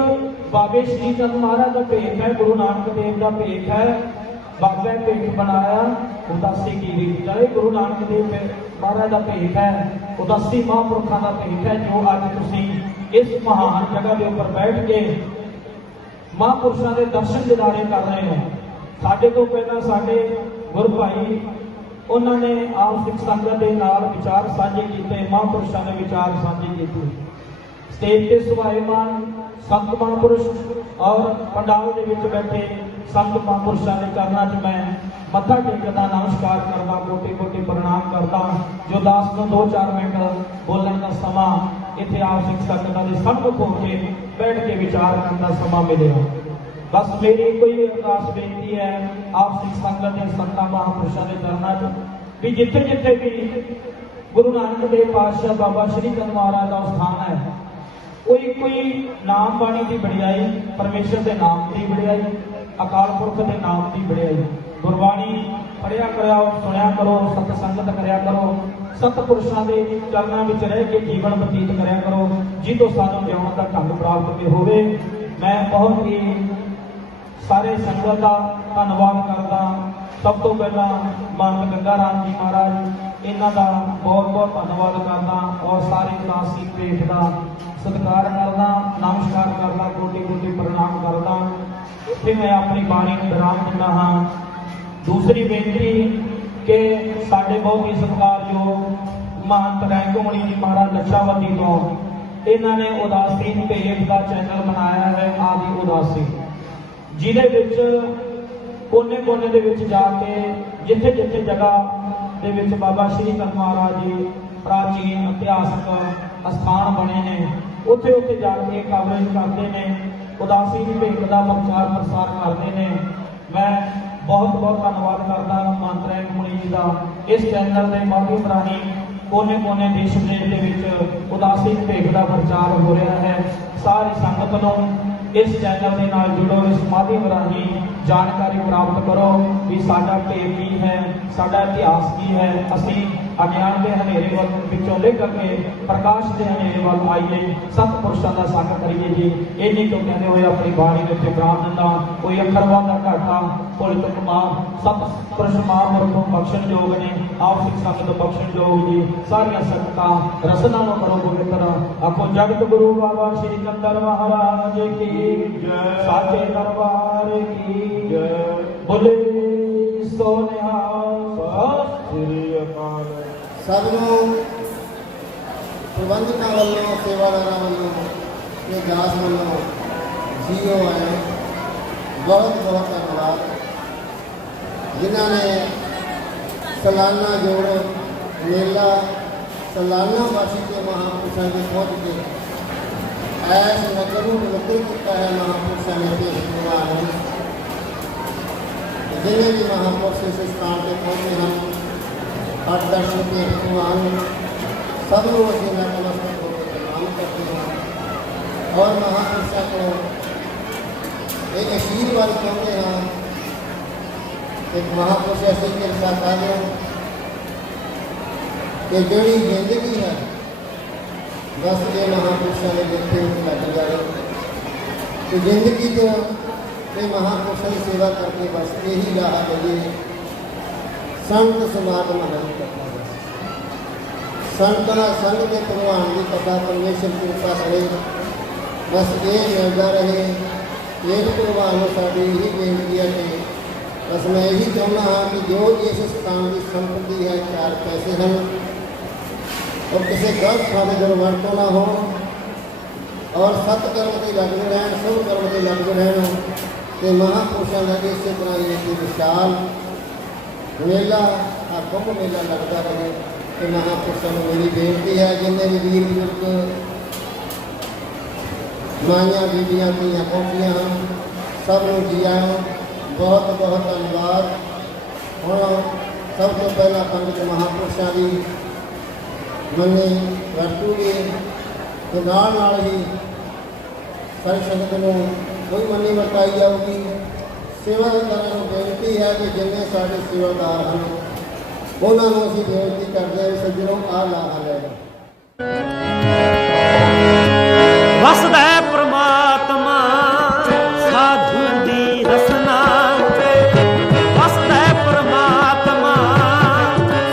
ਬਾਬੇ ਸ਼੍ਰੀ ਚੰਦ ਮਹਾਰਾਜ ਦਾ ਭੇਖ ਹੈ, ਗੁਰੂ ਨਾਨਕ ਦੇਵ ਦਾ ਭੇਖ ਹੈ। ਬਾਬੇ ਭੇਖ ਬਣਾਇਆ ਉਦਾਸੀ ਕੀ ਰੀਤ ਜਾਏ। ਗੁਰੂ ਨਾਨਕ ਦੇਵ ਮਹਾਰਾਜ ਦਾ ਭੇਖ ਹੈ, ਉਦਾਸੀ ਮਹਾਂਪੁਰਖਾਂ ਦਾ ਭੇਖ ਹੈ, ਜੋ ਅੱਜ ਤੁਸੀਂ ਇਸ ਮਹਾਨ ਜਗ੍ਹਾ ਦੇ ਉੱਪਰ ਬੈਠ ਕੇ ਮਹਾਂਪੁਰਸ਼ਾਂ ਦੇ ਦਰਸ਼ਨ ਦਿਦਾਰੇ ਕਰ ਰਹੇ ਹੋ। ਸਾਡੇ ਤੋਂ ਪਹਿਲਾਂ ਸਾਡੇ ਗੁਰੂ ਭਾਈ ਉਹਨਾਂ ਨੇ ਆਪ ਸਿੱਖ ਸੰਗਤ ਦੇ ਨਾਲ ਵਿਚਾਰ ਸਾਂਝੇ ਕੀਤੇ, ਮਹਾਂਪੁਰਸ਼ਾਂ ਦੇ ਵਿਚਾਰ ਸਾਂਝੇ ਕੀਤੇ। ਸਟੇਜ ਤੇ ਸੁਭਾਏਮਾਨ ਸੰਤ ਮਹਾਂਪੁਰਸ਼ ਔਰ ਪੰਡਾਲ ਦੇ ਵਿੱਚ ਬੈਠੇ ਸੰਤ ਮਹਾਂਪੁਰਸ਼ਾਂ ਦੇ ਚਰਨਾਂ 'ਚ ਮੈਂ ਮੱਥਾ ਟੇਕਦਾ, ਨਮਸਕਾਰ ਕਰਦਾ, ਕੋਟੀ ਕੋਟੀ ਪ੍ਰਣਾਮ ਕਰਦਾ। ਜੋ ਦਾਸ ਨੂੰ 2-4 ਮਿੰਟ ਬੋਲਣ ਦਾ ਸਮਾਂ ਇੱਥੇ ਆਪ ਸਿੱਖ ਸੰਗਤਾਂ ਦੇ ਸਨਮੁਖ ਹੋ ਕੇ ਬੈਠ ਕੇ ਵਿਚਾਰ ਕਰਨ ਦਾ ਸਮਾਂ ਮਿਲਿਆ। ਬਸ ਮੇਰੀ ਕੋਈ ਅਰਦਾਸ ਬੇਨਤੀ ਹੈ ਆਪ ਸਿੱਖ ਸੰਗਤ ਦੇ ਸੰਤਾਂ ਮਹਾਂਪੁਰਸ਼ਾਂ ਦੇ ਚਰਨਾਂ 'ਚ ਵੀ ਜਿੱਥੇ ਜਿੱਥੇ ਵੀ ਗੁਰੂ ਨਾਨਕ ਦੇਵ ਪਾਤਸ਼ਾਹ ਬਾਬਾ ਸ਼੍ਰੀ ਚੰਦ ਮਹਾਰਾਜ ਦਾ ਸਥਾਨ ਹੈ, ਕੋਈ ਨਾਮ ਬਾਣੀ ਦੀ ਵਡਿਆਈ, ਪਰਮੇਸ਼ਰ ਦੇ ਨਾਮ ਦੀ ਵਡਿਆਈ, ਅਕਾਲ ਪੁਰਖ ਦੇ ਨਾਮ ਦੀ ਵਡਿਆਈ, ਗੁਰਬਾਣੀ ਪੜ੍ਹਿਆ ਕਰੋ, ਸੁਣਿਆ ਕਰੋ, ਸਤ ਸੰਗਤ ਕਰਿਆ ਕਰੋ, ਸਤਿਪੁਰਸ਼ਾਂ ਦੇ ਚਰਨਾਂ ਵਿੱਚ ਰਹਿ ਕੇ ਜੀਵਨ ਬਤੀਤ ਕਰਿਆ ਕਰੋ, ਜਿੱਦੋਂ ਸਾਨੂੰ ਜਿਉਣ ਦਾ ਢੰਗ ਪ੍ਰਾਪਤ ਹੋਵੇ। ਮੈਂ ਬਹੁਤ ਹੀ ਸਾਰੇ ਸੰਗਤ ਦਾ ਧੰਨਵਾਦ ਕਰਦਾ। ਸਭ ਤੋਂ ਪਹਿਲਾਂ ਮਾਨ ਗੰਗਾ ਰਾਮ ਜੀ ਮਹਾਰਾਜ, ਇਹਨਾਂ ਦਾ ਬਹੁਤ ਬਹੁਤ ਧੰਨਵਾਦ ਕਰਦਾ ਔਰ ਸਾਰੇ ਉਦਾਸੀ ਭੇਟ ਦਾ ਸਤਿਕਾਰ ਕਰਦਾ, ਨਮਸਕਾਰ ਕਰਦਾ, ਕੋਟੀ ਕੋਟੀ ਪ੍ਰਣਾਮ ਕਰਦਾ। ਇੱਥੇ ਮੈਂ ਆਪਣੀ ਬਾਣੀ ਨੂੰ ਵਿਰਾਮ ਦਿੰਦਾ ਹਾਂ। ਦੂਸਰੀ ਬੇਨਤੀ ਕਿ ਸਾਡੇ ਬਹੁਤ ਹੀ ਸਤਿਕਾਰਯੋਗ ਮਹੰਤ ਰੈਂਕੋਮਣੀ ਜੀ ਮਹਾਰਾਜ ਲੱਛਾਵਤੀ ਤੋਂ ਇਹਨਾਂ ਨੇ ਉਦਾਸੀਨ ਭੇਟ ਦਾ ਚੈਨਲ ਬਣਾਇਆ ਹੈ ਆਦਿ ਉਦਾਸੀ, ਜਿਹਦੇ ਵਿੱਚ ਕੋਨੇ-ਕੋਨੇ ਦੇ ਵਿੱਚ ਜਾ ਕੇ ਜਿੱਥੇ-ਜਿੱਥੇ ਜਗ੍ਹਾ ਦੇ ਵਿੱਚ ਬਾਬਾ ਸ਼੍ਰੀ ਚੰਦ ਮਹਾਰਾਜ ਜੀ ਪ੍ਰਾਚੀਨ ਇਤਿਹਾਸਕ ਅਸਥਾਨ ਬਣੇ ਨੇ, ਉੱਥੇ ਜਾ ਕੇ ਕਵਰੇਜ ਕਰਦੇ ਨੇ, ਉਦਾਸੀ ਦੀ ਭੇਟ ਦਾ ਪ੍ਰਚਾਰ ਪ੍ਰਸਾਰ ਕਰਦੇ ਨੇ। ਮੈਂ ਬਹੁਤ ਬਹੁਤ ਧੰਨਵਾਦ ਕਰਦਾ ਮਹੰਤ ਰੈਂਕੋਮਣੀ ਜੀ ਦਾ। ਇਸ ਚੈਨਲ ਦੇ ਮਾਧਿਅਮ ਰਾਹੀਂ ਕੋਨੇ-ਕੋਨੇ ਦੇਸ਼ ਵਿਦੇਸ਼ ਦੇ ਵਿੱਚ ਉਦਾਸੀ ਦੀ ਭੇਟ ਦਾ ਪ੍ਰਚਾਰ ਹੋ ਰਿਹਾ ਹੈ। ਸਾਰੀ ਸੰਗਤ ਨੂੰ ਇਸ ਚੈਨਲ ਦੇ ਨਾਲ ਜੁੜੋ, ਇਸ ਮਾਧਿਅਮ ਰਾਹੀਂ ਜਾਣਕਾਰੀ ਪ੍ਰਾਪਤ ਕਰੋ ਵੀ ਸਾਡਾ ਭੇਖ ਕੀ ਹੈ, ਸਾਡਾ ਇਤਿਹਾਸ ਕੀ ਹੈ। ਅਸੀਂ ਅਗਿਆਨ ਦੇ ਹਨੇਰੇ ਵੱਲ ਵਿੱਚੋਂ ਨਿਕਲ ਕੇ ਪ੍ਰਕਾਸ਼ ਦੇ ਹਨੇਰੇ ਵੱਲ ਆਈਏ, ਸਤਿਪੁਰਸ਼ਾਂ ਦਾ ਸੰਗ ਕਰੀਏ ਜੀ। ਇੰਨੀ ਤੋਂ ਕਹਿੰਦੇ ਹੋਏ ਆਪਣੀ ਬਾਣੀ ਦੇ ਉੱਤੇ ਵਿਰਾਮ ਦਿੰਦਾ। ਕੋਈ ਅੱਖਰਵਾਂ ਦਾ ਘਾਟਾ, ਭੁੱਲ ਚੁੱਕ ਮਾਫ਼, ਸਤਿਪੁਰਸ਼ ਮਹਾਂਪੁਰਖੋਂ ਬਖਸ਼ਣਯੋਗ ਨੇ, ਆਪ ਸਿੱਖ ਸੰਗਤ ਬਖਸ਼ਣਯੋਗ ਜੀ। ਸਾਰੀਆਂ ਸੰਗਤਾਂ ਰਸਨਾ ਨੂੰ ਕਰੋ ਪਵਿੱਤਰ। ਆਖੋ ਜਗਤ ਗੁਰੂ ਬਾਬਾ ਸ਼੍ਰੀ ਚੰਦਰ ਮਹਾਰਾਜ ਕੀ ਜੈ, ਸਾਚੇ ਦਰਬਾਰ ਕੀ ਜੈ। ਬੋਲੇ ਸੋ ਨਿਹਾਲ, ਸਤਿ ਸ੍ਰੀ ਅਕਾਲ। ਸਭ ਨੂੰ ਪ੍ਰਬੰਧਕਾਂ ਵੱਲੋਂ, ਸੇਵਾਦਾਰਾਂ ਵੱਲੋਂ ਤੇ ਦਾਸ ਵੱਲੋਂ ਜੀਓ ਆਏ, ਬਹੁਤ ਬਹੁਤ ਧੰਨਵਾਦ। ਜਿਨ੍ਹਾਂ ਨੇ ਸਾਲਾਨਾ ਜੋੜ ਮੇਲਾ, ਸਾਲਾਨਾ ਵਾਸੀ ਤੇ ਮਹਾਂਪੁਰਸ਼ਾਂ ਦੇ ਪਹੁੰਚ ਕੇ ਐਸ ਨਗਰ ਨੂੰ ਪਵਿੱਤਰ ਕੀਤਾ ਹੈ ਮਹਾਂਪੁਰਸ਼ਾਂ ਨੇ ਭੇਟ ਭਗਵਾਨ ਜਿੰਨੇ ਵੀ ਮਹਾਂਪੁਰਸ਼ ਇਸ ਸਥਾਨ 'ਤੇ ਪਹੁੰਚੇ ਹਨ ਅੱਠ ਦਰਸ਼ਨ ਭੇਟ ਭਗਵਾਨ ਸਭ ਨੂੰ ਅਸੀਂ ਨਤਮਸਤਕ ਹੋ ਕੇ ਪ੍ਰਣਾਮ ਕਰਦੇ ਹਾਂ ਔਰ ਮਹਾਂਪੁਰਸ਼ਾਂ ਤੋਂ ਇਹ ਆਸ਼ੀਰਵਾਦ ਚਾਹੁੰਦੇ ਹਾਂ ਕਿ ਮਹਾਂਪੁਰਸ਼ ਐਸੀ ਕਿਰਪਾ ਕਰਨ ਕਿ ਜਿਹੜੀ ਜ਼ਿੰਦਗੀ ਹੈ बस ये महापुरुषों ने देखते हुए लग जाए तो जिंदगी जो ये महापुरुषों की सेवा करके बस यही राह लगे संत समागम हरि कथा बस संतना संग के भगवान की कथा परमेश्वर की कृपा करे बस ये मिलता रहे एक भगवान को साड़ी यही बेनती है कि बस मैं यही चाहना हाँ कि जो इस स्थान की संपत्ति है 4 पैसे हैं और किसी गलत खाते दुर्वरतों ना हो और सत्कर्म से लगते रहन शुभ कर्म से लगते रहन तो महापुरुषों का इस तरह ही एक विशाल मेला कुंभ मेला लगता रहे तो महापुरुषों को मेरी बेनती है जिन्हें भी वीर बुजुर्ग माइया बीबियाँ धीयां पहुँचियाँ हैं सब लोग जी आए बहुत बहुत धन्यवाद हम सब तो पहला पंडित महापुरुषों की मनी वरतूगी तो नाल ही सारी संगत को कोई मनी वरताई जाऊगी सेवादार बेनती है कि जिन्हें साढ़े सेवादार हैं उन्होंने असीं बेनती करते हैं सज्जनों आ लाहा लेना वसदा है परमात्मा साधु दी रसना वसदा है परमात्मा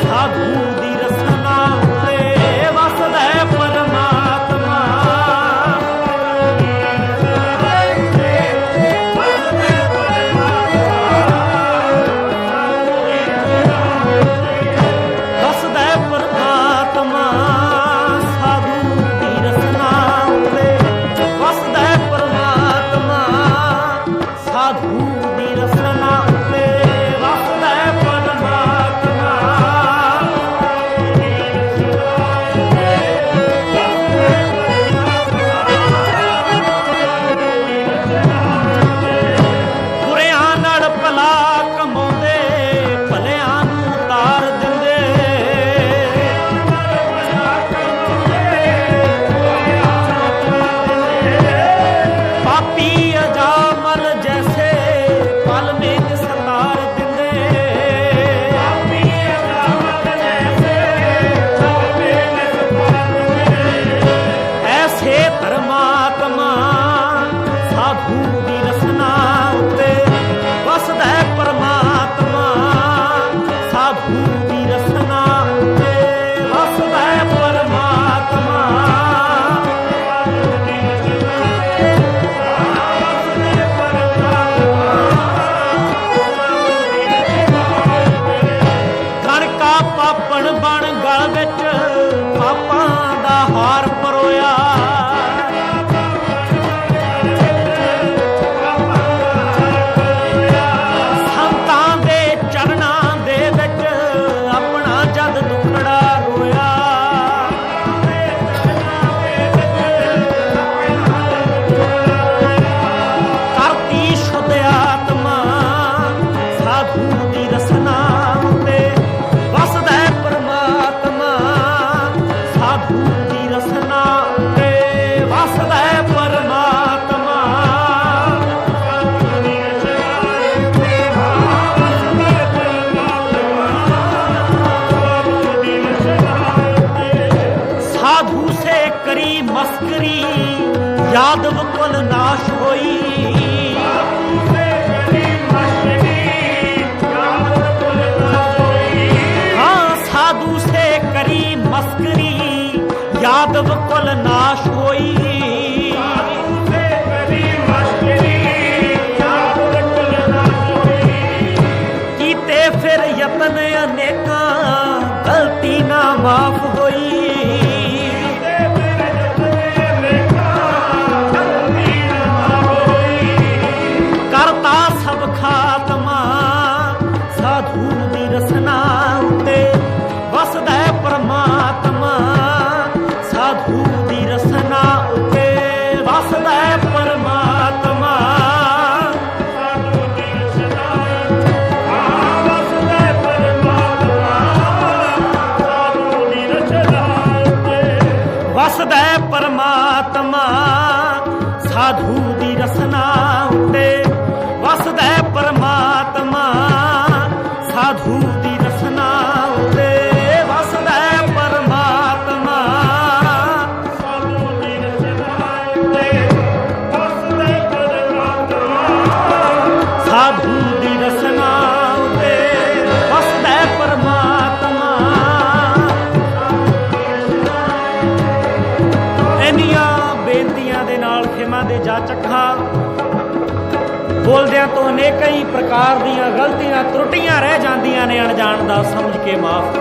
साधु दी रसना वसदा है परमात्मा वसदा है परमात्मा साधु दी रसना वसदा है परमात्मा साधु दी रसना वसदा है परमात्मा ਬੁਰਿਆਂ ਨਾਲ ਭਲਾ ਕਮਾਉਂਦੇ ਭਲਿਆਂ ਨੂੰ ਤਾਰ ਦਿੰਦੇ ਪਾਪੀ ਅਜਾਮਲ ਜੈਸੇ ਪਲ ਮੇਂ ਸਤਾਰ ਦਿੰਦੇ ਪਾਪੀ ਅਜਾਮਲ ਜੈਸੇ ਪਲ ਮੇਂ ਸਤਾਰ ਦਿੰਦੇ ਐਸੇ ਧਰਮਾਤਮਾ ਸਾਧੂ ਦੀ ਰਸਨਾ ਉੱਤੇ ਵਸਦਾ ਹੈ ਪਰਮਾਤਮਾ ਸਾਧੂ ਦੀ ਰਸਨਾ ਉੱਤੇ ਵਸਦਾ ਹੈ ਪਰਮਾਤਮਾ ਕਣਕਾ ਪਾਪਣ ਬਣ ਗਲ ਵਿੱਚ ਪਾਪਾਂ ਦਾ ਹਾਰ ਪਰੋਇਆ ਸੰਤਾਂ ਦੇ ਚਰਨਾਂ ਦੇ ਵਿੱਚ ਆਪਣਾ ਜਦ ਦੁਖੜਾ ਰੋਇਆ ਕਰਤੀ ਸ਼ੁੱਧ ਆਤਮਾ ਸਾਧੂ ਦੀ ਰਸਨਾ ਉੱਤੇ ਵਸਦਾ ਹੈ ਪਰਮਾਤਮਾ ਸਾਧੂ ਦੀ ਰਸਨਾ ਉੱਤੇ ਵਸਦਾ ਹੈ ਪਰਮਾਤਮਾ साधु से करी मस्करी यादव कुल नाश होई हाँ साधु से करी मस्करी यादव कुल नाश होई कीते फिर यतन अनेकां गलती ना माफ होई ਪਰਮਾਤਮਾ ਸਾਧੂ ਦੀ ਰਚਨਾ ਵਸਦਾ ਪਰਮਾਤਮਾ ਸਾਧੂ ਦੀ ਰਚਨਾ ਵਸਦਾ ਪਰਮਾਤਮਾ ਸਾਧੂ ਦੀ ਰਸਨਾ ਉੱਤੇ ਵਸਦਾ ਪਰਮਾਤਮਾ ਸਾਧੂ ਦੀ ਰਸਨਾ ਉੱਤੇ ਵਸਦਾ ਪਰਮਾਤਮਾ ਸਾਧੂ ਦੀ ਰਸਨਾ ਉੱਤੇ ਵਸਦਾ ਪਰਮਾਤਮਾ ਸਾਧੂ ਦੀ ਰਸਨਾ ਉੱਤੇ ਵਸਦਾ ਪਰਮਾਤਮਾ ਇੰਨੀਆਂ ਬੇਨਤੀਆਂ ਦੇ ਨਾਲ ਖਿਮਾ ਦੇ ਜਾ ਚੱਖਾਂ ਬੋਲਦਿਆਂ ਤੋਂ ਅਨੇਕਾਂ ਹੀ ਪ੍ਰਕਾਰ ਦੀਆਂ ਗਲਤੀਆਂ ਤਰੁੱਟੀਆਂ ਰਹਿ ਜਾਂਦੀਆਂ ਨੇ ਅਣਜਾਣ ਦਾ ਸਮਝ ਕੇ ਮਾਫ ਕਰ